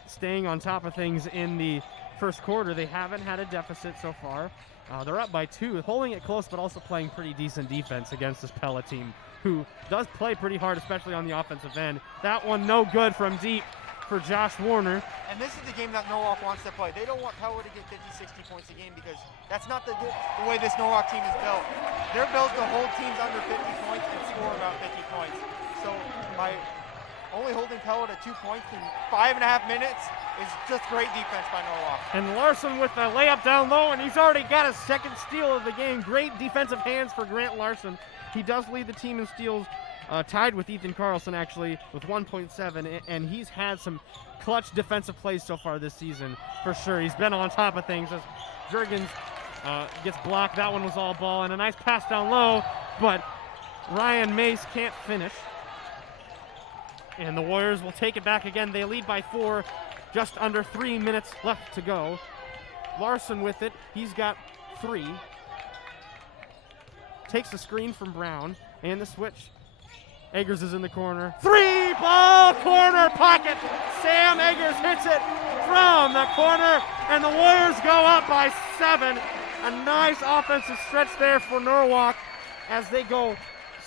staying on top of things in the first quarter. They haven't had a deficit so far. They're up by 2, holding it close, but also playing pretty decent defense against this Pella team, who does play pretty hard, especially on the offensive end. That one no good from deep for Josh Warner. And this is the game that Norwalk wants to play. They don't want Pella to get 50, 60 points a game because that's not the way this Norwalk team is built. They're built to hold teams under 50 points and score about 50 points. So by only holding Pella to 2 points in 5.5 minutes is just great defense by Norwalk. And Larson with the layup down low, and he's already got his second steal of the game. Great defensive hands for Grant Larson. He does lead the team in steals, tied with Ethan Carlson actually with 1.7, and he's had some clutch defensive plays so far this season for sure. He's been on top of things as Jurgens gets blocked. That one was all ball, and a nice pass down low, but Ryan Mace can't finish. And the Warriors will take it back again. They lead by 4, just under 3 minutes left to go. Larson with it. He's got 3. Takes the screen from Brown, and the switch. Eggers is in the corner. 3-ball corner pocket. Sam Eggers hits it from the corner, and the Warriors go up by 7. A nice offensive stretch there for Norwalk as they go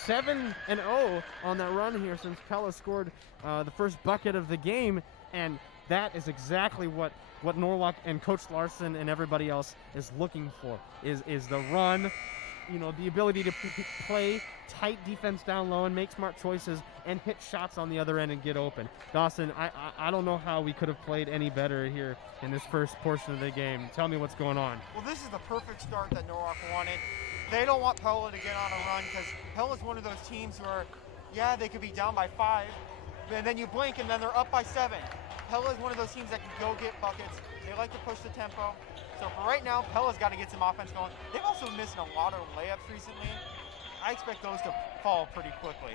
7-0 on that run here since Pella scored the first bucket of the game, and that is exactly what Norwalk and Coach Larson and everybody else is looking for, is the run, you know, the ability to play tight defense down low and make smart choices and hit shots on the other end and get open. Dawson, I don't know how we could have played any better here in this first portion of the game. Tell me what's going on. Well, this is the perfect start that Norwalk wanted. They don't want Pella to get on a run because Pella's one of those teams where, yeah, they could be down by 5, and then you blink and then they're up by 7. Pella is one of those teams that can go get buckets. They like to push the tempo. So for right now, Pella's got to get some offense going. They've also missed a lot of layups recently. I expect those to fall pretty quickly.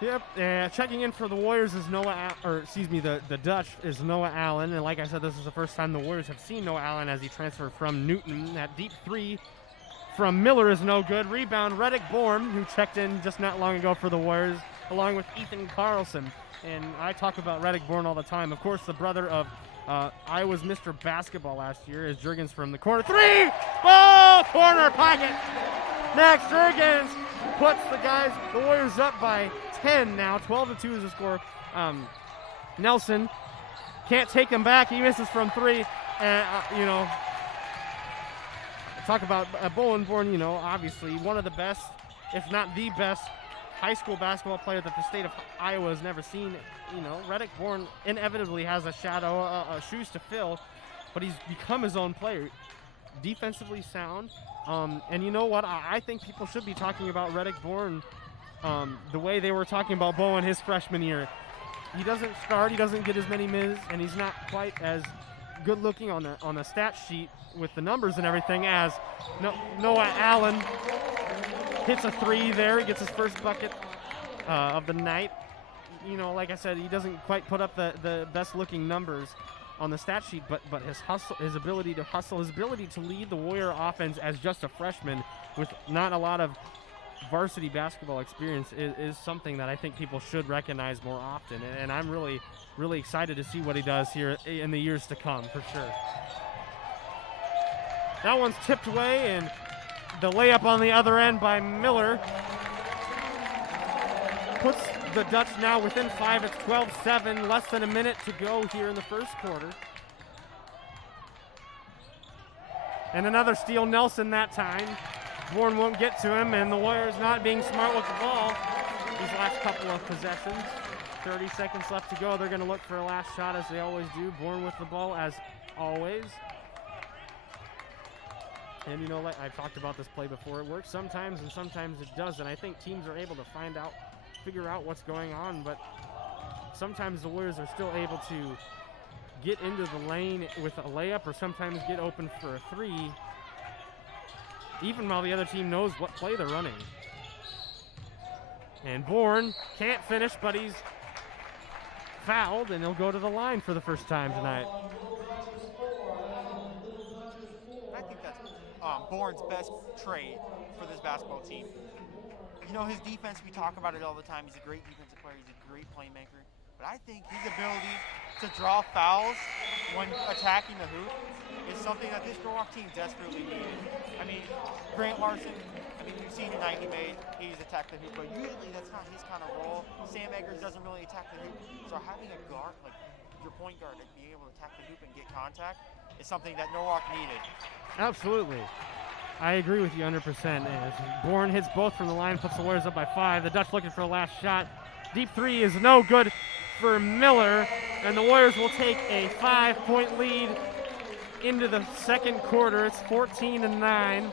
Yep, checking in for the Warriors is the Dutch is Noah Allen. And like I said, this is the first time the Warriors have seen Noah Allen as he transferred from Newton. That deep 3 from Miller is no good. Rebound, Reddick Bourne, who checked in just not long ago for the Warriors, along with Ethan Carlson. And I talk about Reddick Bourne all the time. Of course, the brother of Iowa's Mr. Basketball last year is Jurgens from the corner. 3-ball corner pocket. Max Jurgens puts the Warriors up by 10 now. 12-2 is the score. Nelson can't take him back. He misses from 3. Talk about Bowen Bourne, obviously one of the best, if not the best, high school basketball player that the state of Iowa has never seen. Reddick Bourne inevitably has shoes to fill, but he's become his own player. Defensively sound. And you know what? I think people should be talking about Reddick Bourne the way they were talking about Bowen his freshman year. He doesn't start, he doesn't get as many minutes, and he's not quite as good looking on the stat sheet with the numbers and everything as Noah Allen. hits a three there. He gets his first bucket of the night. You know, like I said, he doesn't quite put up the best-looking numbers on the stat sheet, but his hustle, his ability to hustle, his ability to lead the Warrior offense as just a freshman with not a lot of varsity basketball experience is something that I think people should recognize more often. And I'm really, really excited to see what he does here in the years to come, for sure. That one's tipped away, and the layup on the other end by Miller puts the Dutch now within 5. It's 12-7, less than a minute to go here in the first quarter. And another steal, Nelson that time. Bourne won't get to him, and the Warriors not being smart with the ball these last couple of possessions. 30 seconds left to go. They're going to look for a last shot, as they always do. Bourne with the ball, as always. And you know, like I've talked about this play before, it works sometimes and sometimes it doesn't. I think teams are able to figure out what's going on, but sometimes the Warriors are still able to get into the lane with a layup or sometimes get open for a three, even while the other team knows what play they're running. And Bourne can't finish, but he's fouled, and he'll go to the line for the first time tonight. I think that's Bourne's best trait for this basketball team. You know, his defense, we talk about it all the time. He's a great defensive player. He's a great playmaker. But I think his ability to draw fouls when attacking the hoop is something that this Norwalk team desperately needed. I mean, Grant Larson, you've seen tonight he's attacked the hoop, but usually that's not his kind of role. Sam Eggers doesn't really attack the hoop. So having a guard, like your point guard, and being able to attack the hoop and get contact is something that Norwalk needed. Absolutely. I agree with you 100%. As Bourne hits both from the line, puts the Warriors up by 5. The Dutch looking for a last shot. Deep three is no good for Miller, and the Warriors will take a 5-point lead into the second quarter. It's 14-9.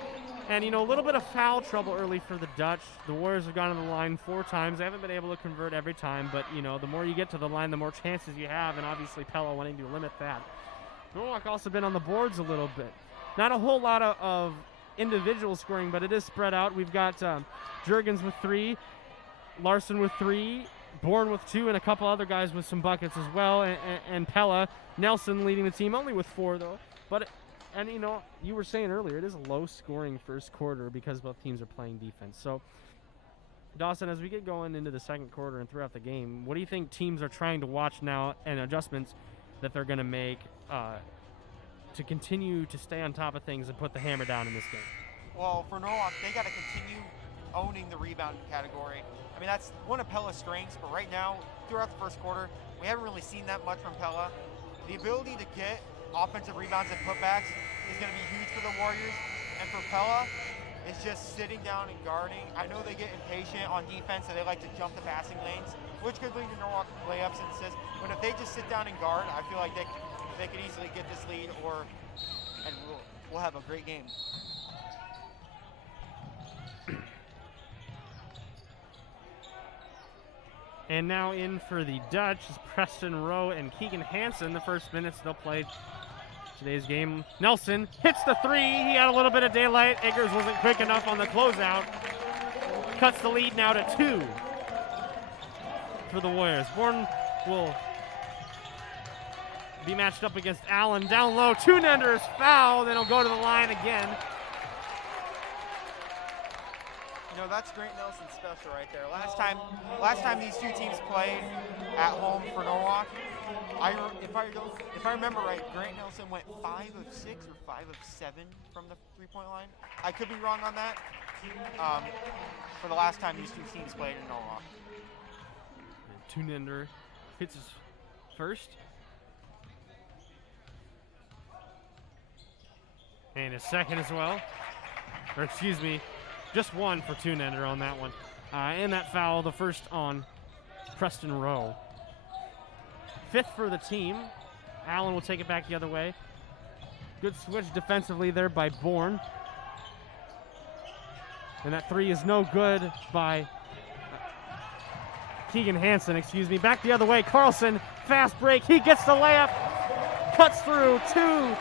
And, you know, a little bit of foul trouble early for the Dutch. The Warriors have gone to the line 4 times. They haven't been able to convert every time, but, you know, the more you get to the line, the more chances you have, and obviously Pella wanting to limit that. Norwalk also been on the boards a little bit. Not a whole lot of individual scoring, but it is spread out. We've got Jurgens with 3, Larson with 3, Bourne with 2, and a couple other guys with some buckets as well, and Pella. Nelson leading the team, only with 4 though. But and you know, you were saying earlier, it is a low-scoring first quarter because both teams are playing defense. So, Dawson, as we get going into the second quarter and throughout the game, what do you think teams are trying to watch now and adjustments that they're going to make to continue to stay on top of things and put the hammer down in this game? Well, for Norwalk, they got to continue owning the rebounding category. I mean, that's one of Pella's strengths, but right now, throughout the first quarter, we haven't really seen that much from Pella. The ability to get offensive rebounds and putbacks is going to be huge for the Warriors. And for Pella, it's just sitting down and guarding. I know they get impatient on defense and they like to jump the passing lanes, which could lead to Norwalk layups and assists. But if they just sit down and guard, I feel like they could easily get this lead, and we'll have a great game. And now in for the Dutch is Preston Rowe and Keegan Hansen. The first minutes they'll play today's game. Nelson hits the 3. He had a little bit of daylight. Eggers wasn't quick enough on the closeout. Cuts the lead now to 2 for the Warriors. Bourne will be matched up against Allen. Down low, Tunender is fouled, then he'll go to the line again. You know, that's Grant Nelson's special right there. Last time these two teams played at home for Norwalk, if I remember right, Grant Nelson went 5 of 6 or 5 of 7 from the three-point line. I could be wrong on that. For the last time these two teams played in Norwalk. Tunender hits his first. And his second as well. Or excuse me, just 1 for Tunender on that one. And that foul, the first on Preston Rowe. 5th for the team. Allen will take it back the other way. Good switch defensively there by Bourne. And that 3 is no good by Keegan Hansen, excuse me. Back the other way, Carlson, fast break. He gets the layup, cuts through 2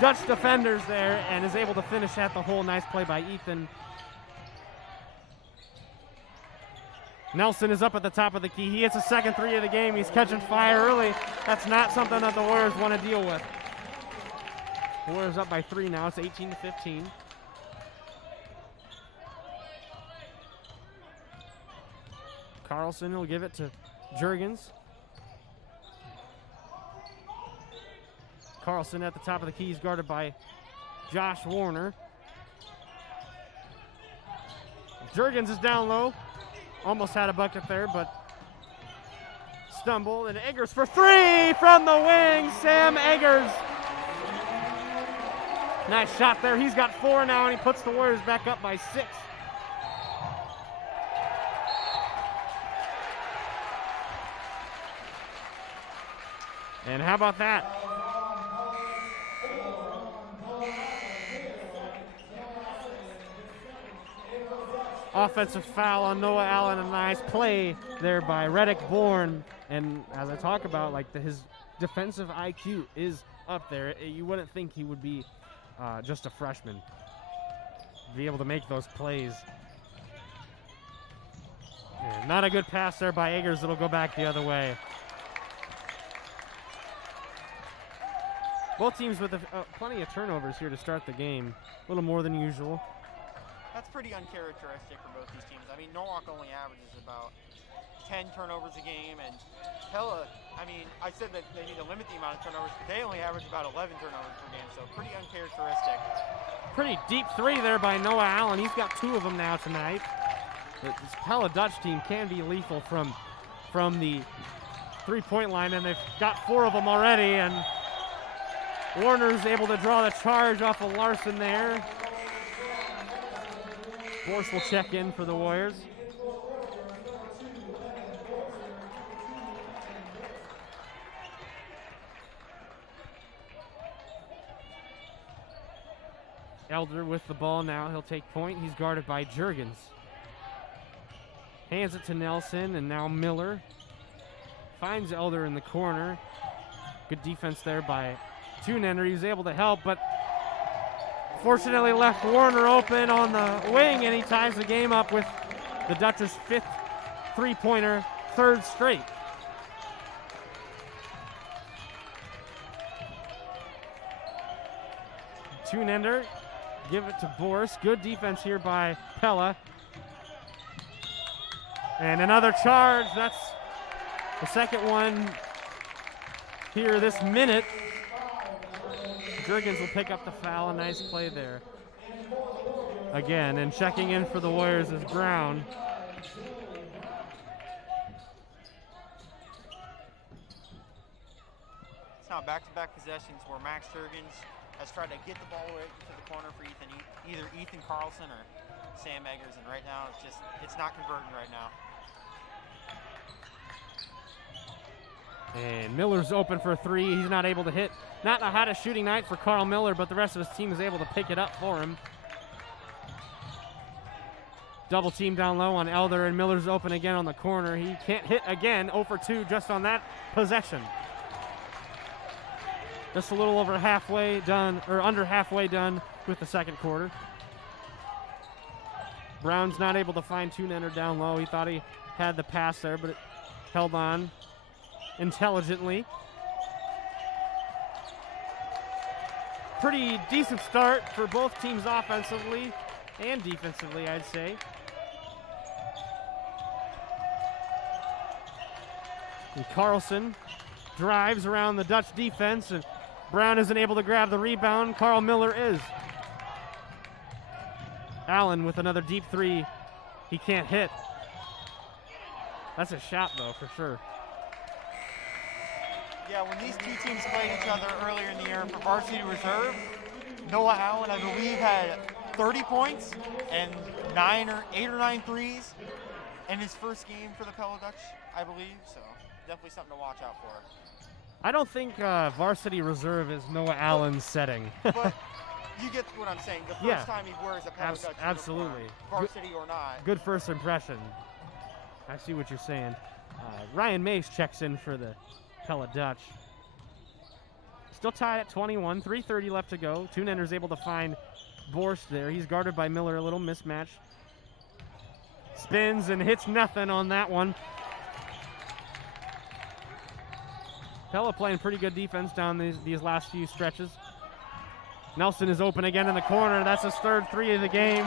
Dutch defenders there and is able to finish at the hole. Nice play by Ethan. Nelson is up at the top of the key. He hits a second three of the game. He's catching fire early. That's not something that the Warriors want to deal with. The Warriors up by 3 now. It's 18-15. Carlson will give it to Juergens. Carlson at the top of the key. He's guarded by Josh Warner. Juergens is down low. Almost had a bucket there, but stumbled. And Eggers for 3 from the wing. Sam Eggers. Nice shot there. He's got 4 now, and he puts the Warriors back up by 6. And how about that? Offensive foul on Noah Allen. A nice play there by Reddick Bourne. And as I talk about, like his defensive IQ is up there. You wouldn't think he would be just a freshman. Be able to make those plays. And not a good pass there by Eggers. It'll go back the other way. Both teams with plenty of turnovers here to start the game. A little more than usual. That's pretty uncharacteristic for both these teams. I mean, Norwalk only averages about 10 turnovers a game, and Pella, I mean, I said that they need to limit the amount of turnovers, but they only average about 11 turnovers per game, so pretty uncharacteristic. Pretty deep 3 there by Noah Allen. He's got 2 of them now tonight. This Pella Dutch team can be lethal from the 3-point line, and they've got 4 of them already, and Warner's able to draw the charge off of Larson there. Force will check in for the Warriors. Elder with the ball now. He'll take point. He's guarded by Juergens. Hands it to Nelson, and now Miller finds Elder in the corner. Good defense there by Tunender. He was able to help, but fortunately left Warner open on the wing, and he ties the game up with the Dutch's 5th three-pointer, 3rd straight. Tunender, give it to Boris. Good defense here by Pella. And another charge. That's the second one here this minute. Juergens will pick up the foul. A nice play there. Again, and checking in for the Warriors is Brown. It's now back-to-back possessions where Max Juergens has tried to get the ball right to the corner for either Ethan Carlson or Sam Eggers, and right now it's not converting right now. And Miller's open for 3. He's not able to hit. Not the hottest shooting night for Carl Miller, but the rest of his team is able to pick it up for him. Double team down low on Elder, and Miller's open again on the corner. He can't hit again. 0 for 2 just on that possession. Just a little over halfway done, or under halfway done with the second quarter. Brown's not able to find Tunender down low. He thought he had the pass there, but it held on intelligently. Pretty decent start for both teams offensively and defensively, I'd say. And Carlson drives around the Dutch defense, and Brown isn't able to grab the rebound. Carl Miller is. Allen with another deep 3. He can't hit. That's a shot, though, for sure. Yeah, when these two teams played each other earlier in the year for varsity reserve, Noah Allen, I believe, had 30 points and 8 or 9 threes in his first game for the Pella Dutch, I believe. So definitely something to watch out for. I don't think varsity reserve is Noah Allen's setting. But you get what I'm saying. The first time he wears a Pella Dutch absolutely. uniform, varsity or not. Good first impression. I see what you're saying. Ryan Mace checks in for the Pella Dutch. Still tied at 21, 3:30 left to go. Tunender's able to find Borst there. He's guarded by Miller, a little mismatch. spins and hits nothing on that one. Pella playing pretty good defense down these last few stretches. Nelson is open again in the corner. That's his third three of the game.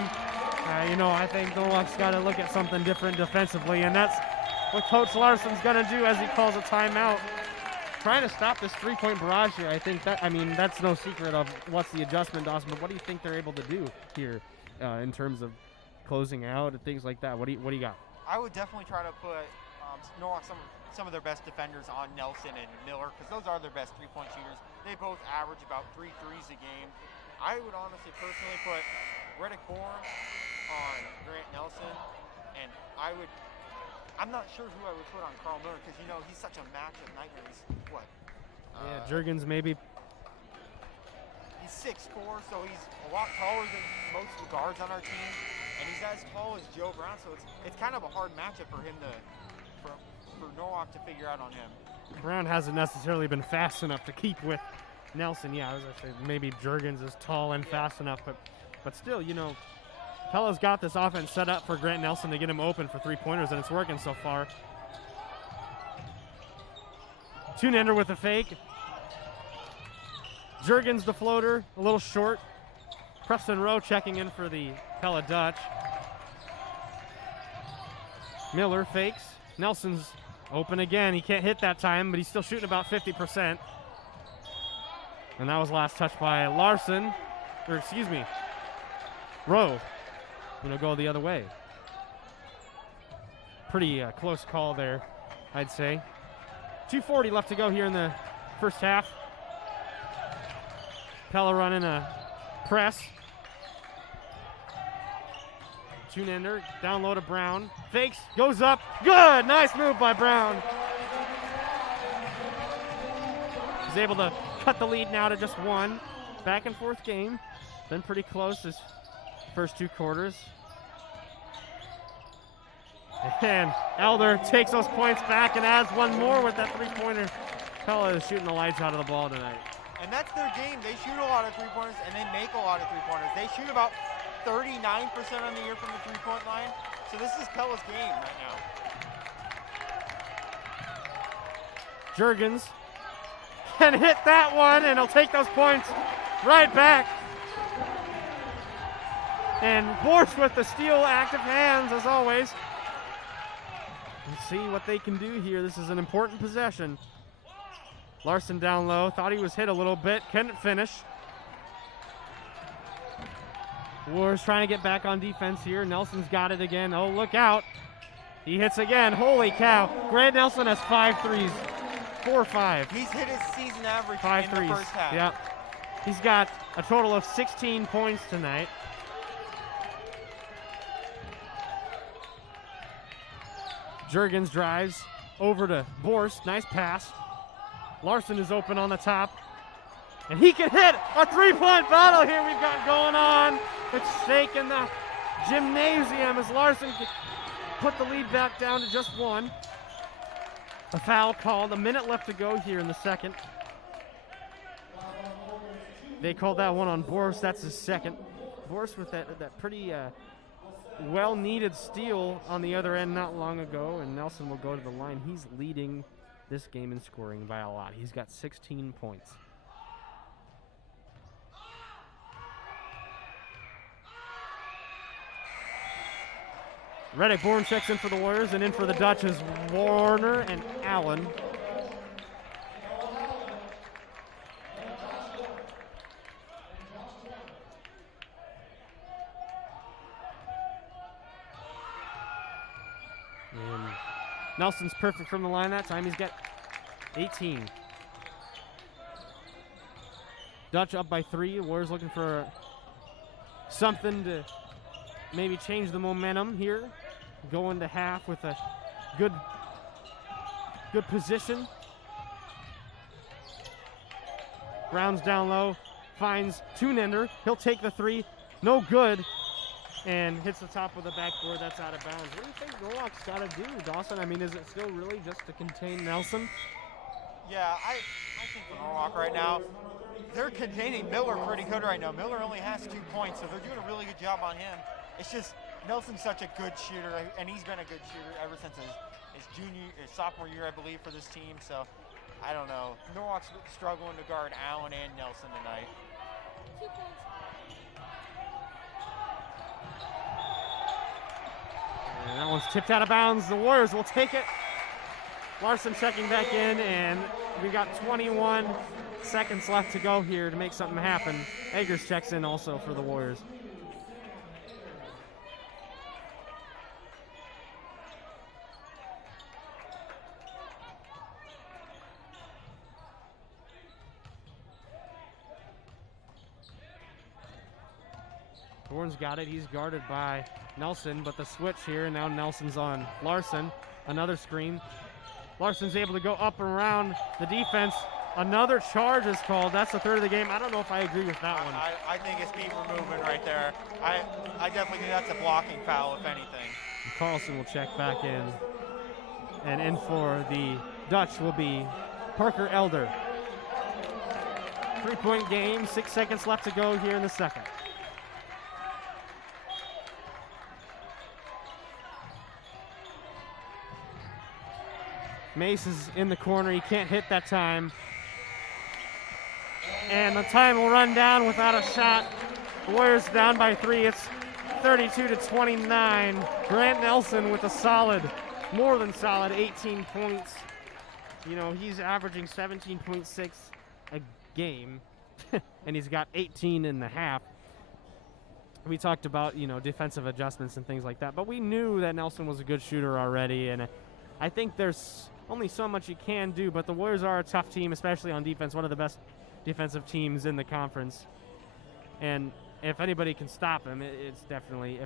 I think Norwalk's got to look at something different defensively, and that's what Coach Larson's going to do as he calls a timeout. Trying to stop this three-point barrage here. I think that's no secret of what's the adjustment, Dawson, but what do you think they're able to do here in terms of closing out and things like that? What do you got? I would definitely try to put Norwalk some of their best defenders on Nelson and Miller, because those are their best three-point shooters. They both average about 3 threes a game. I would honestly personally put Reddick Bourne on Grant Nelson, and I'm not sure who I would put on Carl Miller, because he's such a matchup nightmare. He's what? Juergens maybe. He's 6'4", so he's a lot taller than most of the guards on our team, and he's as tall as Joe Brown, so it's kind of a hard matchup for him for Norwalk to figure out on him. Brown hasn't necessarily been fast enough to keep with Nelson. Yeah, I was going to say maybe Juergens is tall and fast enough, but still, Pella's got this offense set up for Grant Nelson to get him open for three-pointers, and it's working so far. Tunender with a fake. Juergens the floater, a little short. Preston Rowe checking in for the Pella Dutch. Miller fakes. Nelson's open again. He can't hit that time, but he's still shooting about 50%. And that was last touch by Rowe. Gonna go the other way. Pretty close call there, I'd say. 2:40 left to go here in the first half. Pella running a press. Tunender down low to Brown. Fakes, goes up. Good! Nice move by Brown. He's able to cut the lead now to just 1. Back and forth game. Been pretty close this first 2 quarters. And Elder takes those points back and adds one more with that three-pointer. Pella is shooting the lights out of the ball tonight. And that's their game. They shoot a lot of three-pointers, and they make a lot of three-pointers. They shoot about 39% on the year from the three-point line. So this is Pella's game right now. Juergens can hit that one, and he'll take those points right back. And Borsch with the steal, active hands as always. Let's see what they can do here. This is an important possession. Larson down low, thought he was hit a little bit, couldn't finish. Wars trying to get back on defense here. Nelson's got it again. Oh, look out. He hits again. Holy cow. Grant Nelson has 5 threes. 4 or 5. He's hit his season average 5 in threes. the first half. Yep. He's got a total of 16 points tonight. Juergens drives over to Borst. Nice pass. Larson is open on the top. And he can hit a three-point battle here we've got going on. It's shaking the gymnasium as Larson put the lead back down to just 1. A foul called. A minute left to go here in the second. They called that one on Borst. That's his second. Borst with that pretty well-needed steal on the other end not long ago, and Nelson will go to the line. He's leading this game in scoring by a lot. He's got 16 points. Reddick Bourne checks in for the Warriors, and in for the Dutch is Warner and Allen. And Nelson's perfect from the line that time. He's got 18. Dutch up by 3. Warriors looking for something to maybe change the momentum here. Go into half with a good position. Brown's down low, finds Tunender. He'll take the 3, no good, and hits the top of the backboard. That's out of bounds. What do you think Norwalk's got to do, Dawson? I mean, is it still really just to contain Nelson? Yeah, I think for Norwalk right now, they're containing Miller pretty good right now. Miller only has 2 points, so they're doing a really good job on him. It's just Nelson's such a good shooter, and he's been a good shooter ever since his sophomore year, I believe, for this team. So I don't know. Norwalk's struggling to guard Allen and Nelson tonight. 2 points. And that one's tipped out of bounds. The Warriors will take it. Larson checking back in, and we got 21 seconds left to go here to make something happen. Eggers checks in also for the Warriors. Thorne's got it. He's guarded by Nelson, but the switch here, and now Nelson's on Larson. Another screen. Larson's able to go up and around the defense. Another charge is called. That's the third of the game. I don't know if I agree with that one. I think it's people moving right there. I definitely think that's a blocking foul, if anything. Carlson will check back in. And in for the Dutch will be Parker Elder. 3-point game, 6 seconds left to go here in the second. Mace is in the corner. He can't hit that time. And the time will run down without a shot. The Warriors down by 3. It's 32-29. Grant Nelson with a solid, more than solid 18 points. You know, he's averaging 17.6 a game, and he's got 18 in the half. We talked about, you know, defensive adjustments and things like that, but we knew that Nelson was a good shooter already, and I think there's only so much you can do, but the Warriors are a tough team, especially on defense, one of the best defensive teams in the conference. And if anybody can stop him, it's definitely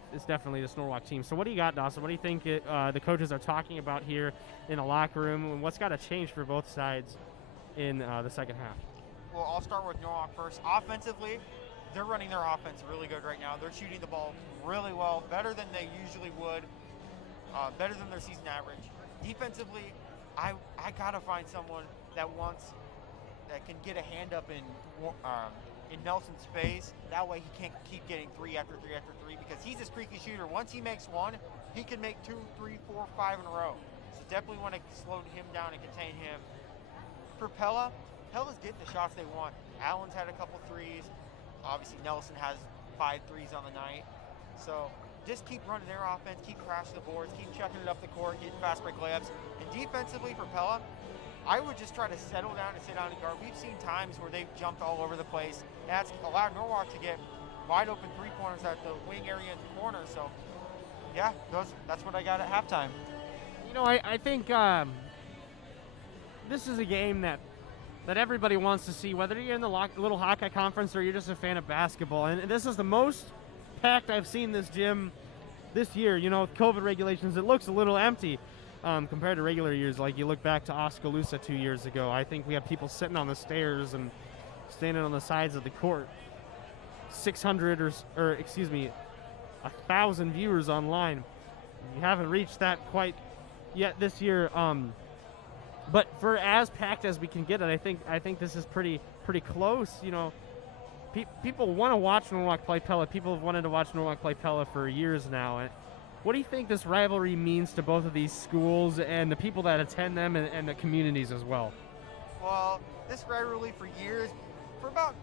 this Norwalk team. So what do you got, Dawson? What do you think the coaches are talking about here in the locker room, and what's got to change for both sides in the second half? Well, I'll start with Norwalk first. Offensively, they're running their offense really good right now. They're shooting the ball really well, better than they usually would, better than their season average. Defensively, I gotta find someone that can get a hand up in Nelson's face. That way he can't keep getting 3 after 3 after 3, because he's a streaky shooter. Once he makes one, he can make 2, 3, 4, 5 in a row. So definitely want to slow him down and contain him. For Pella's getting the shots they want. Allen's had a couple threes. Obviously Nelson has 5 threes on the night. So just keep running their offense, keep crashing the boards, keep chucking it up the court, getting fast break layups. And defensively for Pella, I would just try to settle down and sit down and guard. We've seen times where they've jumped all over the place. And that's allowed Norwalk to get wide open three-pointers at the wing area in the corner. So, yeah, that's what I got at halftime. You know, I think this is a game that everybody wants to see, whether you're in the Little Hawkeye Conference or you're just a fan of basketball. And this is the most packed I've seen this gym this year. You know, with COVID regulations, it looks a little empty compared to regular years. Like you look back to Oskaloosa 2 years ago, I think we had people sitting on the stairs and standing on the sides of the court. 600 or excuse me, 1,000 viewers online. You haven't reached that quite yet this year. But for as packed as we can get it, I think this is pretty close. You know, people want to watch Norwalk play Pella. People have wanted to watch Norwalk play Pella for years now. And what do you think this rivalry means to both of these schools and the people that attend them and the communities as well? Well, this rivalry for years, for about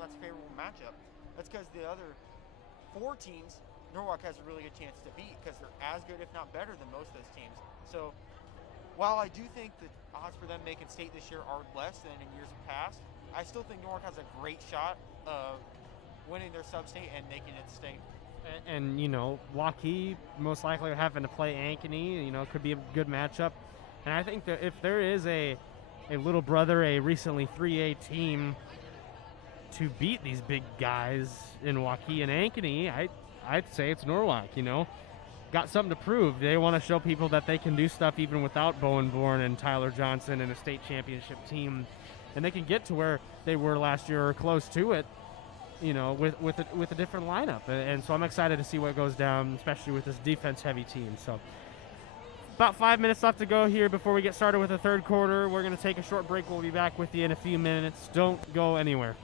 saying that's a favorable matchup. That's because the other 4 teams, Norwalk has a really good chance to beat because they're as good, if not better, than most of those teams. So while I do think the odds for them making state this year are less than in years past, I still think Norwalk has a great shot of winning their sub-state and making it state. And you know, Waukee most likely having to play Ankeny, you know, could be a good matchup. And I think that if there is a little brother, a recently 3A team to beat these big guys in Waukee and Ankeny, I'd say it's Norwalk, you know. Got something to prove. They want to show people that they can do stuff even without Bowen Bourne and Tyler Johnson and a state championship team. And they can get to where they were last year or close to it, you know, with a different lineup. And so I'm excited to see what goes down, especially with this defense-heavy team. So about 5 minutes left to go here before we get started with the third quarter. We're going to take a short break. We'll be back with you in a few minutes. Don't go anywhere.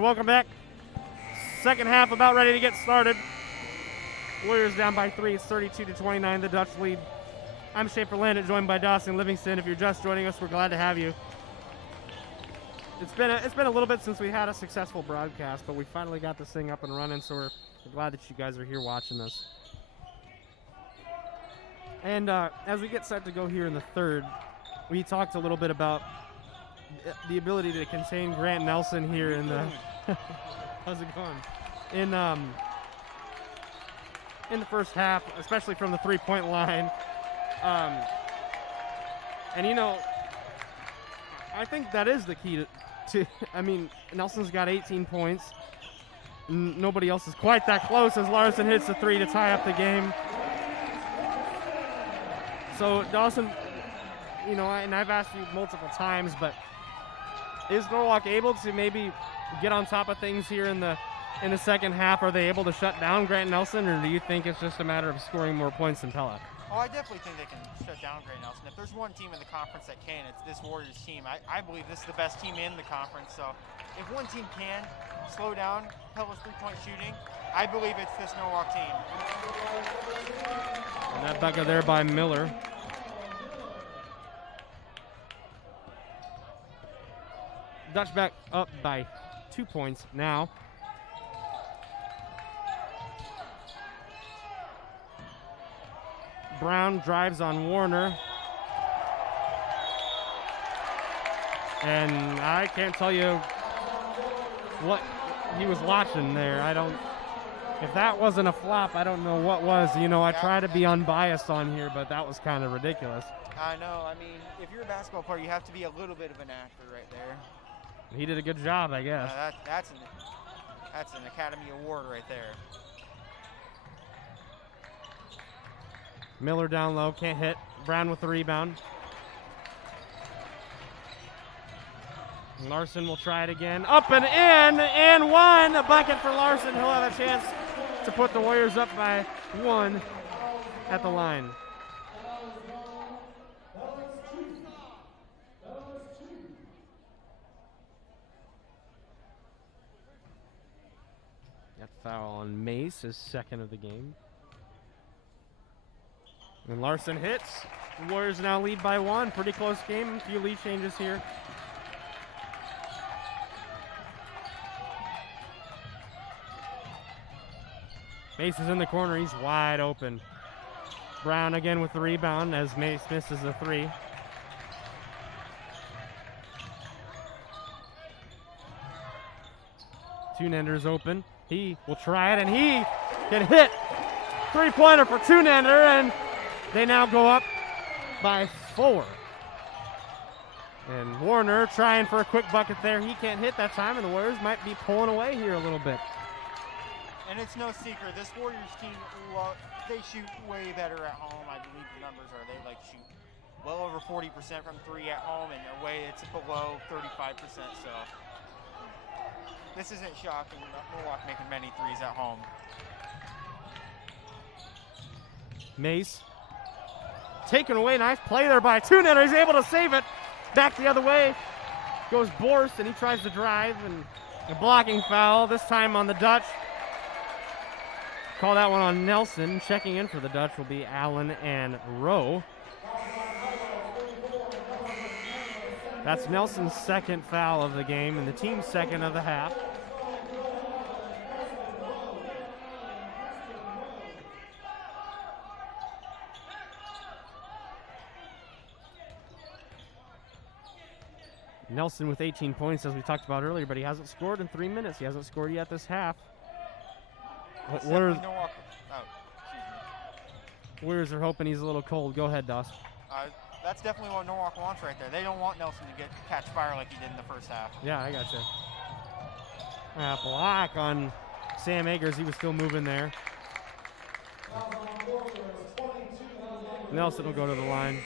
And welcome back. Second half about ready to get started. Warriors down by 3. It's 32-29. The Dutch lead. I'm Schaefer Landon, joined by Dawson Livingston. If you're just joining us, we're glad to have you. It's been a little bit since we had a successful broadcast, but we finally got this thing up and running, so we're glad that you guys are here watching this. And as we get set to go here in the third, we talked a little bit about the ability to contain Grant Nelson here in the how's it going? In the first half, especially from the three-point line. And you know, I think that is the key to I mean, Nelson's got 18 points. Nobody else is quite that close as Larson hits the three to tie up the game. So Dawson, you know, and I've asked you multiple times, but is Norwalk able to maybe get on top of things here in the second half? Are they able to shut down Grant Nelson, or do you think it's just a matter of scoring more points than Pella? Oh, I definitely think they can shut down Grant Nelson. If there's one team in the conference that can, it's this Warriors team. I believe this is the best team in the conference. So if one team can slow down Pella's three-point shooting, I believe it's this Norwalk team. And that bucket there by Miller. Dutch back up by 2 points now. Brown drives on Warner. And I can't tell you what he was watching there. If that wasn't a flop, I don't know what was. You know, I try to be unbiased on here, but that was kind of ridiculous. I know. I mean, if you're a basketball player, you have to be a little bit of an actor right there. He did a good job, I guess. That's an Academy Award right there. Miller down low, can't hit. Brown with the rebound. Larson will try it again. Up and in, and one. A bucket for Larson. He'll have a chance to put the Warriors up by 1 at the line. That foul on Mace is second of the game. And Larson hits. The Warriors now lead by 1. Pretty close game. A few lead changes here. Mace is in the corner. He's wide open. Brown again with the rebound as Mace misses the three. Tunender's open. He will try it, and he can hit. Three-pointer for Tunender, and they now go up by 4. And Warner trying for a quick bucket there. He can't hit that time, and the Warriors might be pulling away here a little bit. And it's no secret, this Warriors team, they shoot way better at home. I believe the numbers are they shoot well over 40% from 3 at home, and away it's below 35%. So this isn't shocking. Norwalk making many threes at home. Mace taken away. Nice play there by Tunender. He's able to save it. Back the other way goes Borst, and he tries to drive, and a blocking foul, this time on the Dutch. Call that one on Nelson. Checking in for the Dutch will be Allen and Rowe. That's Nelson's second foul of the game and the team's second of the half. Nelson with 18 points, as we talked about earlier, but he hasn't scored in 3 minutes. He hasn't scored yet this half. Warriors are hoping he's a little cold. Go ahead, Doss. That's definitely what Norwalk wants right there. They don't want Nelson to catch fire like he did in the first half. Yeah, I gotcha. Block on Sam Eggers. He was still moving there. Nelson will go to the line.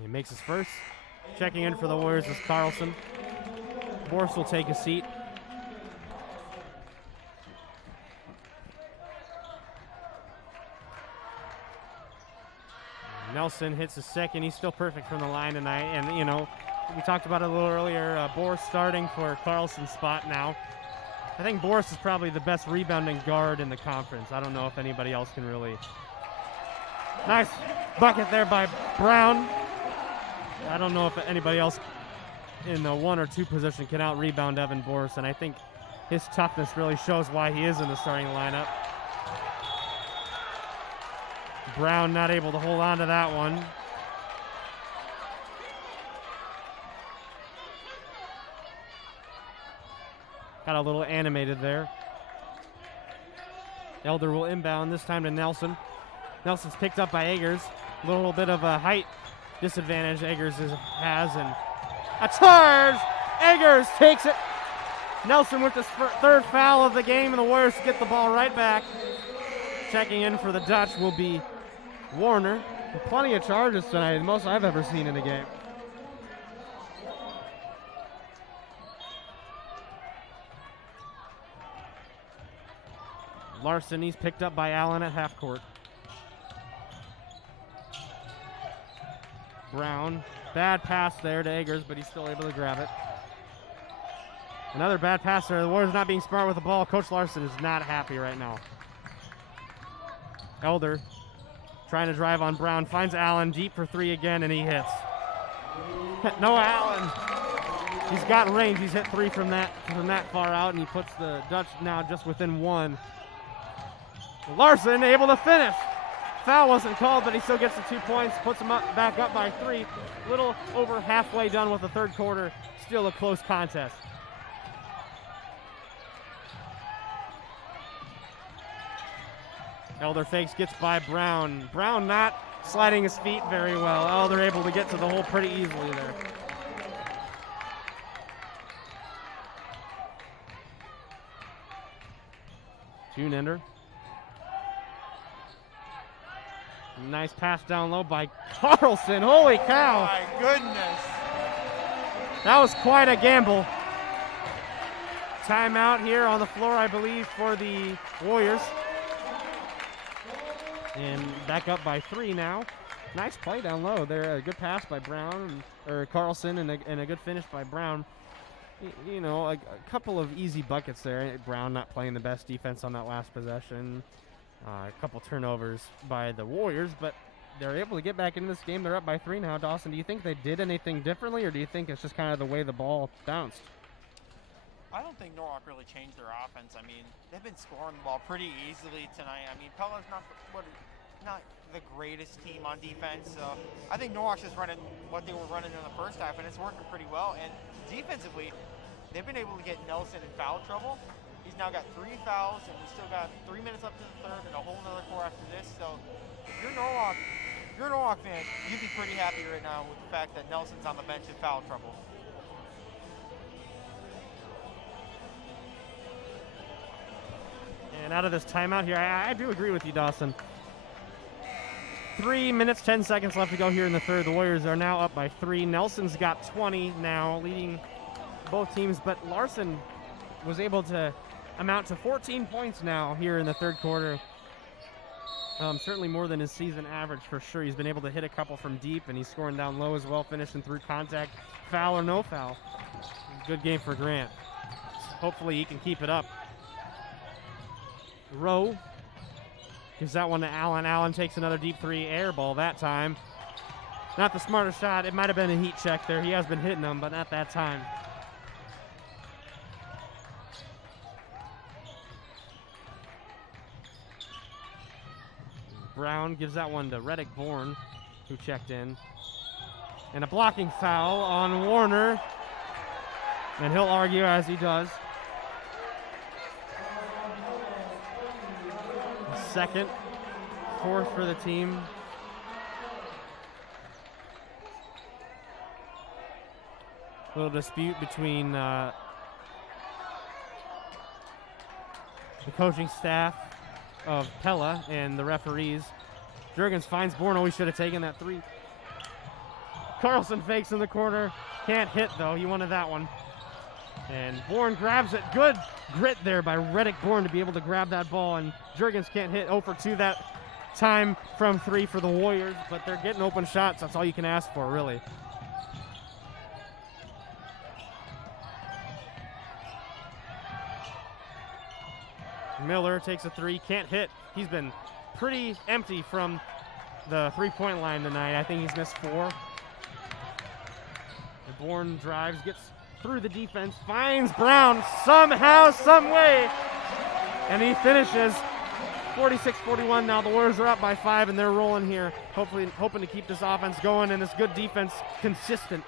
He makes his first. Checking in for the Warriors is Carlson. Borst will take a seat. Nelson hits his second. He's still perfect from the line tonight. And, you know, we talked about it a little earlier. Boris starting for Carlson's spot now. I think Boris is probably the best rebounding guard in the conference. I don't know if anybody else can really. Nice bucket there by Brown. I don't know if anybody else in the 1 or 2 position can out-rebound Evan Boris, and I think his toughness really shows why he is in the starting lineup. Brown not able to hold on to that one. Got a little animated there. Elder will inbound, this time to Nelson. Nelson's picked up by Eggers. A little bit of a height disadvantage Eggers has, and a charge! Eggers takes it. Nelson with his third foul of the game, and the Warriors get the ball right back. Checking in for the Dutch will be Warner. Plenty of charges tonight, the most I've ever seen in a game. Larson, he's picked up by Allen at half court. Brown, bad pass there to Eggers, but he's still able to grab it. Another bad pass there. The Warriors not being smart with the ball. Coach Larson is not happy right now. Elder trying to drive on Brown, finds Allen deep for 3 again, and he hits. No Allen. He's got range. He's hit 3 from that far out, and he puts the Dutch now just within 1. Larson able to finish. Foul wasn't called, but he still gets the 2 points, puts him back up by 3. Little over halfway done with the third quarter. Still a close contest. Elder fakes, gets by Brown. Brown not sliding his feet very well. Elder able to get to the hole pretty easily there. June Ender. Nice pass down low by Carlson. Holy cow. My goodness. That was quite a gamble. Timeout here on the floor, I believe, for the Warriors. And back up by 3 now. Nice play down low there. A good pass by Brown, or Carlson, and a good finish by Brown. You know, a couple of easy buckets there. Brown not playing the best defense on that last possession. A couple turnovers by the Warriors, but they're able to get back into this game. They're up by 3 now. Dawson, do you think they did anything differently, or do you think it's just kind of the way the ball bounced? I don't think Norwalk really changed their offense. I mean, they've been scoring the ball pretty easily tonight. I mean, Pella's not the greatest team on defense, so I think Norwalk's just running what they were running in the first half, and it's working pretty well. And defensively, they've been able to get Nelson in foul trouble. He's now got 3 fouls, and we've still got 3 minutes up to the third and a whole nother quarter after this. So if you're a Norwalk fan, you'd be pretty happy right now with the fact that Nelson's on the bench in foul trouble. And out of this timeout here, I do agree with you, Dawson. 3 minutes, 10 seconds left to go here in the third. The Warriors are now up by 3. Nelson's got 20 now, leading both teams, but Larson was able to amount to 14 points now here in the third quarter. Certainly more than his season average for sure. He's been able to hit a couple from deep, and he's scoring down low as well, finishing through contact, foul or no foul. Good game for Grant. Hopefully he can keep it up. Rowe gives that one to Allen. Allen takes another deep 3, air ball that time. Not the smartest shot. It might have been a heat check there. He has been hitting them, but not that time. Brown gives that one to Reddick Bourne, who checked in. And a blocking foul on Warner. And he'll argue as he does. Second, 4th for the team. A little dispute between the coaching staff of Pella and the referees. Jurgens finds Bourne. Oh, he should have taken that 3. Carlson fakes in the corner. Can't hit, though. He wanted that one. And Bourne grabs it. Good grit there by Reddick Bourne to be able to grab that ball. And Jurgens can't hit. 0 for 2 that time from 3 for the Warriors, but they're getting open shots. That's all you can ask for, really. Miller takes a 3, can't hit. He's been pretty empty from the 3-point line tonight. I think he's missed 4. Bourne drives, gets through the defense, finds Brown somehow, some way, and he finishes 46-41. Now the Warriors are up by 5, and they're rolling here, hoping to keep this offense going and this good defense consistent.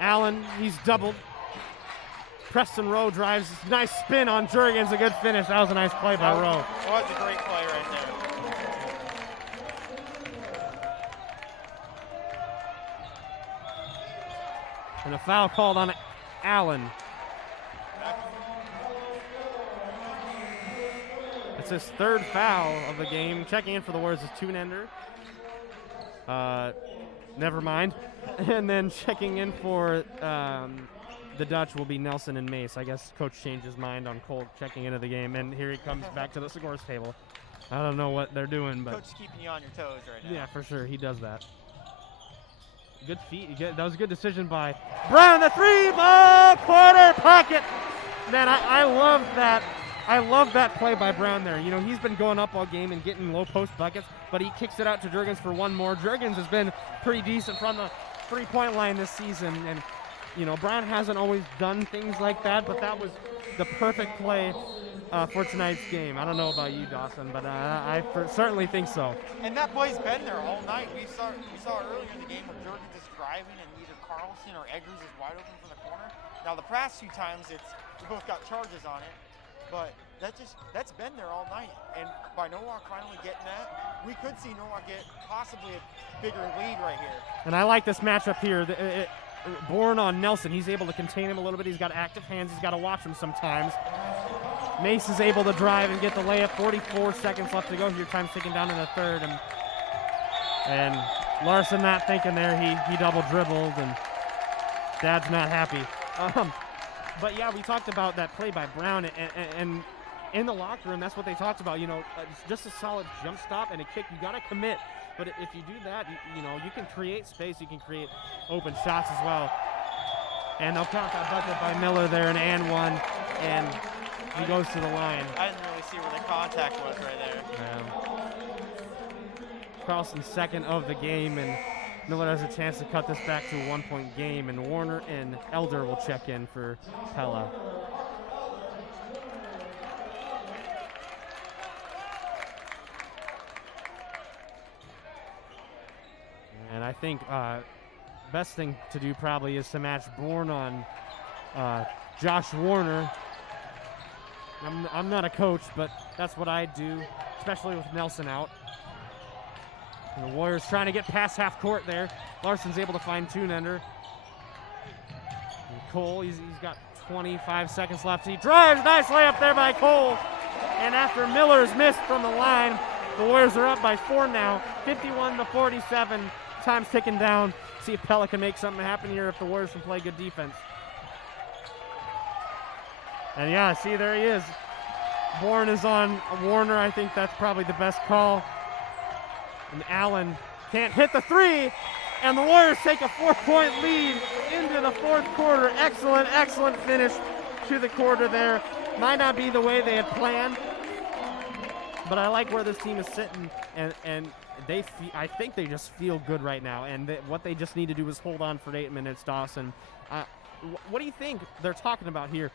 Allen, he's doubled. Preston Rowe drives, nice spin on Jurgens, a good finish. That was a nice play by Rowe. That was a great play right there. And a foul called on Allen. It's his 3rd foul of the game. Checking in for the Warriors is Tunender. Never mind. And then checking in for the Dutch will be Nelson and Mace. I guess coach changed his mind on Cole checking into the game, and here he comes back to the scores table. I don't know what they're doing, but Coach is keeping you on your toes right now. yeah, for sure, he does that. Good feet. That was a good decision by Brown. The 3-ball quarter pocket. Man, I love that. I love that play by Brown there. You know, he's been going up all game and getting low post buckets, but he kicks it out to Jurgens for one more. Jurgens has been pretty decent from the 3-point line this season, and you know, Brown hasn't always done things like that, but that was the perfect play for tonight's game. I don't know about you, Dawson, but I certainly think so. And that play's been there all night. We saw earlier in the game where Jurgens is driving and either Carlson or Eggers is wide open from the corner. Now the past 2 times we both got charges on it, but that's been there all night. And by Norwalk finally getting that, we could see Norwalk get possibly a bigger lead right here. And I like this matchup here. Bourne on Nelson, he's able to contain him a little bit. He's got active hands. He's got to watch him sometimes. Mace is able to drive and get the layup. 44 seconds left to go here. Time's ticking down in the 3rd. And Larson not thinking there. He double dribbled, and Dad's not happy. But yeah, we talked about that play by Brown, and in the locker room, that's what they talked about. You know, just a solid jump stop and a kick. You got to commit. But if you do that, you know, you can create space. You can create open shots as well. And they'll count that bucket by Miller there, and 1, and he goes to the line. I didn't really see where the contact was right there. Carlson's 2nd of the game, and Miller has a chance to cut this back to a 1-point game, and Warner and Elder will check in for Pella. And I think best thing to do probably is to match Bourne on Josh Warner. I'm not a coach, but that's what I do, especially with Nelson out. And the Warriors trying to get past half court there. Larson's able to find Tunender. And Cole, he's got 25 seconds left. He drives, nice layup there by Cole. And after Miller's missed from the line, the Warriors are up by 4 now, 51-47. Time's ticking down. See if Pella can make something happen here if the Warriors can play good defense. And yeah, see, there he is. Bourne is on Warner. I think that's probably the best call. And Allen can't hit the 3. And the Warriors take a 4-point lead into the 4th quarter. Excellent, excellent finish to the quarter there. Might not be the way they had planned, but I like where this team is sitting, and I think they just feel good right now, and what they just need to do is hold on for 8 minutes, Dawson. What do you think they're talking about here?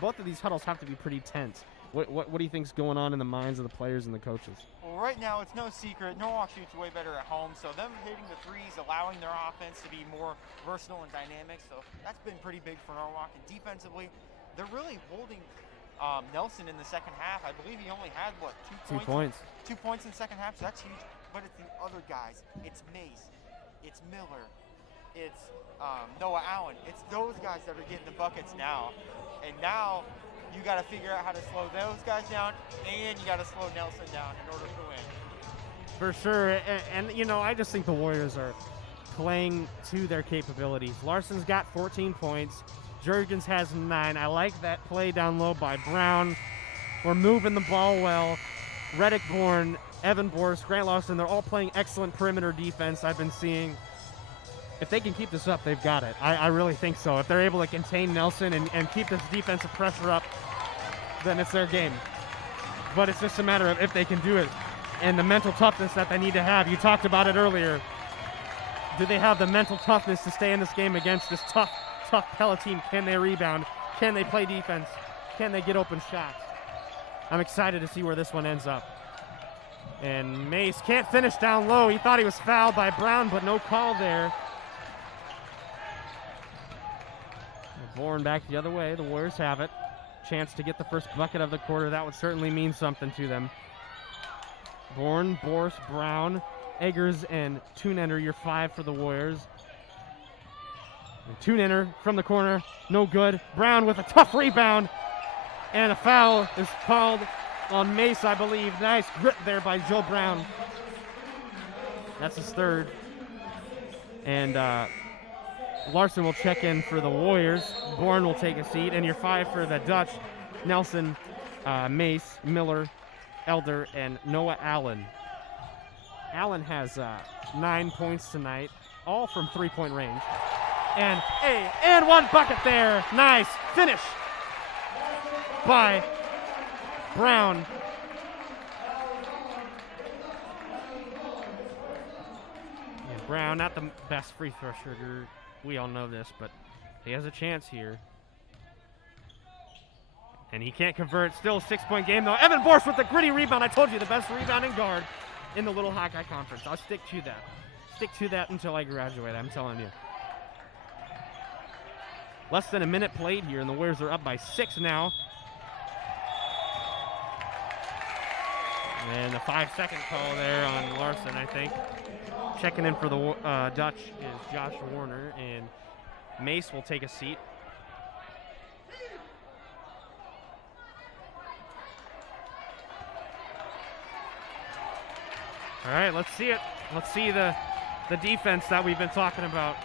Both of these huddles have to be pretty tense. What do you think's going on in the minds of the players and the coaches? Well, right now it's no secret. Norwalk shoots way better at home, so them hitting the 3s, allowing their offense to be more versatile and dynamic. So that's been pretty big for Norwalk. And defensively, they're really holding Nelson in the second half. I believe he only had, 2 points? 2 points in the second half, so that's huge. But it's the other guys. It's Mace. It's Miller. It's Noah Allen. It's those guys that are getting the buckets now. And now you got to figure out how to slow those guys down, and you got to slow Nelson down in order to win. For sure. And you know, I just think the Warriors are playing to their capabilities. Larson's got 14 points. Jurgens has 9. I like that play down low by Brown. We're moving the ball well. Reddick Bourne, Evan Borst, Grant Larson, they're all playing excellent perimeter defense I've been seeing. If they can keep this up, they've got it. I really think so. If they're able to contain Nelson and keep this defensive pressure up, then it's their game. But it's just a matter of if they can do it and the mental toughness that they need to have. You talked about it earlier. Do they have the mental toughness to stay in this game against this tough Pella team? Can they rebound? Can they play defense? Can they get open shots? I'm excited to see where this one ends up. And Mace can't finish down low. He thought he was fouled by Brown, but no call there. Bourne back the other way. The Warriors have it. Chance to get the first bucket of the quarter. That would certainly mean something to them. Bourne, Borst, Brown, Eggers, and Tunender, your 5 for the Warriors. And Tunender from the corner, no good. Brown with a tough rebound, and a foul is called on Mace, I believe. Nice grip there by Joe Brown. That's his third. And Larson will check in for the Warriors. Bourne will take a seat. And your 5 for the Dutch, Nelson, Mace, Miller, Elder, and Noah Allen. Allen has 9 points tonight, all from three-point range. And one bucket there. Nice finish by Brown. And Brown, not the best free throw shooter. We all know this, but he has a chance here. And he can't convert. Still a 6-point game, though. Evan Borst with the gritty rebound. I told you, the best rebounding guard in the Little Hawkeye Conference. I'll stick to that. Stick to that until I graduate, I'm telling you. Less than a minute played here, and the Warriors are up by 6 now. And the 5-second call there on Larson, I think. Checking in for the Dutch is Josh Warner, and Mace will take a seat. All right, let's see it. Let's see the defense that we've been talking about.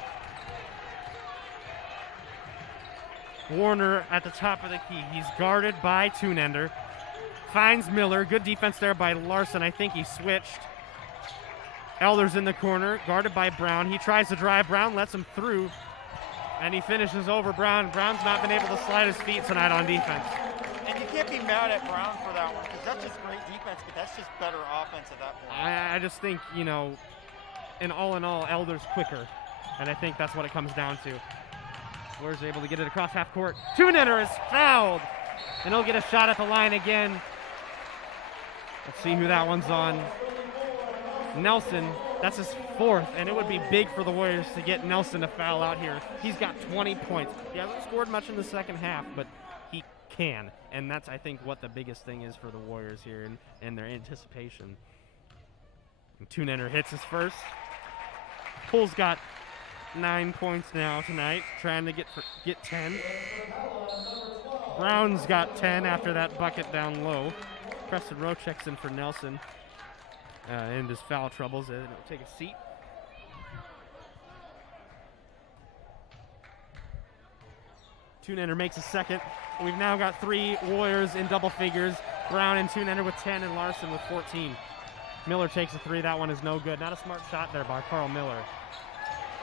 Warner at the top of the key. He's guarded by Tunender. Finds Miller. Good defense there by Larson. I think he switched. Elder's in the corner, guarded by Brown. He tries to drive. Brown lets him through, and he finishes over Brown. Brown's not been able to slide his feet tonight on defense. And you can't be mad at Brown for that one, because that's just great defense, but that's just better offense at that point. I just think, in all, Elder's quicker, and I think that's what it comes down to. Warriors able to get it across half court. Tunender is fouled, and he'll get a shot at the line again. Let's see who that one's on. Nelson, that's his 4th, and it would be big for the Warriors to get Nelson to foul out here. He's got 20 points. He hasn't scored much in the second half, but he can, and that's, I think, what the biggest thing is for the Warriors here and their anticipation. And Tunender hits his first. Pool's got 9 points now tonight, trying to get 10. Brown's got 10 after that bucket down low. Preston Rowe checks in for Nelson. And his foul troubles, and he'll take a seat. Tunender makes a second. We've now got 3 Warriors in double figures. Brown and Tunender with 10 and Larson with 14. Miller takes a 3. That one is no good. Not a smart shot there by Carl Miller.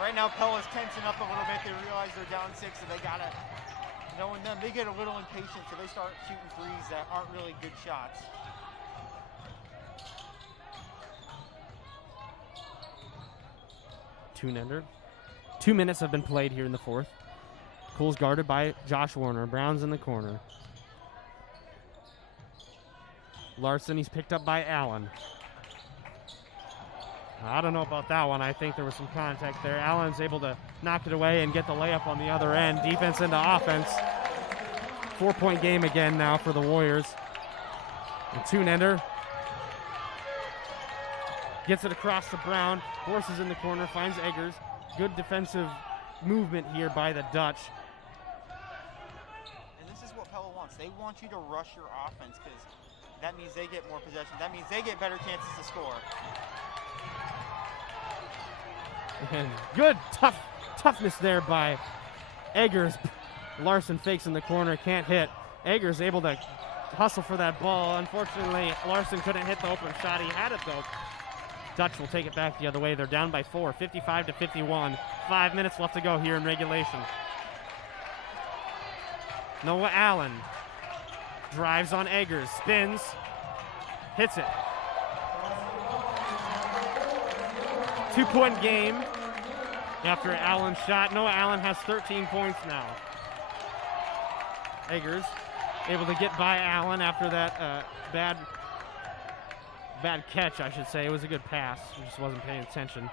Right now, Pella's tensing up a little bit. They realize they're down 6, and they got to, knowing them, they get a little impatient, so they start shooting threes that aren't really good shots. Tunender. 2 minutes have been played here in the 4th. Poole's guarded by Josh Warner. Brown's in the corner. Larson, he's picked up by Allen. I don't know about that one. I think there was some contact there. Allen's able to knock it away and get the layup on the other end. Defense into offense. 4-point game again now for the Warriors. And Tunender gets it across to Brown. Borst is in the corner, finds Eggers. Good defensive movement here by the Dutch. And this is what Pella wants. They want you to rush your offense, because that means they get more possession. That means they get better chances to score. And good toughness there by Eggers. Larson fakes in the corner, can't hit. Eggers able to hustle for that ball. Unfortunately, Larson couldn't hit the open shot. He had it, though. Dutch will take it back the other way. They're down by 4, 55-51. 5 minutes left to go here in regulation. Noah Allen drives on Eggers, spins, hits it. 2-point game after Allen's shot. Noah Allen has 13 points now. Eggers able to get by Allen after that bad catch, I should say. It was a good pass. He just wasn't paying attention.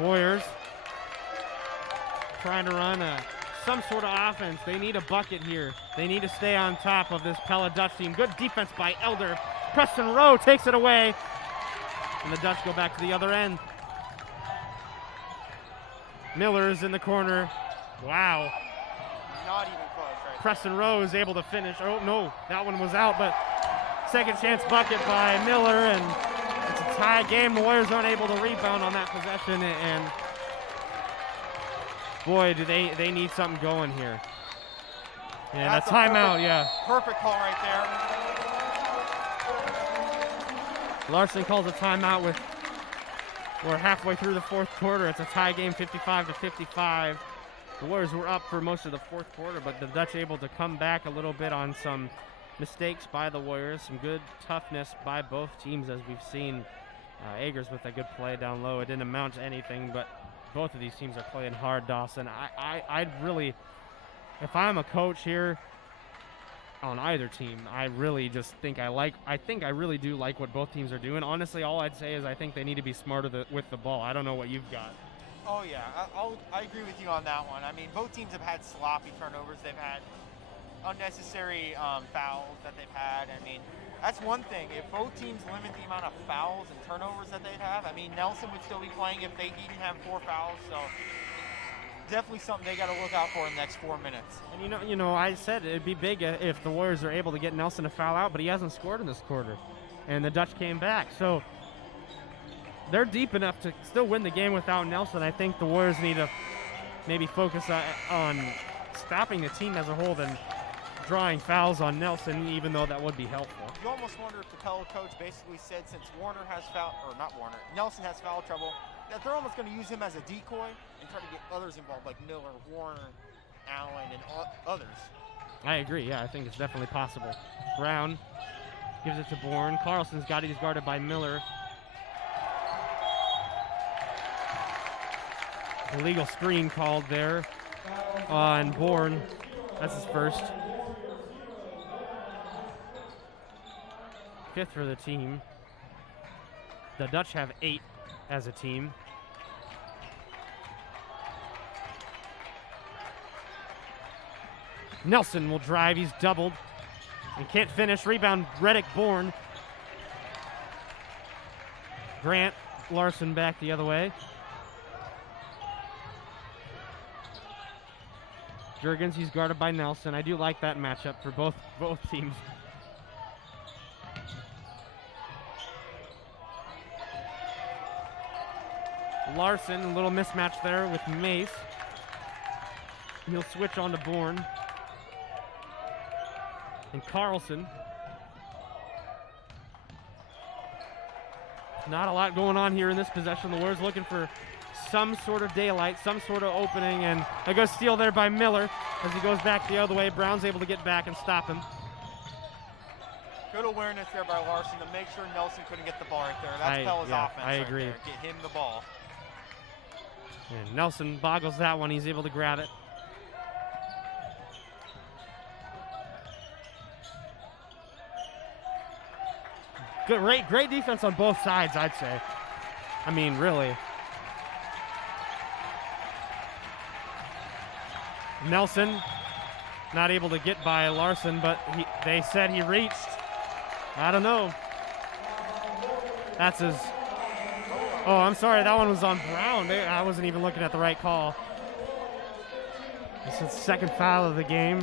Warriors trying to run some sort of offense. They need a bucket here. They need to stay on top of this Pella Dutch team. Good defense by Elder. Preston Rowe takes it away. And the Dutch go back to the other end. Miller's in the corner. Wow. Not even close, right? Preston Rowe is able to finish. Oh, no, that one was out, but second chance bucket by Miller, and it's a tie game. The Warriors aren't able to rebound on that possession, and boy, do they need something going here. And That's a timeout, yeah. Perfect call right there. Larson calls a timeout with, we're halfway through the fourth quarter. It's a tie game, 55-55. The Warriors were up for most of the fourth quarter, but the Dutch able to come back a little bit on some mistakes by the Warriors, some good toughness by both teams, as we've seen. Eggers with a good play down low. It didn't amount to anything, but both of these teams are playing hard, Dawson. I'd really, if I'm a coach here on either team, I really just think I really do like what both teams are doing. Honestly, all I'd say is I think they need to be smarter with the ball. I don't know what you've got. Oh, yeah, I agree with you on that one. I mean, both teams have had sloppy turnovers. They've had unnecessary fouls that they've had. I mean, that's one thing. If both teams limit the amount of fouls and turnovers that they'd have, I mean, Nelson would still be playing if they didn't have 4 fouls. So definitely something they got to look out for in the next 4 minutes. And you know, I said it'd be big if the Warriors are able to get Nelson to foul out, but he hasn't scored in this quarter, and the Dutch came back. So they're deep enough to still win the game without Nelson. I think the Warriors need to maybe focus on stopping the team as a whole than drawing fouls on Nelson, even though that would be helpful. You almost wonder if the Pella coach basically said, since Nelson has foul trouble, that they're almost going to use him as a decoy and try to get others involved, like Miller, Warner, Allen, and others. I agree, yeah, I think it's definitely possible. Brown gives it to Bourne. Carlson's got it, he's guarded by Miller. Illegal screen called there on Bourne. That's his first. 5th for the team. The Dutch have 8 as a team. Nelson will drive, he's doubled and can't finish. Rebound, Reddick, Bourne. Grant, Larson back the other way. Jurgens, he's guarded by Nelson. I do like that matchup for both teams. Larson, a little mismatch there with Mace. He'll switch on to Bourne. And Carlson. Not a lot going on here in this possession. The Warriors looking for some sort of daylight, some sort of opening, and a good steal there by Miller as he goes back the other way. Brown's able to get back and stop him. Good awareness there by Larson to make sure Nelson couldn't get the ball right there. That's Pella's offense. I agree. Right there. Get him the ball. And Nelson boggles that one. He's able to grab it. Great defense on both sides, I'd say. I mean, really. Nelson not able to get by Larson, but they said he reached. I don't know. That's his. Oh, I'm sorry. That one was on Brown. I wasn't even looking at the right call. This is the second foul of the game.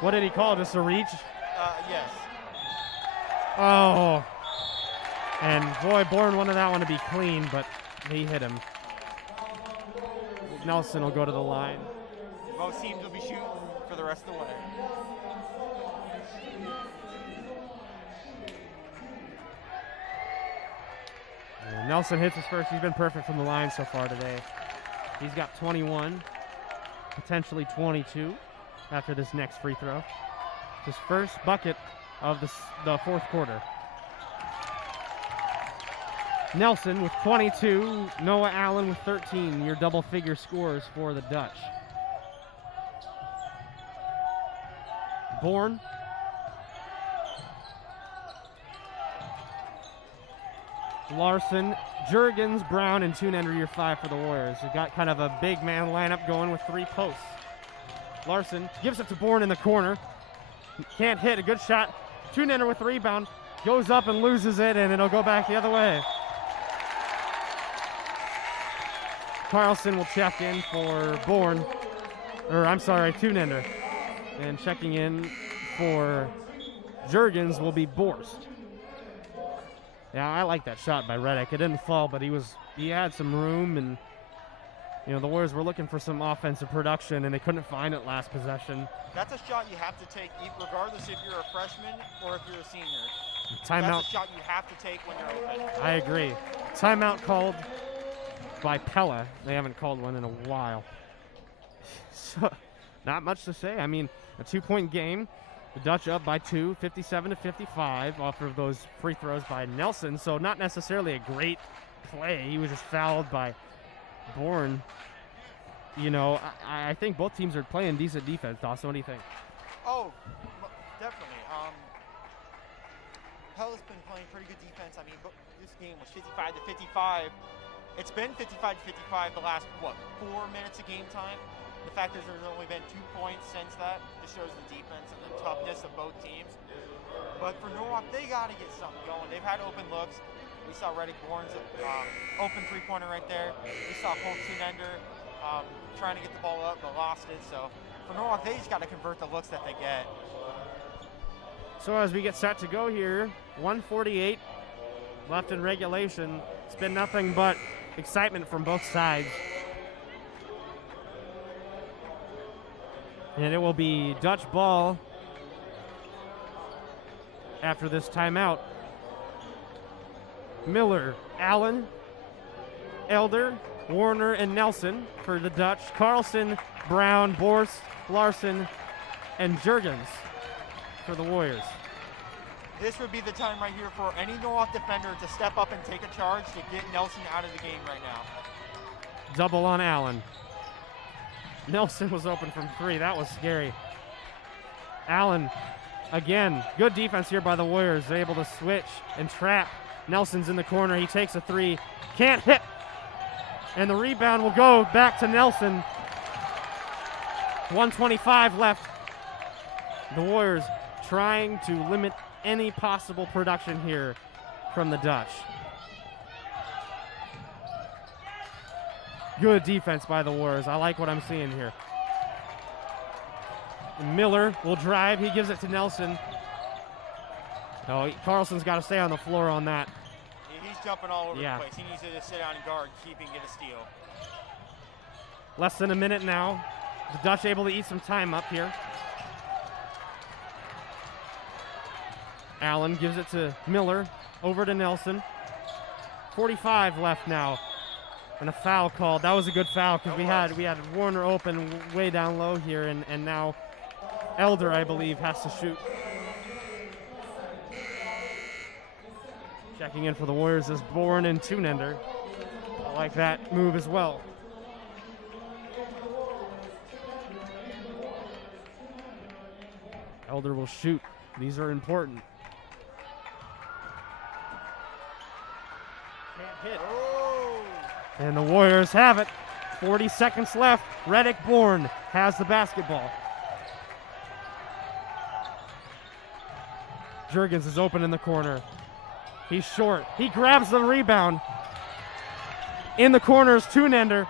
What did he call? Just a reach? Yes. Oh. And boy, Bourne wanted that one to be clean, but he hit him. Nelson will go to the line. Both teams will be shooting for the rest of the way. And Nelson hits his first. He's been perfect from the line so far today. He's got 21, potentially 22 after this next free throw. His first bucket of the fourth quarter. Nelson with 22, Noah Allen with 13, your double-figure scores for the Dutch. Bourne. Larson, Jurgens, Brown, and Tunender, your 5 for the Warriors. We've got kind of a big man lineup going with 3 posts. Larson gives it to Bourne in the corner. Can't hit, a good shot. Tunender with the rebound, goes up and loses it, and it'll go back the other way. Carlson will check in for Bourne, Tunender. And checking in for Jurgens will be Borst. Yeah, I like that shot by Reddick. It didn't fall, but he had some room, and the Warriors were looking for some offensive production, and they couldn't find it last possession. That's a shot you have to take, regardless if you're a freshman or if you're a senior. Timeout. That's a shot you have to take when you're open. I agree. Timeout called by Pella. They haven't called one in a while. So, not much to say. I mean, a 2-point game. The Dutch up by 2, 57-55 off of those free throws by Nelson. So not necessarily a great play. He was just fouled by Bourne. I think both teams are playing decent defense. Dawson, what do you think? Oh, definitely. Pella's been playing pretty good defense. I mean, this game was 55-55. It's been 55-55 the last, 4 minutes of game time. The fact is there's only been 2 points since that. This shows the defense and the toughness of both teams. But for Norwalk, they got to get something going. They've had open looks. We saw Reddick Bourne's open three-pointer right there. We saw Colt Tunender trying to get the ball up, but lost it. So for Norwalk, they just got to convert the looks that they get. So as we get set to go here, 1:48 left in regulation. It's been nothing but excitement from both sides. And it will be Dutch ball after this timeout. Miller, Allen, Elder, Warner, and Nelson for the Dutch. Carlson, Brown, Borst, Larson, and Jurgens for the Warriors. This would be the time right here for any Norwalk defender to step up and take a charge to get Nelson out of the game right now. Double on Allen. Nelson was open from 3. That was scary. Allen, again, good defense here by the Warriors. They're able to switch and trap. Nelson's in the corner. He takes a 3. Can't hit. And the rebound will go back to Nelson. 1:25 left. The Warriors trying to limit any possible production here from the Dutch. Good defense by the Warriors. I like what I'm seeing here. Miller will drive. He gives it to Nelson. Oh, Carlson's got to stay on the floor on that. He's jumping all over Yeah. the place. He needs to just sit down and guard, keeping it a steal. Less than a minute now. The Dutch able to eat some time up here. Allen gives it to Miller. Over to Nelson. 45 left now. And a foul called. That was a good foul because we had Warner open way down low here, and now Elder, I believe, has to shoot. Checking in for the Warriors is Bourne and Tunender. I like that move as well. Elder will shoot. These are important. Can't hit. And the Warriors have it. 40 seconds left. Reddick Bourne has the basketball. Jurgens is open in the corner. He's short. He grabs the rebound. In the corner is Tunender.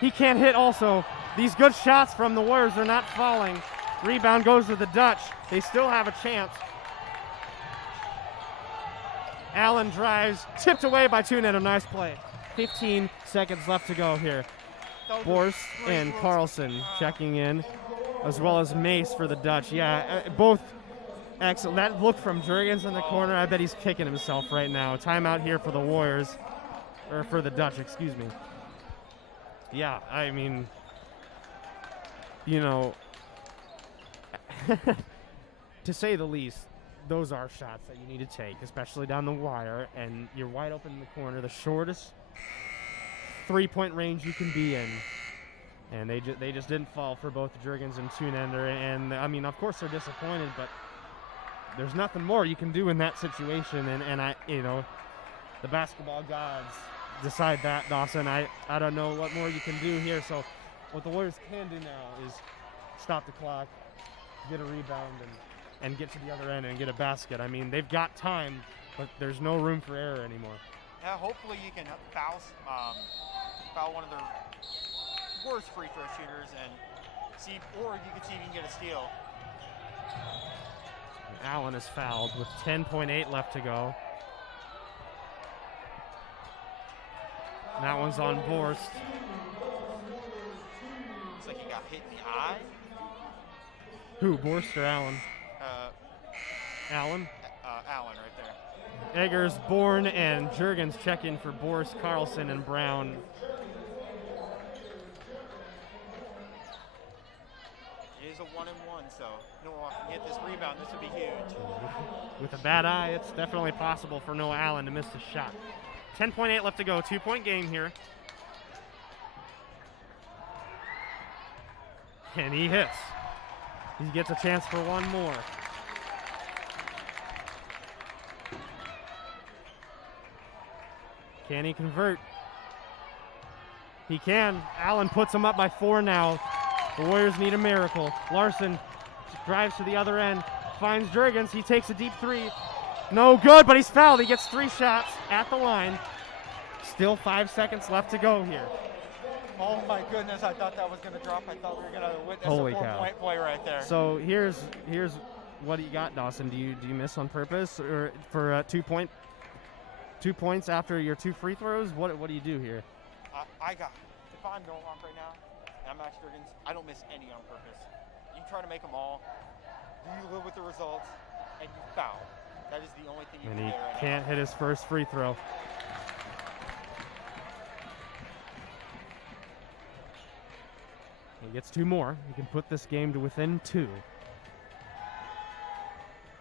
He can't hit also. These good shots from the Warriors are not falling. Rebound goes to the Dutch. They still have a chance. Allen drives. Tipped away by Tunender. Nice play. 15 seconds left to go here. Those are Borst great and rules. Carlson checking in, as well as Mace for the Dutch. Yeah, both excellent. That look from Jurgens in the corner, I bet he's kicking himself right now. Timeout here for the Warriors, or for the Dutch, excuse me. Yeah, I mean, you know, to say the least, those are shots that you need to take, especially down the wire, and you're wide open in the corner, the shortest three-point range you can be in. And they just didn't fall for both Jurgens and Tunender. And, I mean, of course they're disappointed, but there's nothing more you can do in that situation. And I, you know, the basketball gods decide that, Dawson. I don't know what more you can do here. So what the Warriors can do now is stop the clock, get a rebound, and get to the other end and get a basket. I mean, they've got time, but there's no room for error anymore. Yeah, hopefully you can foul one of their worst free throw shooters and see, or you can see if you can get a steal. Allen is fouled with 10.8 left to go. And that one's on Borst. Looks like he got hit in the eye. Who, Borst or Allen? Allen. Allen right there. Eggers, Bourne, and Jurgens check in for Borst, Carlson, and Brown. It is a 1-and-1, so Norwalk can get this rebound. This would be huge. With a bad eye, it's definitely possible for Noah Allen to miss the shot. 10.8 left to go, 2-point game here. And he hits. He gets a chance for one more. Can he convert? He can. Allen puts him up by 4 now. The Warriors need a miracle. Larson drives to the other end, finds Jurgens. He takes a deep three. No good, but he's fouled. He gets 3 shots at the line. Still 5 seconds left to go here. Oh my goodness, I thought that was going to drop. I thought we were going to witness Holy a 4-point play right there. So here's what you got, Dawson. Do you miss on purpose or for 2 points after your 2 free throws? What do you do here? If I'm Norwalk right now, and I'm Max Jurgens, I don't miss any on purpose. You try to make them all. You live with the results, and you foul. That is the only thing you And can he do right can't hit his first free throw. He gets 2 more. He can put this game to within 2.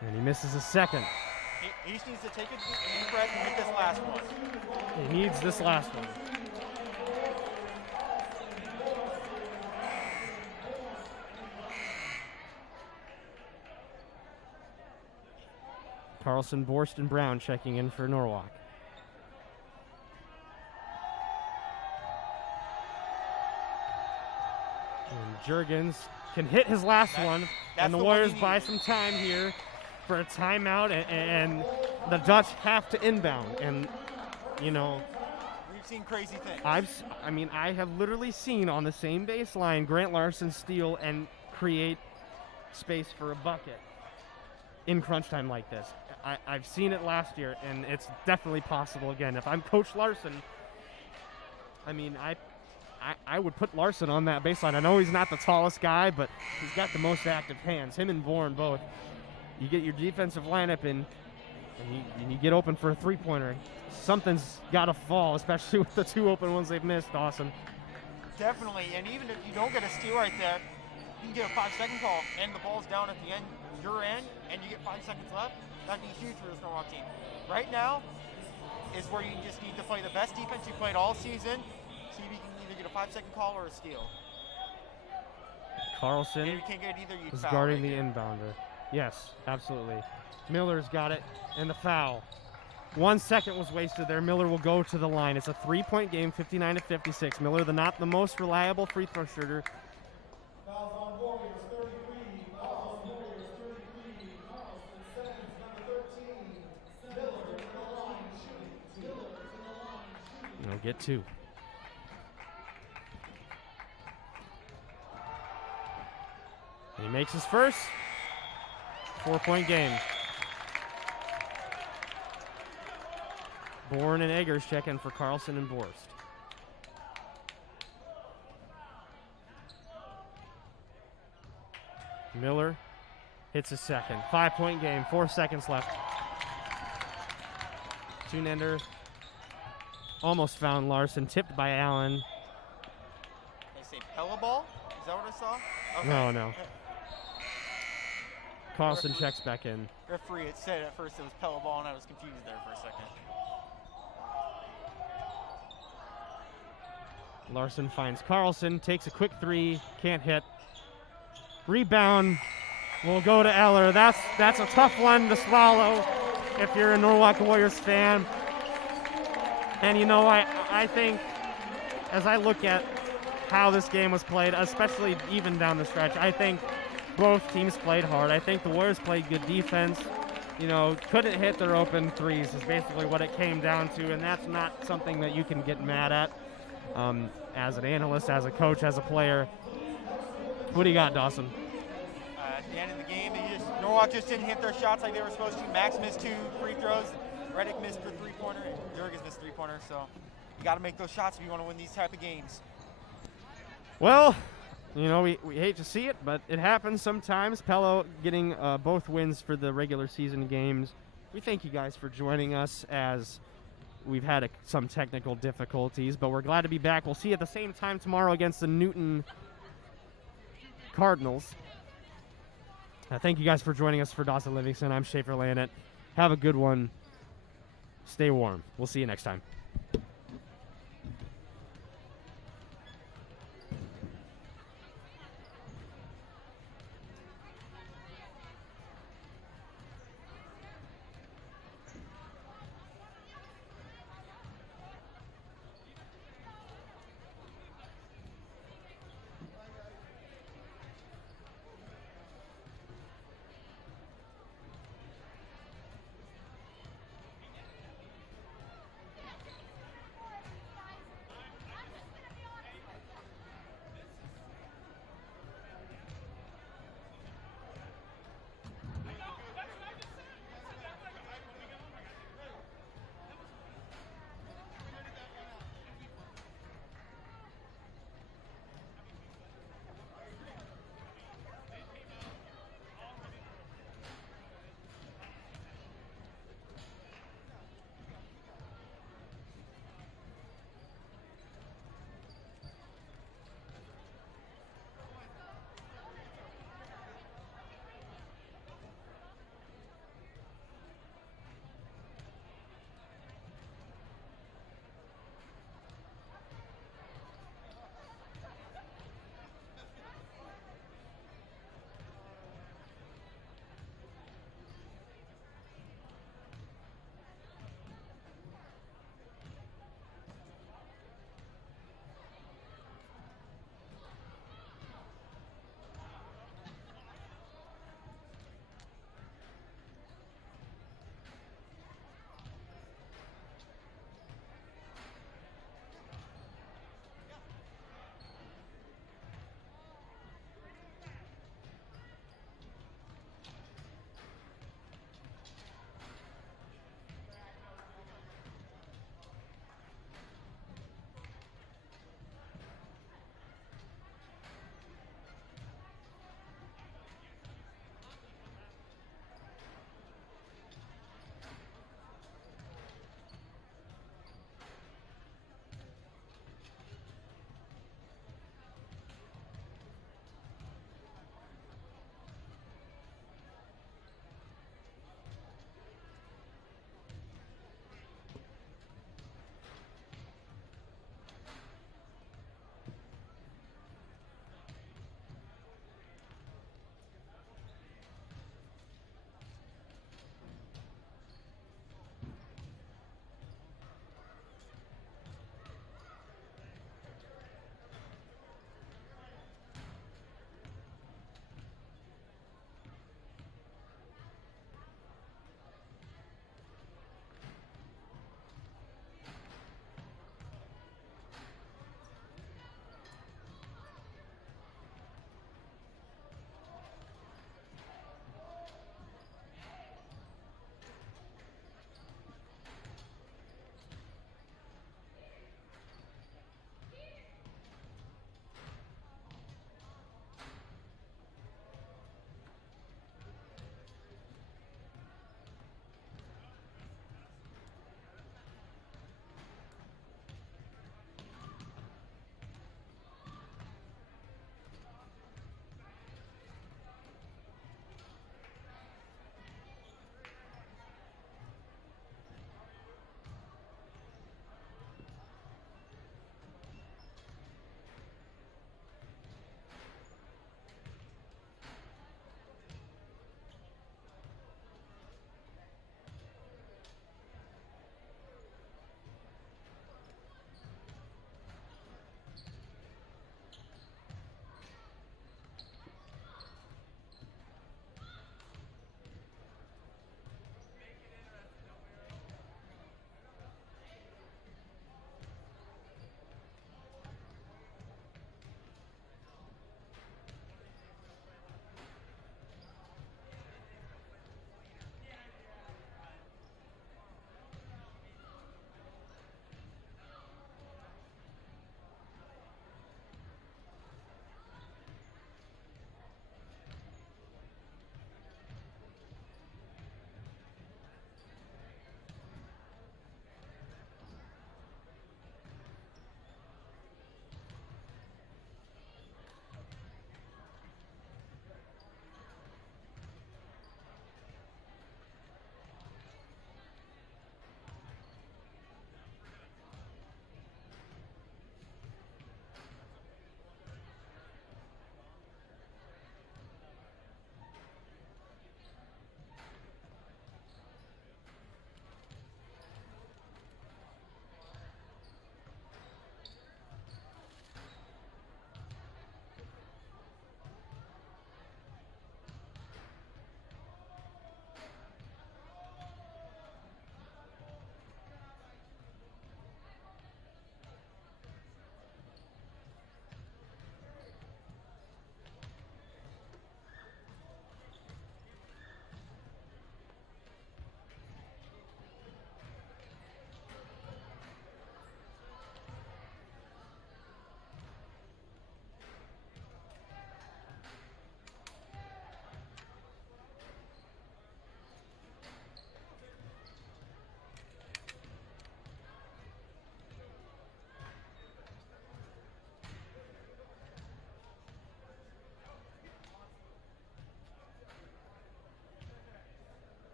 And he misses a second. He just needs to take a deep breath and hit this last one. He needs this last one. Carlson, Borst, and Brown checking in for Norwalk. And Jurgens can hit his last one, and the the one Warriors he buy needed. some time here for a timeout, and the Dutch have to inbound. And, you know, We've seen crazy things. I have literally seen on the same baseline Grant Larson steal and create space for a bucket in crunch time like this. I've seen it last year, and it's definitely possible again. If I'm Coach Larson, I mean, I would put Larson on that baseline. I know he's not the tallest guy, but he's got the most active hands. Him and Bourne both. You get your defensive lineup in, and you get open for a three-pointer. Something's got to fall, especially with the 2 open ones they've missed, Dawson. Definitely, and even if you don't get a steal right there, you can get a 5-second call, and the ball's down at the end, your end, and you get 5 seconds left. That'd be huge for this Norwalk team. Right now is where you just need to play the best defense you played all season. See if you can either get a 5-second call or a steal. Carlson And if you can't get either, you is foul guarding right the there. inbounder. Yes, absolutely. Miller's got it, and the foul. 1 second was wasted there. Miller will go to the line. It's a 3-point game, 59-56. Miller, not the most reliable free throw shooter. Fouls on Warriors 33. Fouls on Warriors 33. Carlson seconds, number 13. Miller to the line shooting. Miller to the line shooting. He'll get 2. He makes his first. 4-point game. Bourne and Eggers check in for Carlson and Borst. Miller hits his second. 5-point game, 4 seconds left. Tunender almost found Larson, tipped by Allen. They say Pella ball? Is that what I saw? Okay. No. Carlson checks back in. Referee had said at first it was Pella ball, and I was confused there for a second. Larson finds Carlson, takes a quick three, can't hit. Rebound will go to Eller. That's a tough one to swallow if you're a Norwalk Warriors fan. And you know, I think as I look at how this game was played, especially even down the stretch, I think both teams played hard. I think the Warriors played good defense. You know, couldn't hit their open threes is basically what it came down to, and that's not something that you can get mad at as an analyst, as a coach, as a player. What do you got, Dawson? At the end of the game, Norwalk just didn't hit their shots like they were supposed to. Max missed 2 free throws. Reddick missed for 3-pointer. And Jurgens missed 3-pointer. So you got to make those shots if you want to win these type of games. Well, you know, we hate to see it, but it happens sometimes. Pello getting both wins for the regular season games. We thank you guys for joining us as we've had some technical difficulties, but we're glad to be back. We'll see you at the same time tomorrow against the Newton Cardinals. Thank you guys for joining us. For Dawson Livingston, I'm Schaefer Landit. Have a good one. Stay warm. We'll see you next time.